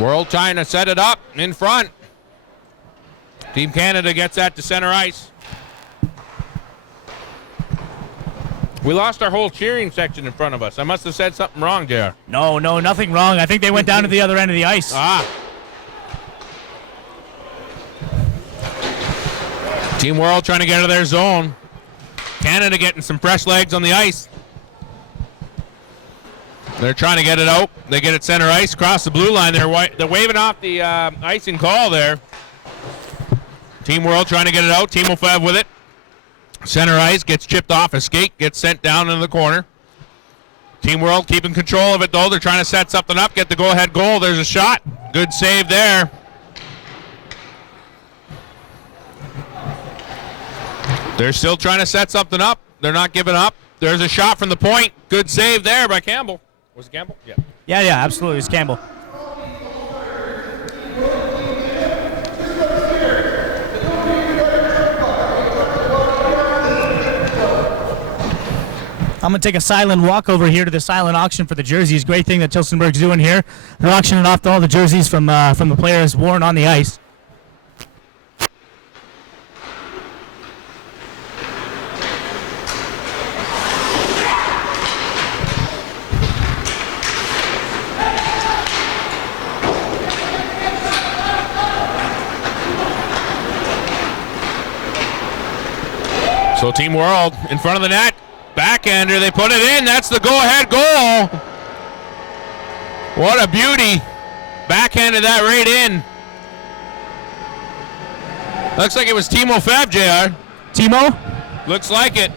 World trying to set it up in front. Team Canada gets that to center ice. We lost our whole cheering section in front of us. I must have said something wrong, JR. No, nothing wrong. I think they went down to the other end of the ice. Team World trying to get out of their zone. Canada getting some fresh legs on the ice. They're trying to get it out. They get it center ice, across the blue line. They're waving off the icing call there. Team World trying to get it out. Timo Fev with it. Center ice, gets chipped off a skate, gets sent down into the corner. Team World keeping control of it, though. They're trying to set something up, get the go-ahead goal. There's a shot. Good save there. They're still trying to set something up. They're not giving up. There's a shot from the point. Good save there by Campbell. Was it Campbell? Yeah. Yeah, absolutely. It's Campbell. I'm going to take a silent walk over here to the silent auction for the jerseys. Great thing that Tilsonburg's doing here. They're auctioning off all the jerseys from the players worn on the ice. So Team World in front of the net. Backhander, they put it in. That's the go-ahead goal. What a beauty. Backhanded that right in. Looks like it was Timo Fev, JR. Timo? Looks like it.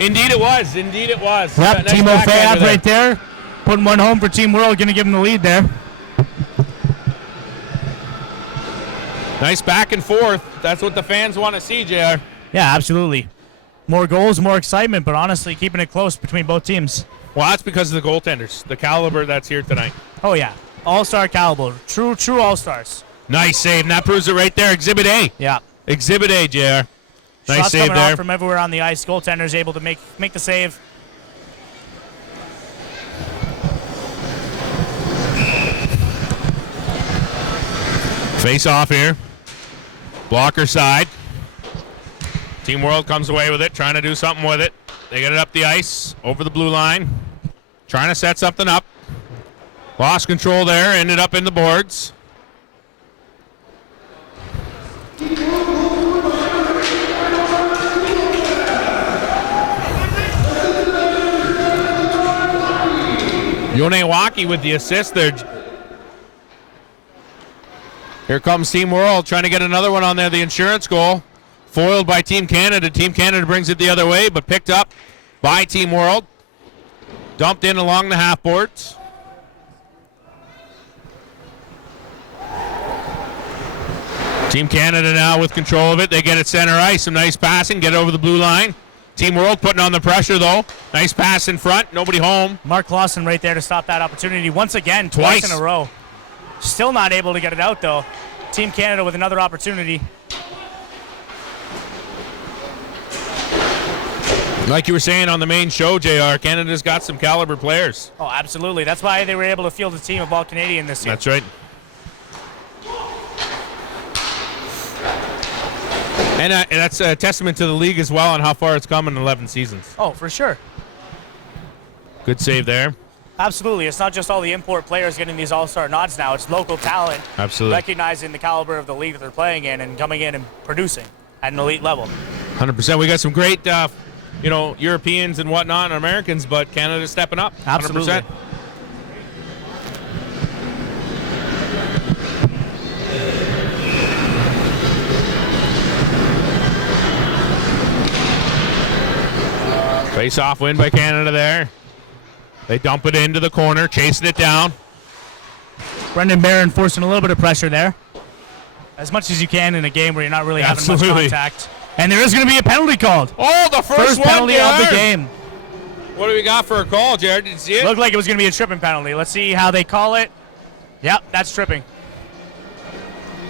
Indeed it was. Indeed it was. Yep, Nice Timo backhander Fev right there. Putting one home for Team World. Going to give him the lead there. Nice back and forth. That's what the fans want to see, JR. Yeah, absolutely. More goals, more excitement, but honestly, keeping it close between both teams. Well, that's because of the goaltenders, the caliber that's here tonight. Oh, yeah. All-star caliber. True all-stars. Nice save, and that proves it right there. Exhibit A. Yeah. Exhibit A, JR. Nice Shots save coming there. off from everywhere on the ice. Goaltenders able to make the save. Face off here. Blocker side. Team World comes away with it, trying to do something with it. They get it up the ice, over the blue line. Trying to set something up. Lost control there, ended up in the boards. Yonewaki with the assist there. Here comes Team World trying to get another one on there, the insurance goal. Foiled by Team Canada. Team Canada brings it the other way, but picked up by Team World. Dumped in along the half boards. Team Canada now with control of it. They get it center ice. Some nice passing. Get over the blue line. Team World putting on the pressure, though. Nice pass in front. Nobody home. Mark Lawson right there to stop that opportunity once again, twice in a row. Still not able to get it out, though. Team Canada with another opportunity. Like you were saying on the main show, JR, Canada's got some caliber players. Oh, absolutely. That's why they were able to field a team of all Canadian this year. That's right. And that's a testament to the league as well on how far it's come in 11 seasons. Oh, for sure. Good save there. Absolutely. It's not just all the import players getting these all-star nods now. It's local talent. Absolutely. Recognizing the caliber of the league that they're playing in and coming in and producing at an elite level. 100%. We got some great, Europeans and whatnot and Americans, but Canada's stepping up. 100%. Absolutely. Face-off win by Canada there. They dump it into the corner, chasing it down. Brendan Barron forcing a little bit of pressure there. As much as you can in a game where you're not really having much contact. And there is going to be a penalty called. Oh, the first one, penalty of the game. What do we got for a call, Jared? Did you see it? Looked like it was going to be a tripping penalty. Let's see how they call it. Yep, that's tripping.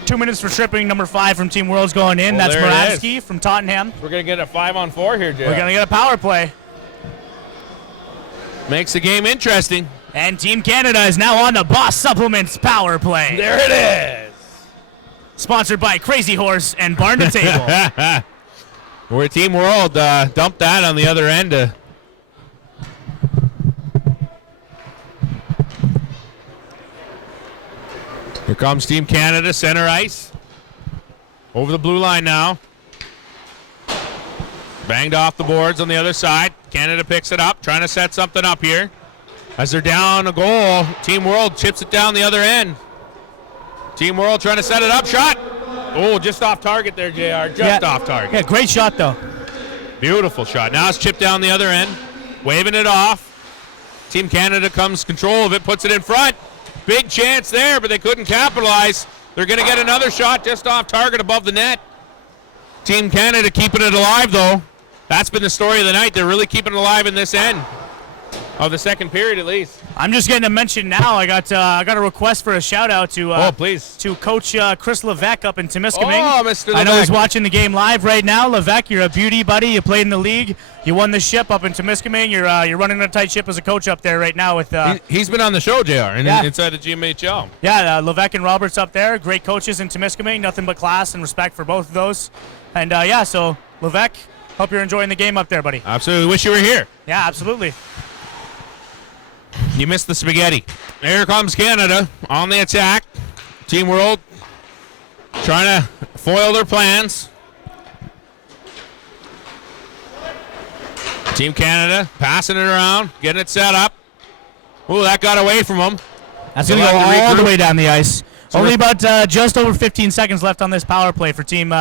2 minutes for tripping. Number 5 from Team World's going in. Well, that's Moravsky from Tottenham. We're going to get a 5-on-4 here, Jared. We're going to get a power play. Makes the game interesting. And Team Canada is now on the Boss Supplements power play. There it is. Sponsored by Crazy Horse and Barn to Table. Where Team World dumped that on the other end. Here comes Team Canada, center ice. Over the blue line now. Banged off the boards on the other side. Canada picks it up, trying to set something up here. As they're down a goal, Team World chips it down the other end. Team World trying to set it up. Shot. Oh, just off target there, JR. Just off target. Yeah, great shot, though. Beautiful shot. Now it's chipped down the other end. Waving it off. Team Canada comes control of it, puts it in front. Big chance there, but they couldn't capitalize. They're going to get another shot just off target above the net. Team Canada keeping it alive, though. That's been the story of the night. They're really keeping it alive in this end of the second period, at least. I'm just getting a mention now. I got a request for a shout out to please, to Coach Chris Levesque up in Temiskaming. Oh, Mr. Levesque. I know he's watching the game live right now. Levesque, you're a beauty, buddy. You played in the league. You won the ship up in Temiskaming. You're running a tight ship as a coach up there right now with. He's been on the show, JR, inside the GMHL. Yeah, Levesque and Roberts up there, great coaches in Temiskaming. Nothing but class and respect for both of those. And so Levesque, hope you're enjoying the game up there, buddy. Absolutely. Wish you were here. Yeah, absolutely. You missed the spaghetti. Here comes Canada on the attack. Team World trying to foil their plans. Team Canada passing it around, getting it set up. Ooh, that got away from them. That's going to go all the way down the ice. Only about just over 15 seconds left on this power play for Team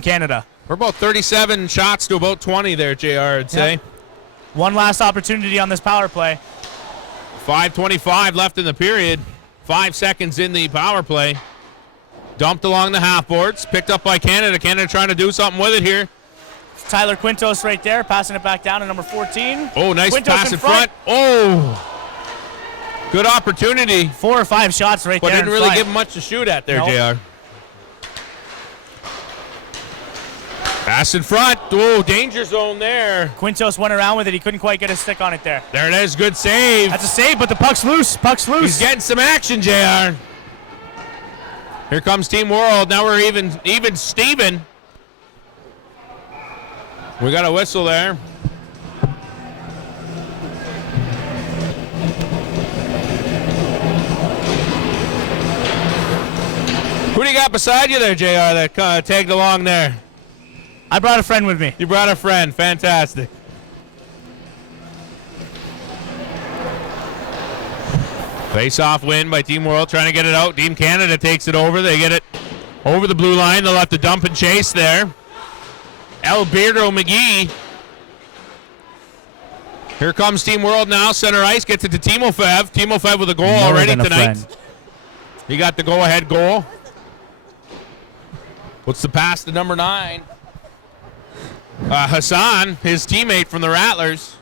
Canada. We're about 37 shots to about 20 there, JR, I'd say. One last opportunity on this power play. 5:25 left in the period. 5 seconds in the power play. Dumped along the half boards. Picked up by Canada. Canada trying to do something with it here. Tyler Quintos right there, passing it back down to number 14. Oh, nice Quintos pass in front. Oh, good opportunity. 4 or 5 shots right there. But didn't really give him much to shoot at there, JR. Pass in front. Oh, danger zone there. Quintos went around with it. He couldn't quite get his stick on it there. There it is. Good save. That's a save, but the puck's loose. Puck's loose. He's getting some action, JR. Here comes Team World. Now we're even Steven. We got a whistle there. Who do you got beside you there, JR, that tagged along there? I brought a friend with me. You brought a friend. Fantastic. Face-off win by Team World, trying to get it out. Team Canada takes it over. They get it over the blue line. They'll have to dump and chase there. Alberto McGee. Here comes Team World now. Center ice gets it to Timofev. Timofev with a goal already tonight. He got the go-ahead goal. What's the pass to number 9? Hassan, his teammate from the Rattlers.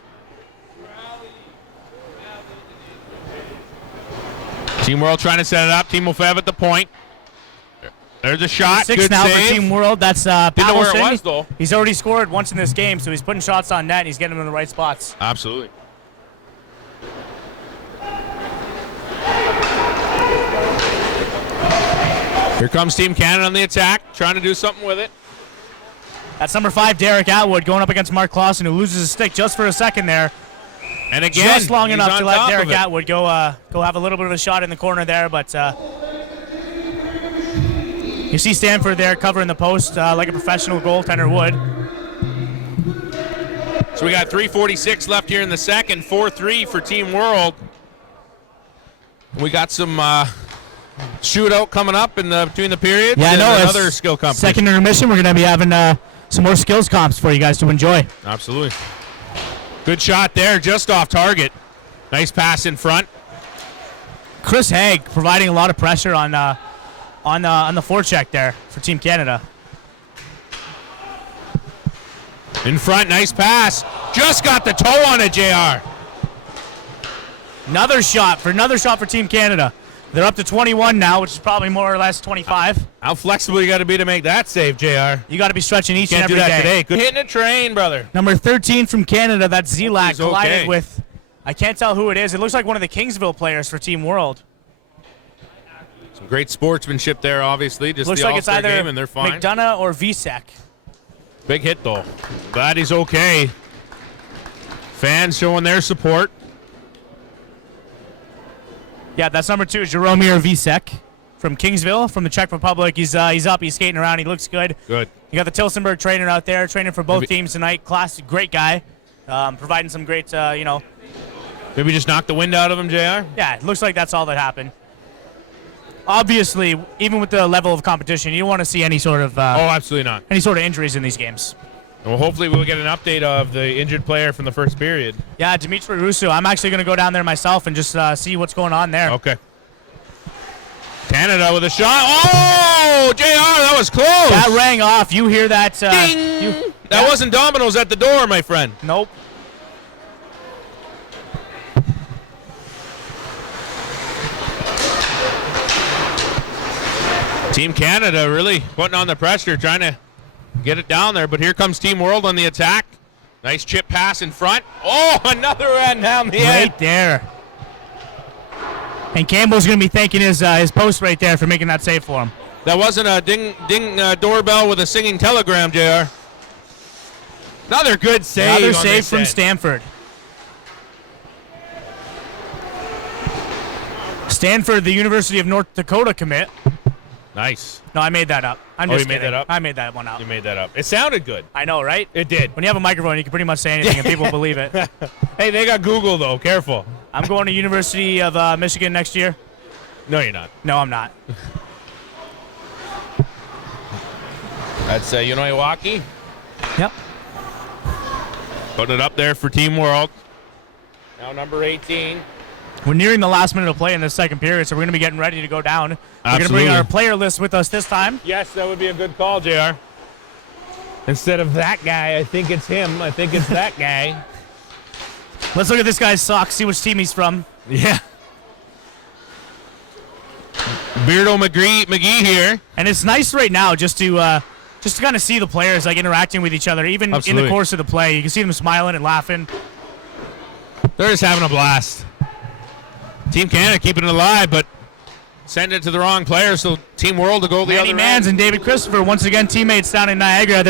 Team World trying to set it up. Timofev at the point. There's a shot. 6 Good now save. for Team World. That's Didn't know where it Powelson. was, though. He's already scored once in this game, so he's putting shots on net. And he's getting them in the right spots. Absolutely. Here comes Team Canada on the attack, trying to do something with it. That's number 5, Derek Atwood, going up against Mark Clausen, who loses his stick just for a second there. And again, just long he's enough on to let top Derek of it. Atwood go have a little bit of a shot in the corner there, but you see Stanford there covering the post like a professional goaltender would. So we got 3:46 left here in the second, 4-3 for Team World. We got some shootout coming up in between the periods. Yeah, I and know. another skill competition. Second intermission, we're going to be having some more skills comps for you guys to enjoy. Absolutely. Good shot there, just off target. Nice pass in front. Chris Haig providing a lot of pressure on the forecheck there for Team Canada. In front, nice pass. Just got the toe on it, JR. Another shot for Team Canada. They're up to 21 now, which is probably more or less 25. How flexible you got to be to make that save, JR? You got to be stretching each and Can't every do that day. today. Good hitting a train, brother. Number 13 from Canada, that's Zelak, He's okay. collided with, I can't tell who it is. It looks like one of the Kingsville players for Team World. Some great sportsmanship there, obviously. Just Looks the like it's All-Star either game, and they're fine. McDonough or Visek. Big hit, though. Glad he's okay. Fans showing their support. Yeah, that's number 2, Jaromir Visek from Kingsville, from the Czech Republic. He's up, he's skating around, he looks good. Good. You got the Tilsonburg trainer out there, training for both teams tonight. Classic, great guy, providing some great, Maybe just knock the wind out of him, JR? Yeah, it looks like that's all that happened. Obviously, even with the level of competition, you don't want to see any sort of absolutely not. Any sort of injuries in these games. Well, hopefully we'll get an update of the injured player from the first period. Yeah, Dimitri Russo. I'm actually going to go down there myself and just see what's going on there. Okay. Canada with a shot. Oh, JR, that was close. That rang off. You hear that? Ding! That wasn't Domino's at the door, my friend. Nope. Team Canada really putting on the pressure, trying to get it down there. But here comes Team World on the attack. Nice chip pass in front. Oh, another end down the end. Right there. And Campbell's going to be thanking his post right there for making that save for him. That wasn't a ding doorbell with a singing telegram, JR. Another good save. Another save from Stanford. Stanford, the University of North Dakota commit. Nice. No, I made that up. I'm just made kidding. that up? I made that one up. You made that up. It sounded good. I know, right? It did. When you have a microphone, you can pretty much say anything and people believe it. Hey, they got Google, though. Careful. I'm going to University of Michigan next year. No, you're not. No, I'm not. That's Uniwaki. Yep. Putting it up there for Team World. Now number 18. We're nearing the last minute of play in the second period, so we're going to be getting ready to go down. We're going to bring our player list with us this time. Yes, that would be a good call, JR. Instead of that guy, I think it's him. I think it's that guy. Let's look at this guy's socks, see which team he's from. Yeah. Beardo McGee here. And it's nice right now just to kind of see the players like interacting with each other, even in the course of the play. You can see them smiling and laughing. They're just having a blast. Team Canada keeping it alive, but send it to the wrong player, so Team World to go the other way. Manny Mans and David Christopher, once again teammates down in Niagara.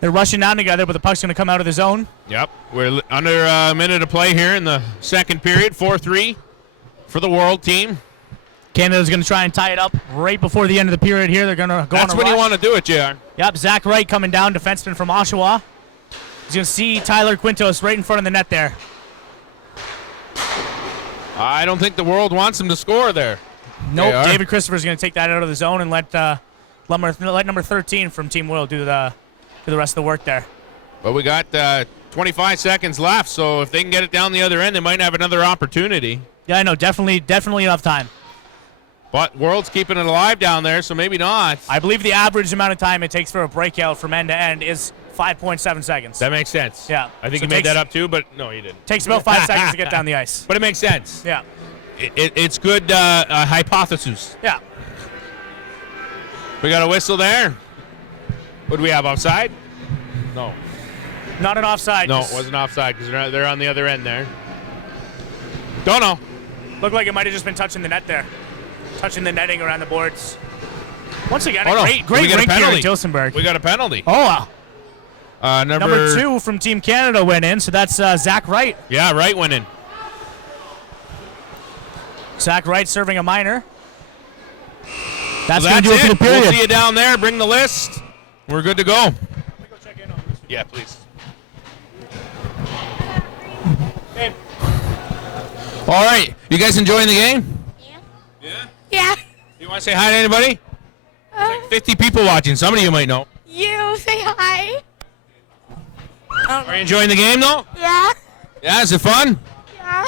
They're rushing down together, but the puck's going to come out of the zone. Yep, we're under a minute to play here in the second period. 4-3 for the World team. Canada's going to try and tie it up right before the end of the period here. They're going to go on a That's when you want to do it, JR. Yep, Zach Wright coming down, defenseman from Oshawa. He's going to see Tyler Quintos right in front of the net there. I don't think the World wants him to score there. Nope, David Christopher's going to take that out of the zone and let number 13 from Team World do the rest of the work there. But we got 25 seconds left, so if they can get it down the other end, they might have another opportunity. Yeah, I know, definitely enough time. But World's keeping it alive down there, so maybe not. I believe the average amount of time it takes for a breakout from end to end is 5.7 seconds. That makes sense. Yeah. I think you made that up too, but no, you didn't. Takes about 5 seconds to get down the ice. But it makes sense. Yeah. It's good hypothesis. Yeah. We got a whistle there. What do we have, offside? No. Not an offside. No, it wasn't offside because they're on the other end there. Don't know. Looked like it might have just been touching the net there. Touching the netting around the boards. Once again, great rink here at Tilsonburg. We got a penalty. Oh, number 2 from Team Canada went in, so that's Zach Wright. Yeah, Wright went in. Zach Wright serving a minor. That's so going to do it for the period. We'll see you down there. Bring the list. We're good to go. Let me go check in on this. Yeah, please. Hey. All right. You guys enjoying the game? Yeah. You want to say hi to anybody? Like 50 people watching. Some of you might know. You say hi. Are you enjoying the game, though? Yeah. Yeah, is it fun? Yeah.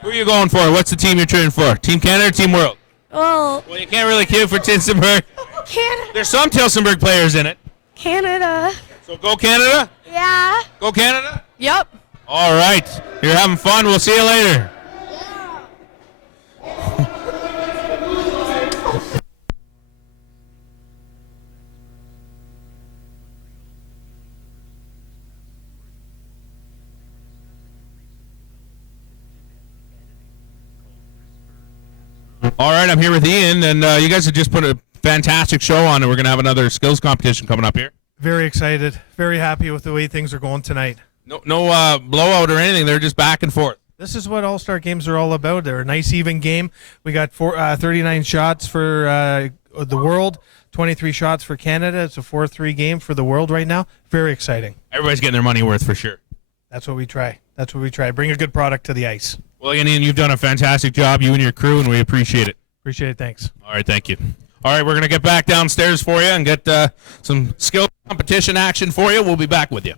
Who are you going for? What's the team you're cheering for? Team Canada or Team World? Well, you can't really cheer for Tilsonburg. Canada. There's some Tilsonburg players in it. Canada. So go Canada? Yeah. Go Canada? Yep. All right. You're having fun. We'll see you later. All right, I'm here with Ian, and you guys have just put a fantastic show on, and we're going to have another skills competition coming up here. Very excited. Very happy with the way things are going tonight. No blowout or anything. They're just back and forth. This is what All-Star games are all about. They're a nice, even game. We got 39 shots for the world, 23 shots for Canada. It's a 4-3 game for the world right now. Very exciting. Everybody's getting their money worth for sure. That's what we try. Bring a good product to the ice. Well, Ian, you've done a fantastic job, you and your crew, and we appreciate it. Appreciate it. Thanks. All right, thank you. All right, we're going to get back downstairs for you and get some skill competition action for you. We'll be back with you.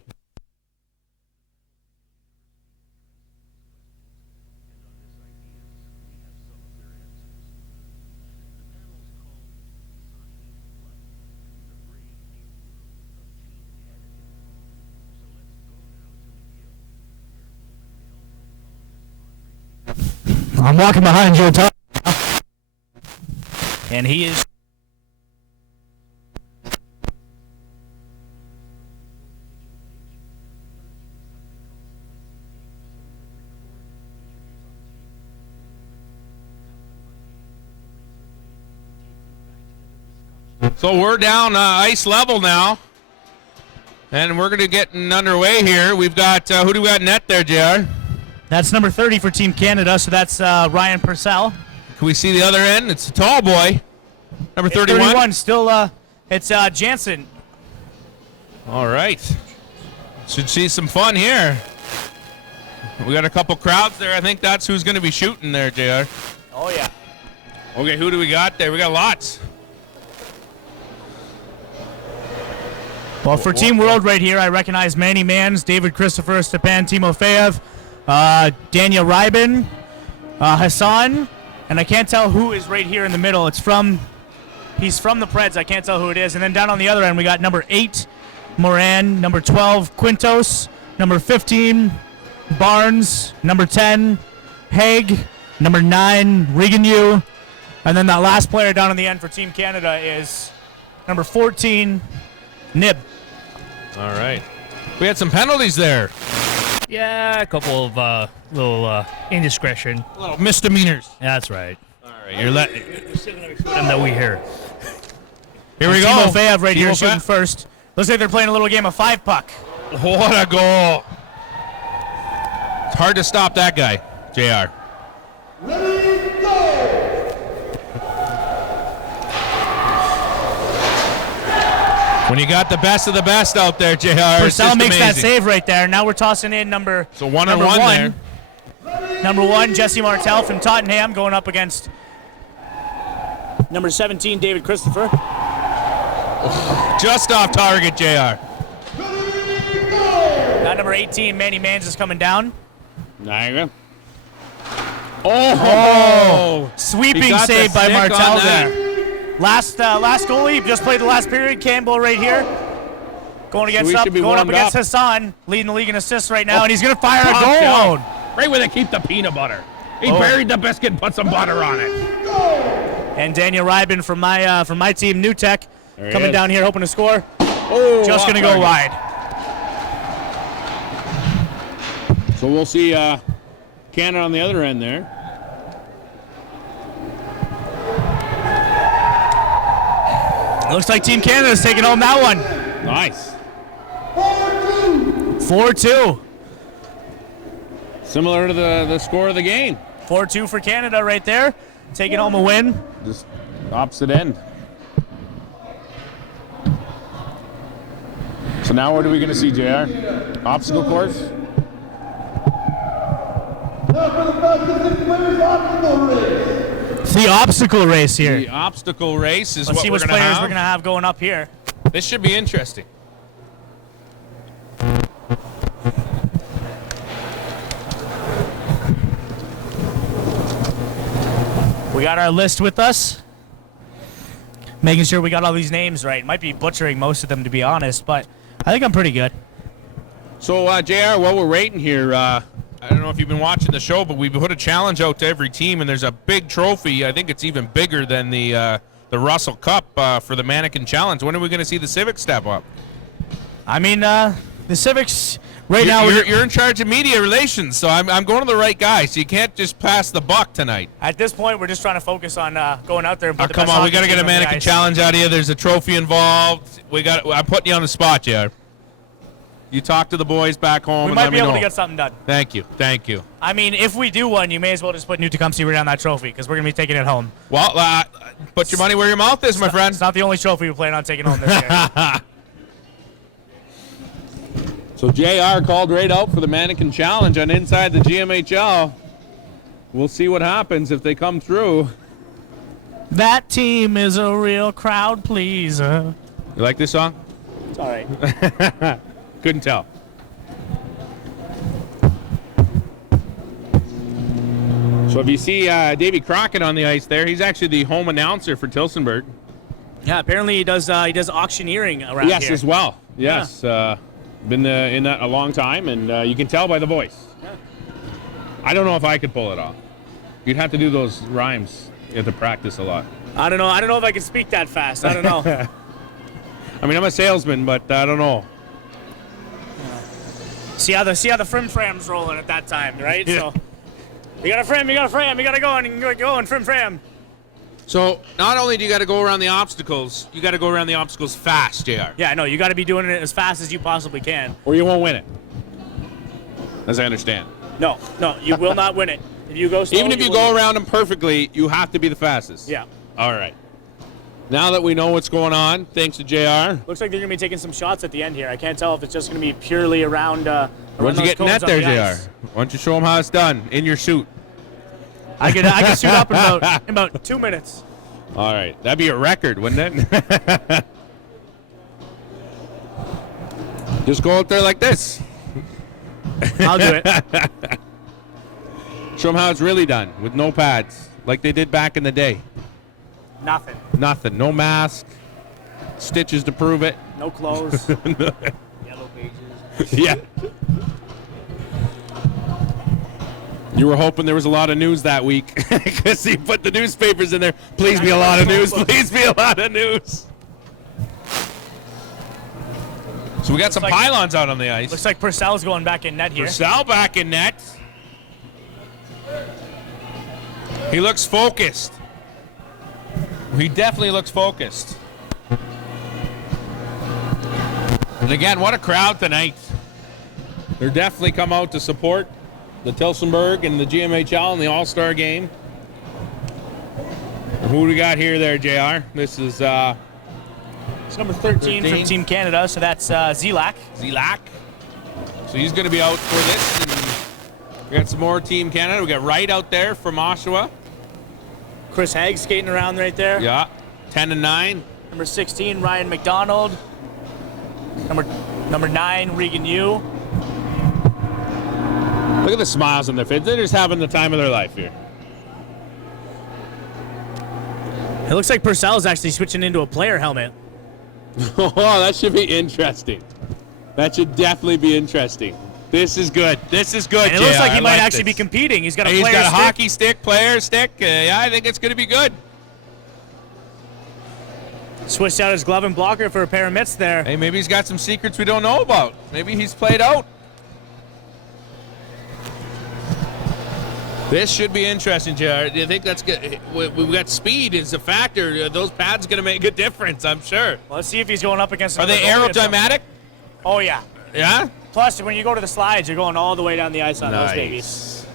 I'm walking behind Joe Todd. And he is. So we're down ice level now. And we're going to get underway here. We've got, who do we got net there, JR? That's number 30 for Team Canada, so that's Ryan Purcell. Can we see the other end? It's a tall boy. Number 31. 31, still, it's Jansen. All right. Should see some fun here. We got a couple crowds there. I think that's who's going to be shooting there, JR. Oh, yeah. Okay, who do we got there? We got lots. Well, for Team World right here, I recognize Manny Mans, David Christopher, Stepan Timofeyev, Daniel Rybin, Hassan, and I can't tell who is right here in the middle. He's from the Preds. I can't tell who it is. And then down on the other end, we got number 8, Moran, number 12, Quintos, number 15, Barnes, number 10, Haig, number 9, Regan, and then that last player down on the end for Team Canada is number 14, Nib. All right. We had some penalties there. Yeah, a couple of little indiscretion. Little misdemeanors. That's right. All right. You're them that we hear. Here we go. Timofeyev right here shooting first. Looks like they're playing a little game of 5-puck. What a goal. It's hard to stop that guy, JR. Ready, go! When you got the best of the best out there, JR, Purcell makes that save right there. Now we're tossing in number one there. Number 1, Jesse Martell from Tottenham going up against number 17, David Christopher. Just off target, JR. Now number 18, Manny Mans is coming down. Niagara. Oh! Sweeping save by Martell there. Last goalie just played the last period. Campbell right here, going up against Hassan, leading the league in assists right now, and he's going to fire a goal. Right where they keep the peanut butter. He buried the biscuit and put some butter on it. And Daniel Rybin from my team, New Tech, coming down here hoping to score. Just going to go wide. So we'll see Canada on the other end there. Looks like Team Canada's taking home that one. Nice. 4-2. Similar to the score of the game. 4-2 for Canada right there. Taking home a win. Just opposite end. So now what are we going to see, JR? Obstacle course? Now for the fastest 6 players obstacle race. It's the obstacle race here. The obstacle race is Let's what see we're which going to players have. we're going to have going up here. This should be interesting. We got our list with us. Making sure we got all these names right. Might be butchering most of them, to be honest, but I think I'm pretty good. So, JR, while we're waiting here, I don't know if you've been watching the show, but we put a challenge out to every team, and there's a big trophy. I think it's even bigger than the Russell Cup for the Mannequin Challenge. When are we going to see the Civics step up? I mean, the Civics Right now, you're in charge of media relations, so I'm going to the right guy. So you can't just pass the buck tonight. at this point, we're just trying to focus on going out there and put the Come best on, we hockey got to get team a on the mannequin ice. challenge out of you. There's a trophy involved. I'm putting you on the spot, JR. You talk to the boys back home. We and might let be me able know. to get something done. Thank you. I mean, if we do one, you may as well just put New Tecumseh right on that trophy because we're going to be taking it home. Well, put your money where your mouth is, my friend. It's not the only trophy we plan on taking home this year. So JR called right out for the mannequin challenge on Inside the GMHL. We'll see what happens if they come through. That team is a real crowd pleaser. You like this song? It's all right. Couldn't tell. So if you see Davey Crockett on the ice there, he's actually the home announcer for Tillsonburg. Yeah, apparently he does auctioneering around Yes, here. as well. Yes. Been in that a long time, and you can tell by the voice. I don't know if I could pull it off. You'd have to do those rhymes. You have to practice a lot. I don't know if I can speak that fast. I don't know. I mean, I'm a salesman, but I don't know. See how the frim fram's rolling at that time, right? Yeah. So you got a frim, you got to go and frim fram. So not only do you got to go around the obstacles, you got to go around the obstacles fast, JR. Yeah, I know. You got to be doing it as fast as you possibly can. Or you won't win it. As I understand. No, you will not win it. If you go slow, Even if you go around them perfectly, you have to be the fastest. Yeah. All right. Now that we know what's going on, thanks to JR. Looks like they're going to be taking some shots at the end here. I can't tell if it's just going to be purely around. Why don't you get in that there, JR? Why don't you show them how it's done in your suit? I could suit up in about 2 minutes. All right. That'd be a record, wouldn't it? Just go out there like this. I'll do it. Show them how it's really done with no pads, like they did back in the day. Nothing. Nothing. No mask. Stitches to prove it. No clothes. Yellow pages. Yeah. You were hoping there was a lot of news that week because you put the newspapers in there. Please be a lot of news. Please be a lot of news. So we got some pylons out on the ice. Looks like Purcell's going back in net here. Purcell back in net. He looks focused. He definitely looks focused. And again, what a crowd tonight. They're definitely come out to support the Tillsonburg and the GMHL in the All-Star game. Who do we got here there, JR? This is it's number 13 from Team Canada, so that's Zelak. Zelak. So he's going to be out for this. And we got some more Team Canada. We got Wright out there from Oshawa. Chris Haig skating around right there. Yeah, 10 and 9. Number 16, Ryan McDonald. Number 9, Regan Yu. Look at the smiles on their face. They're just having the time of their life here. It looks like Purcell's actually switching into a player helmet. Oh, that should be interesting. That should definitely be interesting. This is good. This is good. And it looks like he I might like actually this. be competing. He's got a He's player got a stick. hockey stick, player stick. Yeah, I think it's going to be good. Switched out his glove and blocker for a pair of mitts there. Hey, maybe he's got some secrets we don't know about. Maybe he's played out. This should be interesting, Jared. Do you think that's good? We've got speed is a factor. Are those pads going to make a difference? I'm sure. Well, let's see if he's going up against. Are they aerodynamic? Oh yeah. Yeah. Plus, when you go to the slides, you're going all the way down the ice on those babies.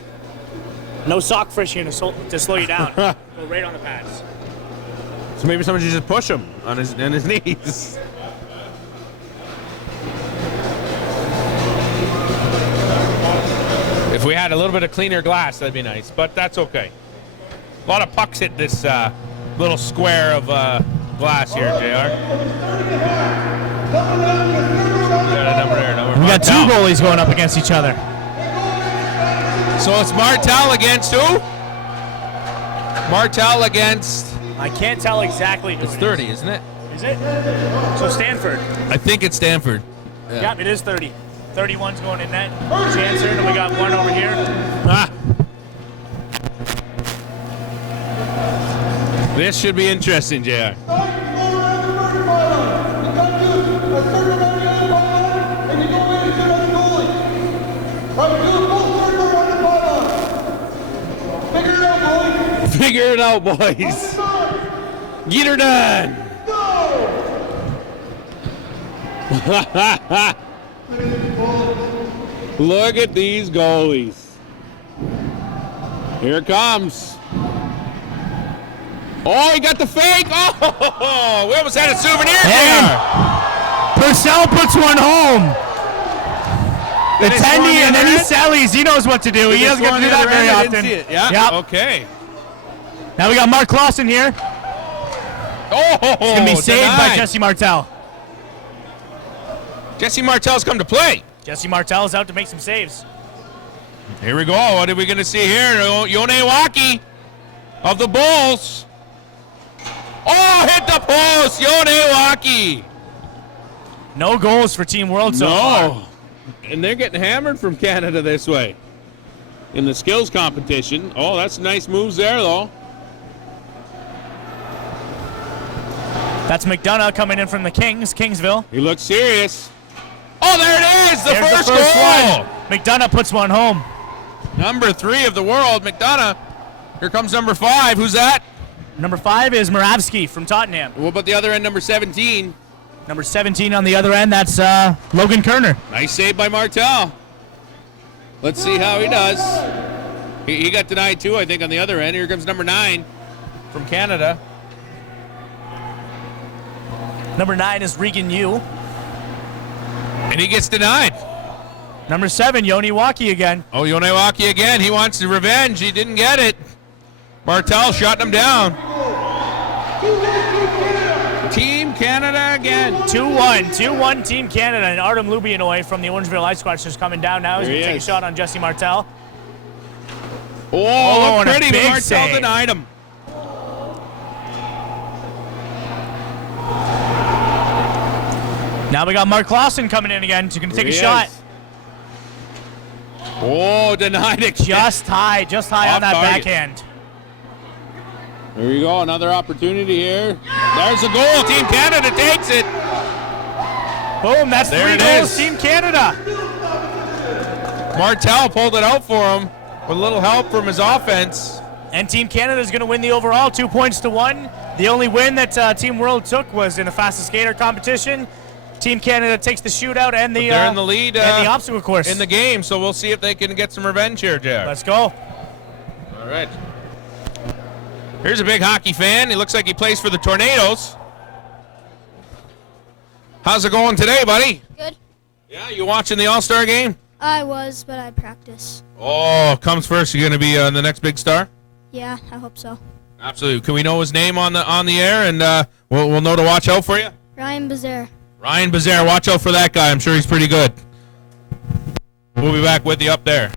No sock friction to slow you down. Go right on the pads. So maybe someone should just push him on his knees. If we had a little bit of cleaner glass, that'd be nice, but that's okay. A lot of pucks hit this little square of glass here, JR. We got 2 goalies going up against each other. So it's Martel against who? Martel against... I can't tell exactly who It's 30, isn't it? Is it? So Stanford. I think it's Stanford. Yeah, it is 30. 31's going in net. Chancer, and we got 1 over here. This should be interesting, JR. Right to the full circle, run the pylon. Figure it out, boys. Figure it out, boys. Get her done. Look at these goalies. Here it comes. Oh, he got the fake. Oh, we almost had a souvenir there. Purcell puts one home. The Did he score on Tendy the and then other he end? sallies. He knows what to do. Did He he doesn't score get to on do the that other very end? I often. didn't see it. Yeah. Yep. Okay. Now we got Mark Clausen here. Oh, It's going to be saved by denied. Jesse Martell. Jesse Martell's come to play. Jesse Martell is out to make some saves. Here we go. What are we going to see here? Yonewaki of the Bulls. Oh, hit the post. Yonewaki. No goals for Team World so far. No. And they're getting hammered from Canada this way in the skills competition. Oh, that's nice moves there, though. That's McDonough coming in from the Kingsville. He looks serious. Oh, there it is. The There's first the first goal. one. McDonough puts one home. Number 3 of the world, McDonough. Here comes number 5. Who's that? Number 5 is Moravsky from Tottenham. What about the other end, number 17? Number 17 on the other end, that's Logan Kerner. Nice save by Martell. Let's see how he does. He got denied too, I think, on the other end. Here comes number 9 from Canada. Number 9 is Regan Yu. And he gets denied. Number 7, Yonewaki again. Oh, Yonewaki again. He wants the revenge. He didn't get it. Martell shot him down. Team Canada again. 2-1. 2-1 Team Canada. And Artem Lubianoy from the Orangeville Ice Squad is coming down now. He's There going he to take a is. shot on Jesse Martell. Oh, and look a pretty, but big Martell save. denied him. Now we got Mark Clausen coming in again. He's going to take a There he shot. is. Oh, denied it. Just high Off on that target. backhand. There you go. Another opportunity here. There's a goal. Team Canada takes it. Boom, that's There 3 it goals, is. Team Canada. Martell pulled it out for him with a little help from his offense. And Team Canada is going to win the overall 2-1. The only win that Team World took was in the fastest skater competition. Team Canada takes the shootout and the They're in the lead and the obstacle course in the game, so we'll see if they can get some revenge here, Jared. Let's go. All right. Here's a big hockey fan. He looks like he plays for the Tornadoes. How's it going today, buddy? Good. Yeah, you watching the All-Star game? I was, but I practice. Oh, comes first. You're going to be the next big star? Yeah, I hope so. Absolutely. Can we know his name on the air, and we'll know to watch out for you? Ryan Bazaar. Ryan Bazaar, watch out for that guy. I'm sure he's pretty good. We'll be back with you up there.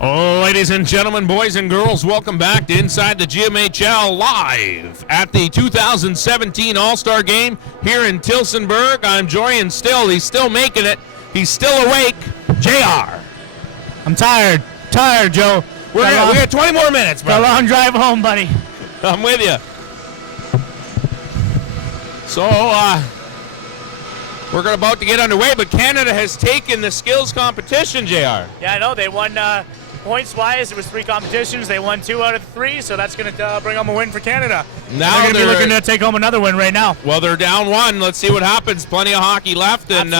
Oh, ladies and gentlemen, boys and girls, welcome back to Inside the GMHL live at the 2017 All-Star Game here in Tillsonburg. I'm Joyan Still. He's still making it. He's still awake. JR. I'm tired. Tired, Joe. We got 20 more minutes, bro. Got a long drive home, buddy. I'm with you. So, we're about to get underway, but Canada has taken the skills competition, JR. Yeah, I know. They won points-wise. It was 3 competitions. They won 2 out of 3, so that's going to bring home a win for Canada. Now they're going to be looking to take home another win right now. Well, they're down 1. Let's see what happens. Plenty of hockey left, and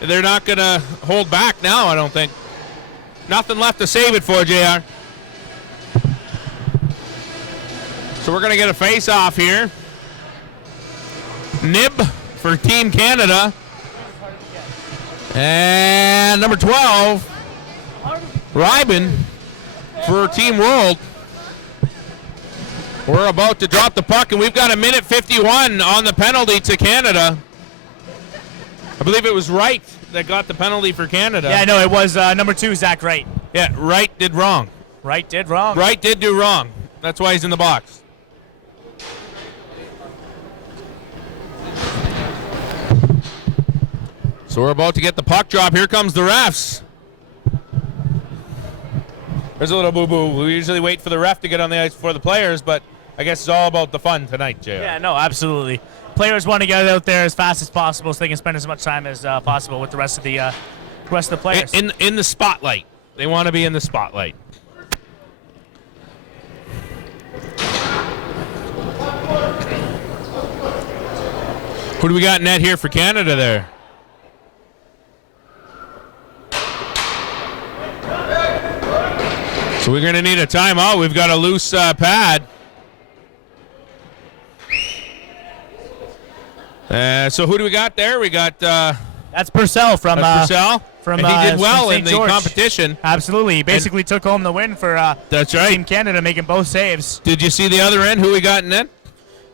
they're not going to hold back now, I don't think. Nothing left to save it for, JR. So we're going to get a face-off here. Nib for Team Canada. And number 12, Ryben for Team World. We're about to drop the puck, and we've got 1:51 on the penalty to Canada. I believe it was Wright that got the penalty for Canada. Yeah, I know. It was number 2, Zach Wright. Yeah, Wright did wrong. Wright did wrong. Wright did do wrong. That's why he's in the box. So we're about to get the puck drop. Here comes the refs. There's a little boo-boo. We usually wait for the ref to get on the ice before the players, but I guess it's all about the fun tonight, JR. Yeah, no, absolutely. Players want to get out there as fast as possible so they can spend as much time as possible with the rest of the players. In the spotlight. They want to be in the spotlight. Who do we got net here for Canada there? So we're going to need a timeout. We've got a loose pad. So who do we got there? We got... That's Purcell from... Purcell? From, and he did well from in the St. George. competition. Absolutely. He basically took home the win for that's right. Team Canada, making both saves. Did you see the other end? Who we got in it?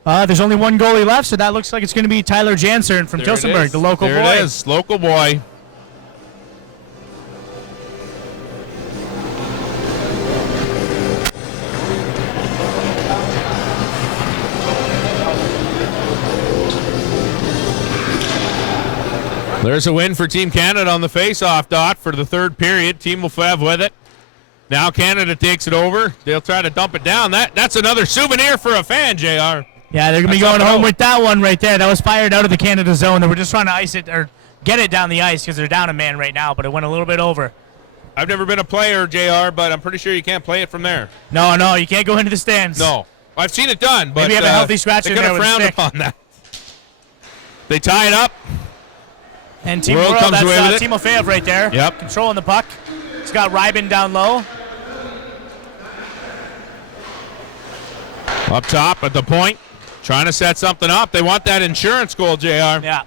There's only one goalie left, so that looks like it's going to be Tyler Jansen from Tillsonburg, the local boy. There it is, local boy. There's a win for Team Canada on the face-off dot for the third period. Team Lefebvre with it. Now Canada takes it over. They'll try to dump it down. That's another souvenir for a fan, JR. Yeah, they're going to be going home with that one right there. That was fired out of the Canada zone. They were just trying to ice it or get it down the ice because they're down a man right now, but it went a little bit over. I've never been a player, JR, but I'm pretty sure you can't play it from there. No, you can't go into the stands. No. I've seen it done, but maybe have a healthy scratch in there with a stick. They could have frowned upon that. They tie it up. And Team World, comes away with that's it. Team Lefebvre right there. Yep. Controlling the puck. He's got Ryben down low. Up top at the point. Trying to set something up. They want that insurance goal, JR. Yeah.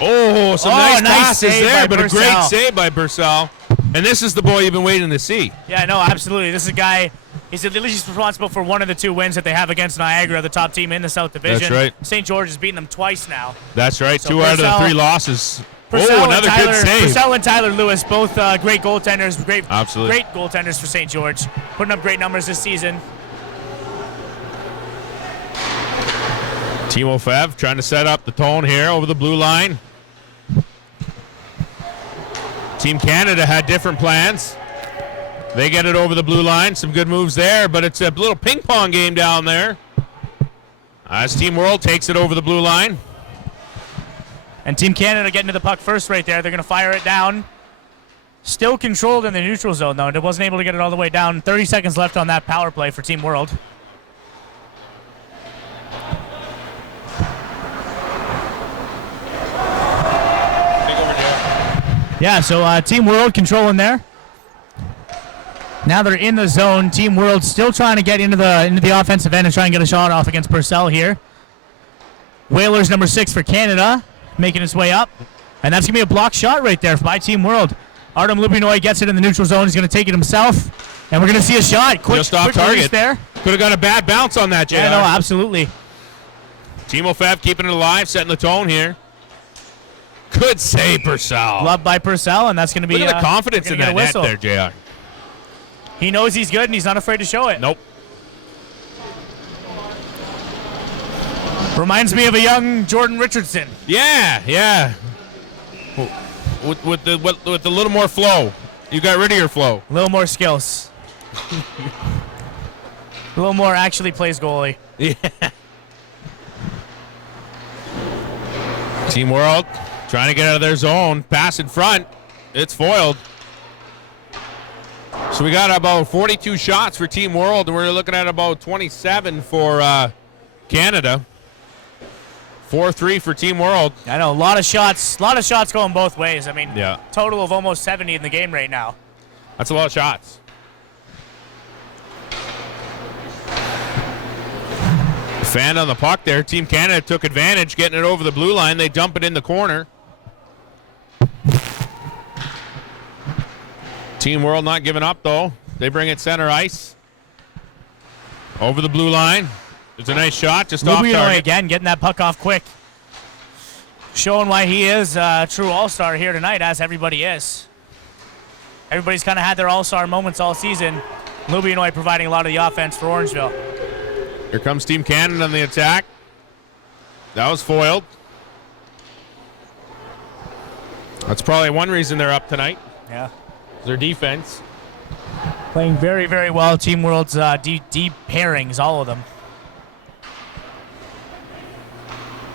Oh, some nice passes there, but Purcell. a great save by Purcell. And this is the boy you've been waiting to see. Yeah, no, absolutely. This is a guy, he's at least responsible for one of the 2 wins that they have against Niagara, the top team in the South Division. That's right. St. George has beaten them twice now. That's right. So 2 out of the 3 losses. Another good save. Purcell and Tyler Lewis, both great goaltenders, great goaltenders for St. George, putting up great numbers this season. Team Lefebvre trying to set up the tone here over the blue line. Team Canada had different plans. They get it over the blue line. Some good moves there, but it's a little ping pong game down there. As Team World takes it over the blue line. And Team Canada getting to the puck first right there. They're going to fire it down. Still controlled in the neutral zone, though. They wasn't able to get it all the way down. 30 seconds left on that power play for Team World. Yeah, so Team World controlling there. Now they're in the zone. Team World still trying to get into the offensive end and try and get a shot off against Purcell here. Whalers number 6 for Canada making his way up. And that's going to be a blocked shot right there by Team World. Artem Lubinoy gets it in the neutral zone. He's going to take it himself. And we're going to see a shot. Just off target there. Could have got a bad bounce on that, JR. Yeah, no, absolutely. Team Lefebvre keeping it alive, setting the tone here. Good save, Purcell. Loved by Purcell, and that's going to be. Look at the confidence in that net whistle. there, JR. He knows he's good, and he's not afraid to show it. Nope. Reminds me of a young Jordan Richardson. Yeah. With a little more flow. You got rid of your flow. A little more skills. A little more actually plays goalie. Yeah. Team World trying to get out of their zone. Pass in front. It's foiled. So we got about 42 shots for Team World, and we're looking at about 27 for Canada. 4-3 for Team World. I know, a lot of shots going both ways. I mean, Yeah. total of almost 70 in the game right now. That's a lot of shots. Fan on the puck there. Team Canada took advantage, getting it over the blue line. They dump it in the corner. Team World not giving up, though. They bring it center ice. Over the blue line. It's a nice shot, just off target. Again, getting that puck off quick. Showing why he is a true all-star here tonight, as everybody is. Everybody's kind of had their all-star moments all season. Lubinoy providing a lot of the offense for Orangeville. Here comes Team Canada on the attack. That was foiled. That's probably one reason they're up tonight. Yeah. Their defense. Playing very, very well. Team World's deep pairings, all of them.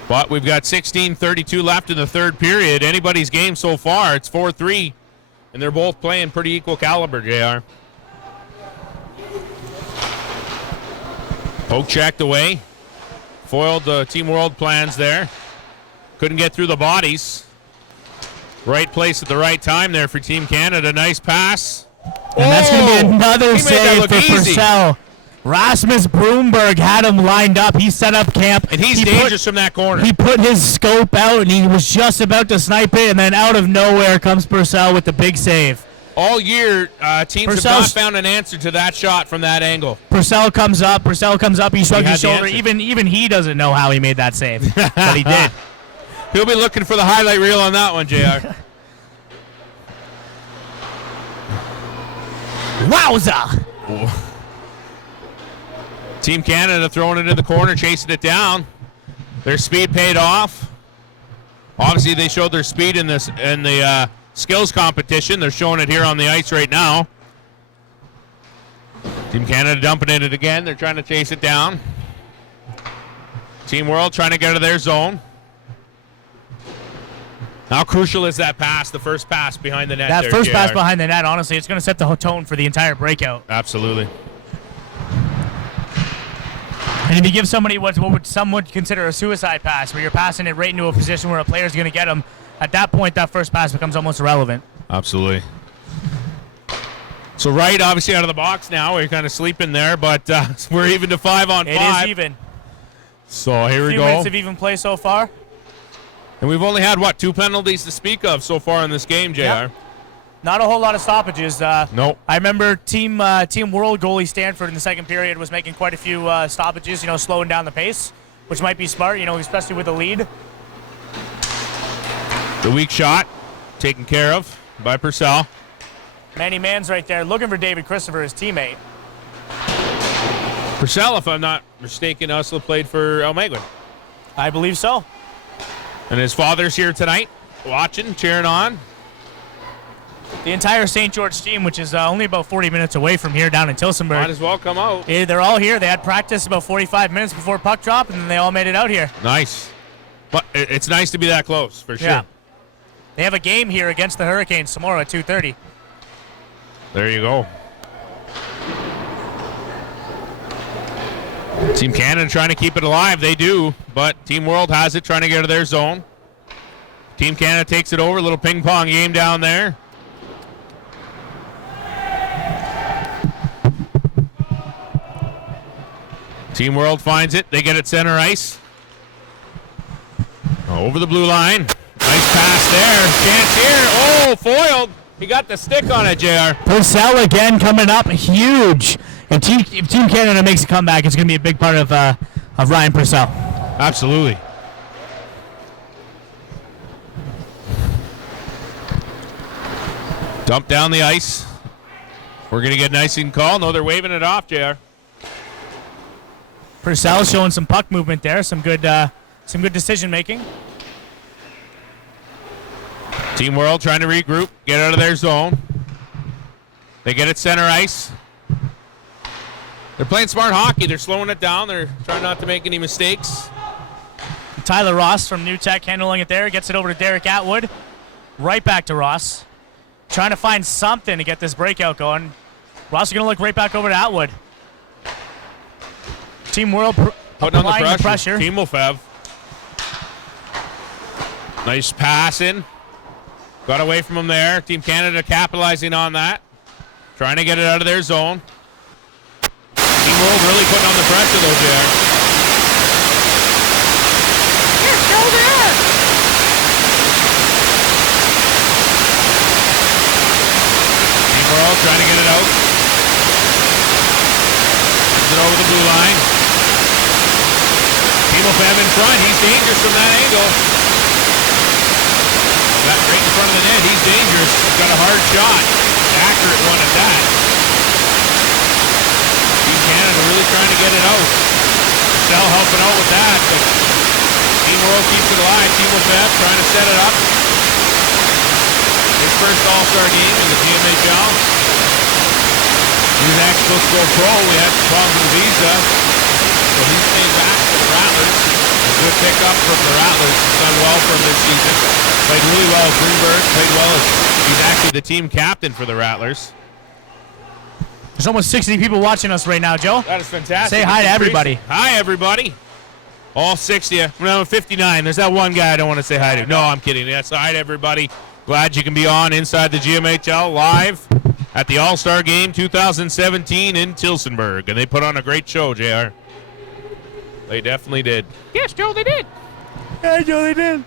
But we've got 16:32 left in the third period. Anybody's game so far. It's 4-3, and they're both playing pretty equal caliber, JR. Poke checked away. Foiled the Team World plans there. Couldn't get through the bodies. Right place at the right time there for Team Canada. Nice pass. And that's going to be another He made that save look for easy. Purcell. Rasmus Broomberg had him lined up. He set up camp. And he's dangerous from that corner. He put his scope out, and he was just about to snipe it, and then out of nowhere comes Purcell with the big save. All year, teams have not found an answer to that shot from that angle. Purcell comes up. He shrugs had his the shoulder. answer. Even he doesn't know how he made that save, but he did. He'll be looking for the highlight reel on that one, JR. Wowza! Team Canada throwing it in the corner, chasing it down. Their speed paid off. Obviously, they showed their speed in the skills competition. They're showing it here on the ice right now. Team Canada dumping it again. They're trying to chase it down. Team World trying to get out of their zone. How crucial is that pass, the first pass behind the net? That there, first JR? pass behind the net, honestly, it's going to set the tone for the entire breakout. Absolutely. And if you give somebody what some would consider a suicide pass, where you're passing it right into a position where a player's going to get them, at that point, that first pass becomes almost irrelevant. Absolutely. So Wright obviously out of the box now. We're kind of sleeping there, but we're even to 5-on-5. It is even. So here we Few go. minutes of even play so far. And we've only had, 2 penalties to speak of so far in this game, JR? Yep. Not a whole lot of stoppages. Nope. I remember Team World goalie Stanford in the second period was making quite a few stoppages, slowing down the pace, which might be smart, especially with the lead. The weak shot taken care of by Purcell. Manny Mann's right there looking for David Christopher, his teammate. Purcell, if I'm not mistaken, also played for Almagua. I believe so. And his father's here tonight, watching, cheering on. The entire St. George team, which is only about 40 minutes away from here down in Tillsonburg. Might as well come out. They're all here. They had practice about 45 minutes before puck drop, and then they all made it out here. Nice. But it's nice to be that close, for sure. Yeah. They have a game here against the Hurricanes tomorrow at 2:30. There you go. Team Canada trying to keep it alive. They do, but Team World has it, trying to get out of their zone. Team Canada takes it over. A little ping pong game down there. Team World finds it. They get it center ice. Over the blue line. Nice pass there. Chance here. Oh, foiled. He got the stick on it, JR. Purcell again coming up huge. And if Team Canada makes a comeback, it's going to be a big part of Ryan Purcell. Absolutely. Dump down the ice. We're going to get an icing call. No, they're waving it off, JR. Purcell showing some puck movement there. Some good decision making. Team World trying to regroup, get out of their zone. They get it center ice. They're playing smart hockey. They're slowing it down. They're trying not to make any mistakes. Tyler Ross from New Tech handling it there. Gets it over to Derek Atwood. Right back to Ross. Trying to find something to get this breakout going. Ross is going to look right back over to Atwood. Team World putting on the pressure. Team Wolfev. Nice pass in. Got away from him there. Team Canada capitalizing on that. Trying to get it out of their zone. Team World really putting on the pressure though, JR. Yes, go there! Team World trying to get it out. Gets it over the blue line. Team Wolfev in front. He's dangerous from that angle. Got right in front of the net. He's dangerous. He's got a hard shot. Accurate one at that. Team Canada really trying to get it out. Cell helping out with that, but Team World keeps it alive. Team Wolfev trying to set it up. His first All-Star game in the GMHL. He was actually supposed to go pro. We had some problems with visa, so he's staying back for the Rattlers. A good pickup from the Rattlers. He's done well for him this season. Played really well with Greenberg. Played well as he's actually the team captain for the Rattlers. There's almost 60 people watching us right now, Joe. That is fantastic. Say hi to everybody. Hi, everybody. All 60. No, 59. There's that one guy I don't want to say hi to. No, I'm kidding. Yes, hi to everybody. Glad you can be on inside the GMHL live at the All-Star Game 2017 in Tillsonburg. And they put on a great show, JR. They definitely did. Yes, Joe, they did. Yeah, Joe, they did.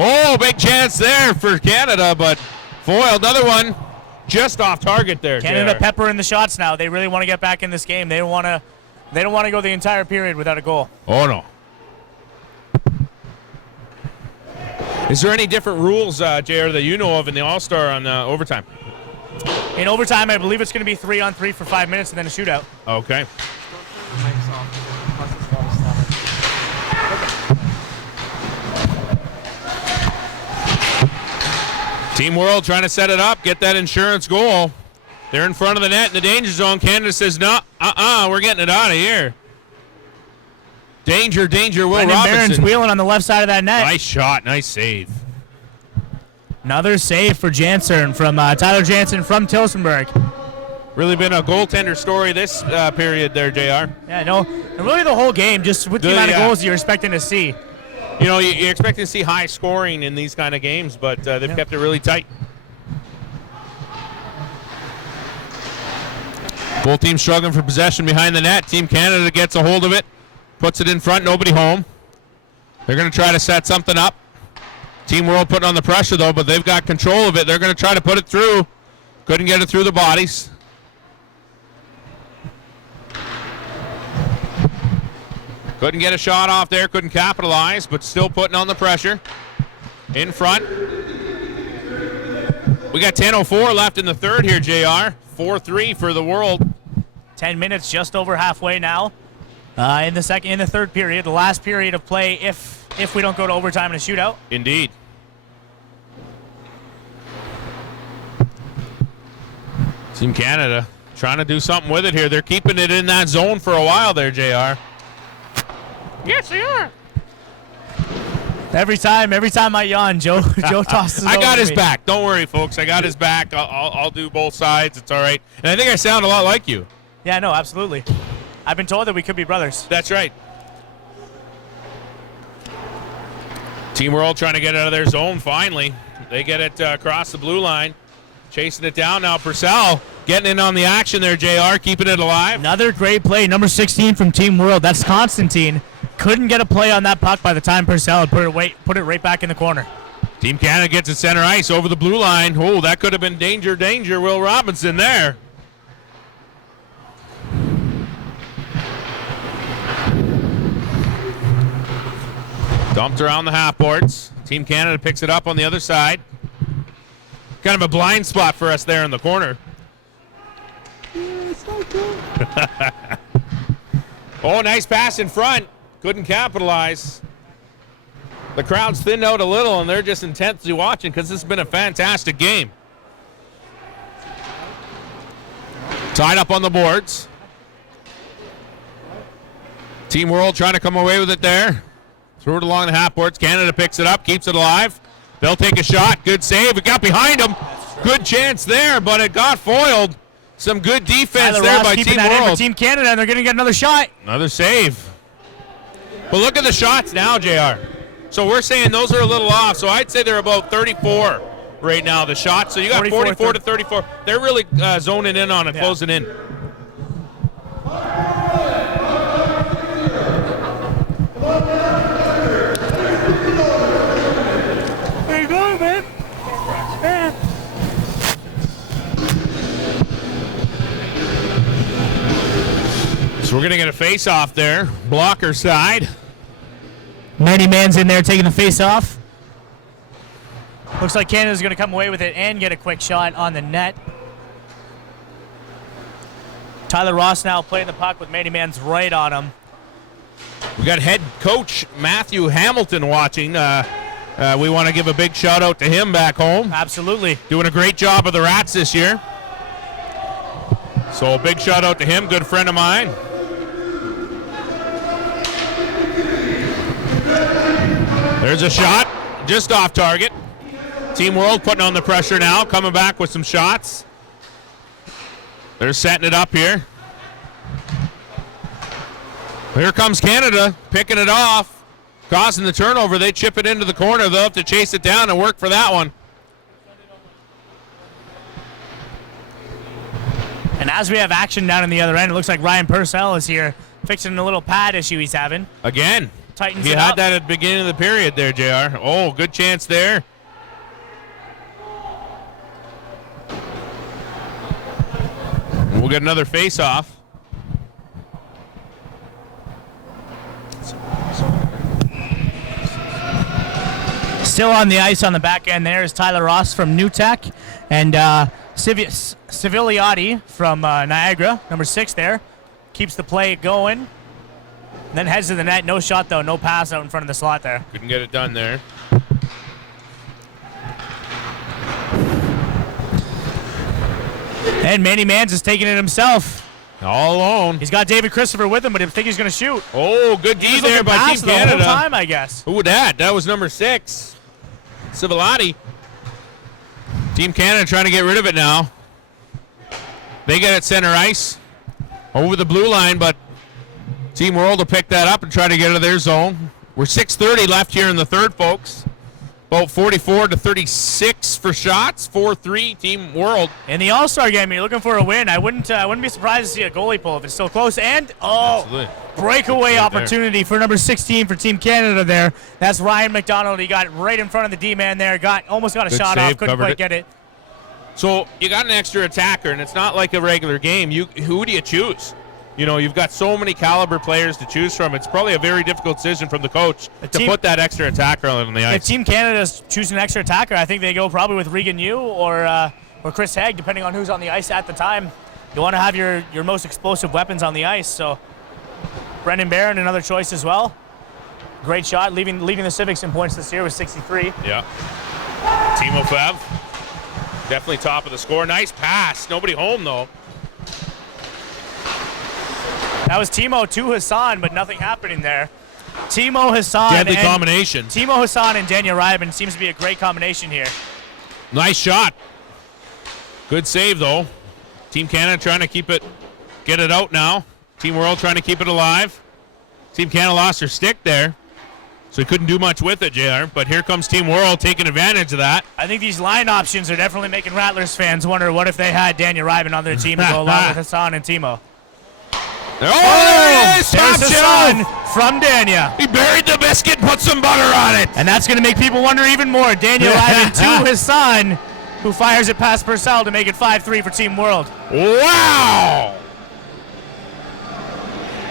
Oh, big chance there for Canada, but foiled. Another one just off target there. Canada JR. peppering the shots now. They really want to get back in this game. They don't want to go the entire period without a goal. Oh, no. Is there any different rules, JR, that you know of in the All-Star on overtime? In overtime, I believe it's going to be 3-on-3 for 5 minutes and then a shootout. Okay. Team World trying to set it up, get that insurance goal. They're in front of the net in the danger zone. Canada says, no, we're getting it out of here. Danger, Will Brendan Robinson. Barron's wheeling on the left side of that net. Nice shot, nice save. Another save for Jansen from Tyler Jansen from Tillsonburg. Really been a goaltender story this period there, JR. Yeah, no, and really the whole game, just with the amount of goals you're expecting to see. You know, you're expecting to see high scoring in these kind of games, but they've kept it really tight. Both teams struggling for possession behind the net. Team Canada gets a hold of it, puts it in front, nobody home. They're going to try to set something up. Team World putting on the pressure, though, but they've got control of it. They're going to try to put it through. Couldn't get it through the bodies. Couldn't get a shot off there, couldn't capitalize, but still putting on the pressure. In front. We got 10:04 left in the third here, JR. 4-3 for the World. 10 minutes, just over halfway now. In the third period, the last period of play if we don't go to overtime and a shootout. Indeed. Team Canada trying to do something with it here. They're keeping it in that zone for a while there, JR. Yes, they are. Every time I yawn, Joe tosses I over got his me. back. Don't worry, folks. I got his back. I'll do both sides. It's all right. And I think I sound a lot like you. Yeah, no, absolutely. I've been told that we could be brothers. That's right. Team World trying to get out of their zone finally. They get it across the blue line. Chasing it down now. Purcell getting in on the action there, JR, keeping it alive. Another great play, number 16 from Team World. That's Constantine. Couldn't get a play on that puck by the time Purcell had put it right back in the corner. Team Canada gets it center ice over the blue line. Oh, that could have been danger, Will Robinson there. Dumped around the half boards. Team Canada picks it up on the other side. Kind of a blind spot for us there in the corner. Oh, nice pass in front. Couldn't capitalize. The crowd's thinned out a little, and they're just intensely watching because this has been a fantastic game. Tied up on the boards. Team World trying to come away with it there. Threw it along the half boards. Canada picks it up, keeps it alive. They'll take a shot. Good save. It got behind them. Good chance there, but it got foiled. Some good defense Tyler there Ross by keeping Team that in for World. Team Canada, and they're going to get another shot. Another save. But look at the shots now, JR. So we're saying those are a little off. So I'd say they're about 34 right now, the shots. So you got 44 to 34. They're really zoning in on it, closing in. There you go, man. So we're going to get a face-off there. Blocker side. Manny Mann's in there taking the face off. Looks like Canada's going to come away with it and get a quick shot on the net. Tyler Ross now playing the puck with Manny Mann's right on him. We got head coach Matthew Hamilton watching. We want to give a big shout out to him back home. Absolutely. Doing a great job of the Rats this year. So a big shout out to him, good friend of mine. There's a shot, just off target. Team World putting on the pressure now, coming back with some shots. They're setting it up here. Here comes Canada, picking it off, causing the turnover. They chip it into the corner. They'll have to chase it down and work for that one. And as we have action down in the other end, it looks like Ryan Purcell is here fixing a little pad issue he's having. Again. Tightens He it had up. that at the beginning of the period there, JR. Oh, good chance there. We'll get another face-off. Still on the ice on the back end there is Tyler Ross from New Tech and Civiliati from Niagara, number 6 there. Keeps the play going. Then heads to the net. No shot, though. No pass out in front of the slot there. Couldn't get it done there. And Manny Mans is taking it himself. All alone. He's got David Christopher with him, but I think he's going to shoot. Oh, good D there by Team Canada. The whole time, I guess. Who that? That was number 6. Civilati. Team Canada trying to get rid of it now. They get it center ice. Over the blue line, but Team World will pick that up and try to get out of their zone. We're 6:30 left here in the third, folks. About 44 to 36 for shots. 4-3 Team World. In the All-Star game, you're looking for a win. I wouldn't be surprised to see a goalie pull if it's still close. And Absolutely. Breakaway opportunity for number 16 for Team Canada there. That's Ryan McDonald. He got right in front of the D-man there. Almost got a Good shot save, off. Couldn't covered quite it. get it. So you got an extra attacker, and it's not like a regular game. Who do you choose? You know, you've got so many caliber players to choose from. It's probably a very difficult decision from the coach to put that extra attacker on the ice. If Team Canada's choosing an extra attacker, I think they go probably with Regan Yu or Chris Haig, depending on who's on the ice at the time. You want to have your most explosive weapons on the ice. So Brendan Barron, another choice as well. Great shot, leading the Civics in points this year with 63. Yeah. Timo Fev, definitely top of the score. Nice pass. Nobody home, though. That was Timo to Hassan, but nothing happening there. Timo Hassan. Deadly combination. Timo Hassan and Daniel Ryman seems to be a great combination here. Nice shot. Good save, though. Team Canada trying to get it out now. Team World trying to keep it alive. Team Canada lost their stick there, so he couldn't do much with it, JR. But here comes Team World taking advantage of that. I think these line options are definitely making Rattlers fans wonder what if they had Daniel Ryman on their team to go along with Hassan and Timo. There he is! Top Hassan shelf from Dania. He buried the biscuit, put some butter on it. And that's going to make people wonder even more. Daniel Ryman to Hassan, who fires it past Purcell to make it 5-3 for Team World. Wow!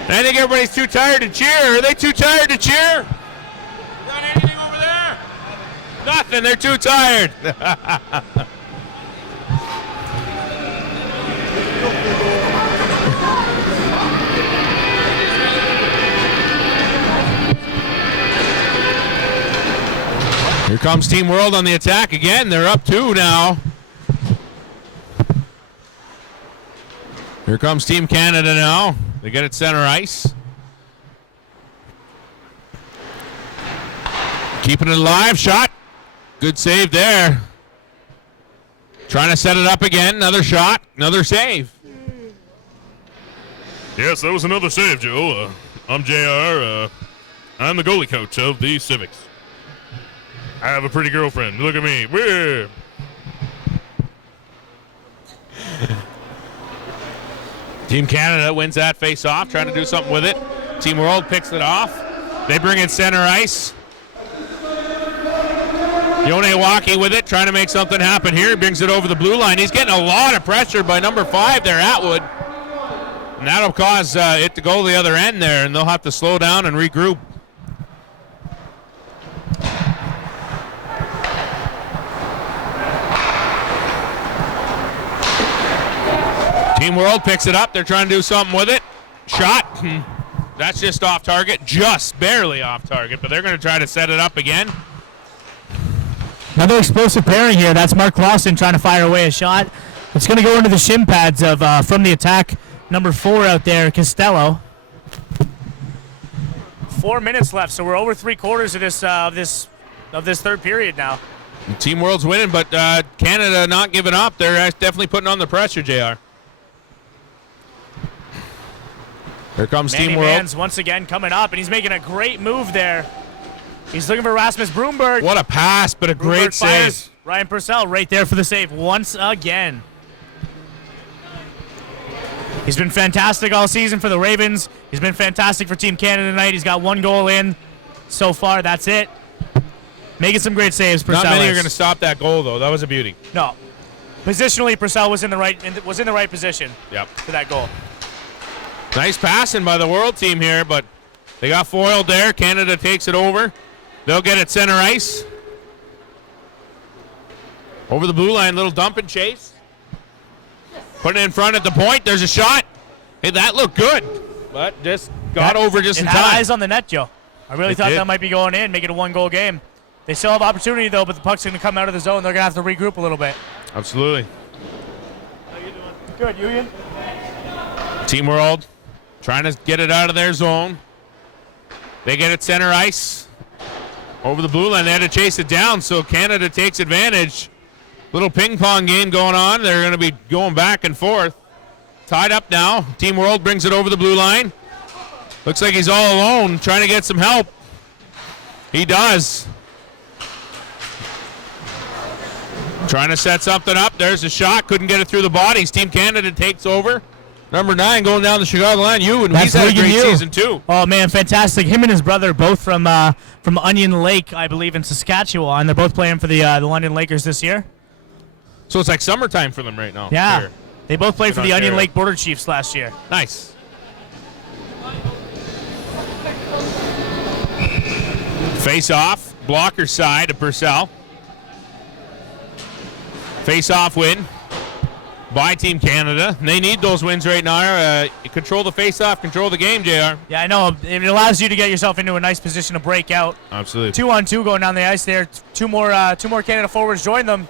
I think everybody's too tired to cheer. Are they too tired to cheer? Got anything over there? Nothing. They're too tired. Here comes Team World on the attack again. They're up 2 now. Here comes Team Canada now. They get it center ice. Keeping it alive. Shot. Good save there. Trying to set it up again. Another shot. Another save. Yes, that was another save, Joe. I'm JR. I'm the goalie coach of the Civics. I have a pretty girlfriend. Look at me. Where? Team Canada wins that face-off, trying to do something with it. Team World picks it off. They bring it center ice. Yonewaki with it, trying to make something happen here. He brings it over the blue line. He's getting a lot of pressure by number 5 there, Atwood. And that'll cause it to go the other end there, and they'll have to slow down and regroup. Team World picks it up. They're trying to do something with it. Shot. That's just off target. Just barely off target, but they're going to try to set it up again. Another explosive pairing here. That's Mark Clausen trying to fire away a shot. It's going to go into the shin pads of from the attack, number 4 out there, Costello. 4 minutes left, so we're over 3/4 of this third period now. Team World's winning, but Canada not giving up. They're definitely putting on the pressure, JR. Here comes Manny Team World. Mann's once again coming up, and he's making a great move there. He's looking for Rasmus Broomberg. What a pass, but a great save. Fires Ryan Purcell right there for the save once again. He's been fantastic all season for the Ravens. He's been fantastic for Team Canada tonight. He's got 1 goal in so far. That's it. Making some great saves, Purcell. Not many are going to stop that goal, though. That was a beauty. No. Positionally, Purcell was in the right position. Yep. For that goal. Nice passing by the World team here, but they got foiled there. Canada takes it over. They'll get it center ice. Over the blue line, little dump and chase. Put it in front at the point. There's a shot. Hey, that looked good, but just got over just in time. It had eyes on the net, Joe. I really thought did. that might be going in, make it a 1-goal game. They still have opportunity, though, but the puck's going to come out of the zone. They're going to have to regroup a little bit. Absolutely. How you doing? Good, Union. Team World trying to get it out of their zone. They get it center ice. Over the blue line, they had to chase it down, so Canada takes advantage. Little ping pong game going on. They're going to be going back and forth. Tied up now. Team World brings it over the blue line. Looks like he's all alone, trying to get some help. He does. Trying to set something up. There's a shot. Couldn't get it through the bodies. Team Canada takes over. Number 9 going down the Chicago line. He's had a great season too. Oh man, fantastic! Him and his brother both from Onion Lake, I believe, in Saskatchewan. They're both playing for the London Lakers this year. So it's like summertime for them right now. Yeah, Here. they both played In for the Ontario. Onion Lake Border Chiefs last year. Nice. Face off, blocker side of Purcell. Face off win by Team Canada. They need those wins right now. Control the face off, control the game, JR. Yeah, I know. It allows you to get yourself into a nice position to break out. Absolutely. 2-on-2 going down the ice there. Two more Canada forwards join them.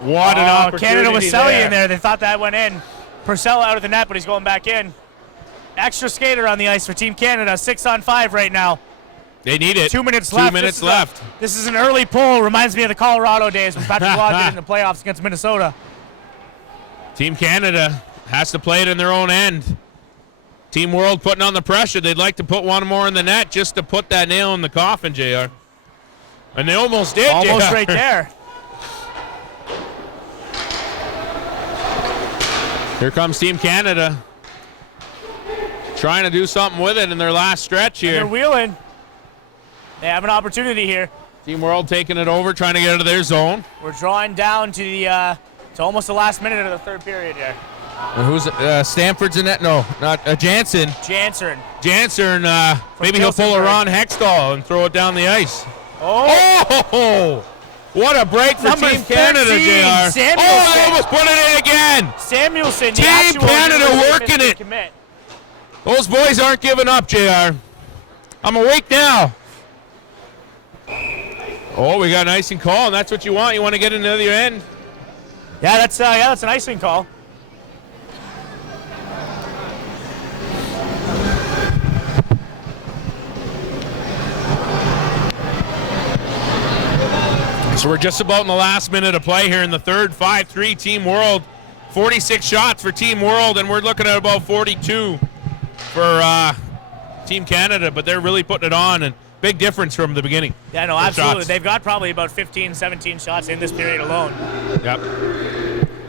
What an opportunity Canada was selling there. in there. They thought that went in. Purcell out of the net, but he's going back in. Extra skater on the ice for Team Canada. 6-on-5 right now. They need it. 2 minutes left. 2 minutes left. This is an early pull. Reminds me of the Colorado days when Patrick Law did it in the playoffs against Minnesota. Team Canada has to play it in their own end. Team World putting on the pressure. They'd like to put one more in the net just to put that nail in the coffin, JR. And they almost did, Almost JR. right there. Here comes Team Canada. Trying to do something with it in their last stretch And here. they're wheeling. They have an opportunity here. Team World taking it over, trying to get out of their zone. We're drawing down to the to almost the last minute of the third period here. And who's Stanford's in that? No, not Jansen. Jansen. Jansen, maybe he'll pull a Ron Hextall and throw it down the ice. Oh! What a break for Number Team Canada, 13, JR. Samuelson. Oh, they almost put it in again. Samuelson, the Team actual Canada University of working Michigan it. commit. Those boys aren't giving up, JR. I'm awake now. Oh, we got an icing call, and that's what you want. You want to get into the other end. Yeah, that's an icing call. So we're just about in the last minute of play here in the third. 5-3 Team World. 46 shots for Team World, and we're looking at about 42 for Team Canada, but they're really putting it on, and big difference from the beginning. Yeah, no, absolutely. Shots. They've got probably about 15, 17 shots in this period alone. Yep.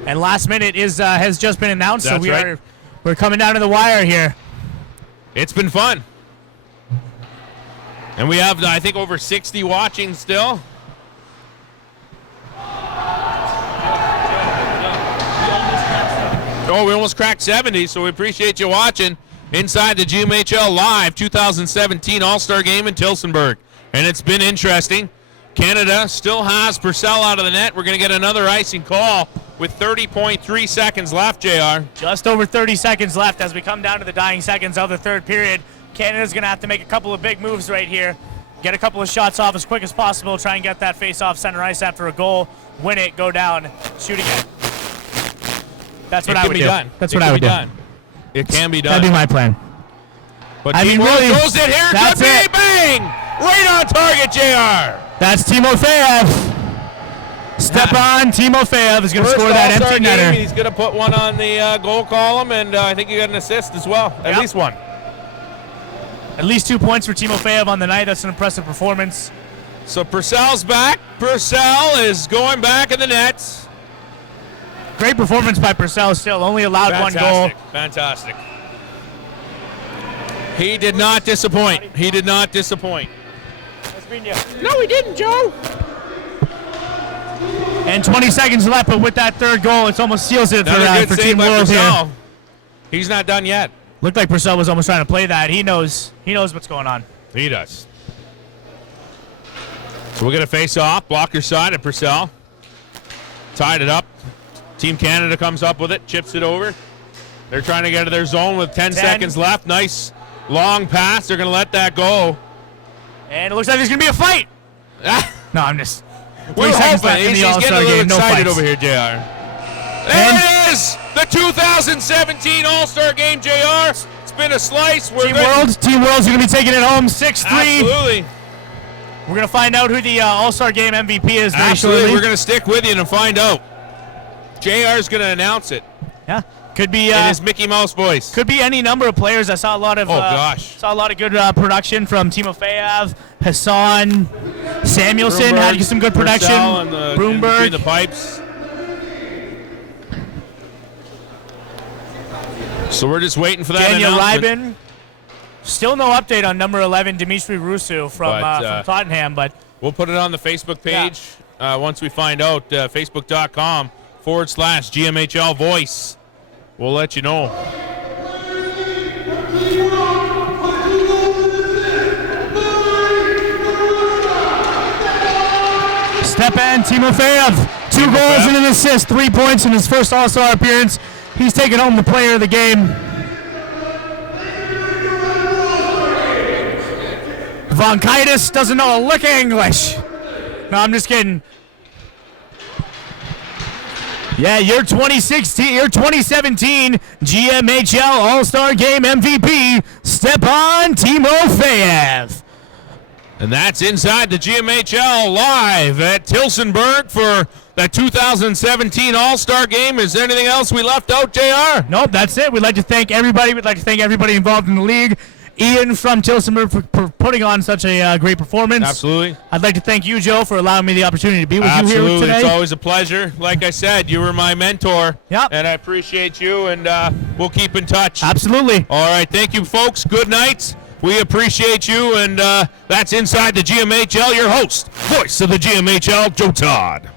And last minute has just been announced, That's so right. we're coming down to the wire here. It's been fun. And we have, I think, over 60 watching still. Oh, we almost cracked 70, so we appreciate you watching inside the GMHL Live 2017 All-Star Game in Tillsonburg. And it's been interesting. Canada still has Purcell out of the net. We're going to get another icing call with 30.3 seconds left, JR. Just over 30 seconds left as we come down to the dying seconds of the third period. Canada's going to have to make a couple of big moves right here. Get a couple of shots off as quick as possible. Try and get that face-off center ice after a goal. Win it, go down, shoot again. That's what I would do. That's what I would do. It can be done. That'd be my plan. But I Team mean, World really, goes it here. that's Could be it. bang! Right on target, JR. That's Timofeyev. Step on. Timofeyev is going to First score that All-Star empty game, netter. he's going to put one on the goal column, and I think he got an assist as well. At least one. At least 2 points for Timofeyev on the night. That's an impressive performance. So Purcell's back. Purcell is going back in the nets. Great performance by Purcell still. Only allowed one goal. Fantastic. He did not disappoint. He did not disappoint. No, he didn't, Joe. And 20 seconds left, but with that third goal, it almost seals it Another good for save Team by World Purcell. here. He's not done yet. Looked like Purcell was almost trying to play that. He knows what's going on. He does. So we're going to face off. Blocker side at Purcell. Tied it up. Team Canada comes up with it, chips it over. They're trying to get to their zone with 10 seconds left. Nice long pass. They're going to let that go. And it looks like there's going to be a fight. No, I'm just... We're 3 seconds hoping. left in He's the getting All-Star a little game. No excited fights. over here, JR. There it is! The 2017 All-Star Game, JR. It's been a slice. Team World's going to be taking it home 6-3. Absolutely. We're going to find out who the All-Star Game MVP is very Absolutely. shortly. We're going to stick with you and find out. JR's going to announce it. Yeah. Could be in his Mickey Mouse voice. Could be any number of players. I saw a lot of saw a lot of good production from Timofeyev, Hassan, Samuelson had some good production. Purcell and the, Broomberg. in between the pipes. So we're just waiting for that Daniel announcement. Rybin. Still no update on number 11, Dimitri Rusu from Tottenham, but we'll put it on the Facebook page once we find out. Facebook.com/GMHL Voice. We'll let you know. Stepan Timofeyev, 2 goals and an assist, 3 points in his first All-Star appearance. He's taking home the player of the game. Vonkaitis doesn't know a lick of English. No, I'm just kidding. Yeah, your 2017 GMHL All-Star Game MVP, Stepan Timofeyev. And that's inside the GMHL Live at Tillsonburg for the 2017 All-Star Game. Is there anything else we left out, JR? Nope, that's it. We'd like to thank everybody. We'd like to thank everybody involved in the league. Ian from Tillsonburg for putting on such a great performance. Absolutely. I'd like to thank you, Joe, for allowing me the opportunity to be with Absolutely. you here today. It's always a pleasure. Like I said, you were my mentor. Yep. And I appreciate you, and we'll keep in touch. Absolutely. All right. Thank you, folks. Good night. We appreciate you, and that's Inside the GMHL, your host, voice of the GMHL, Joe Todd.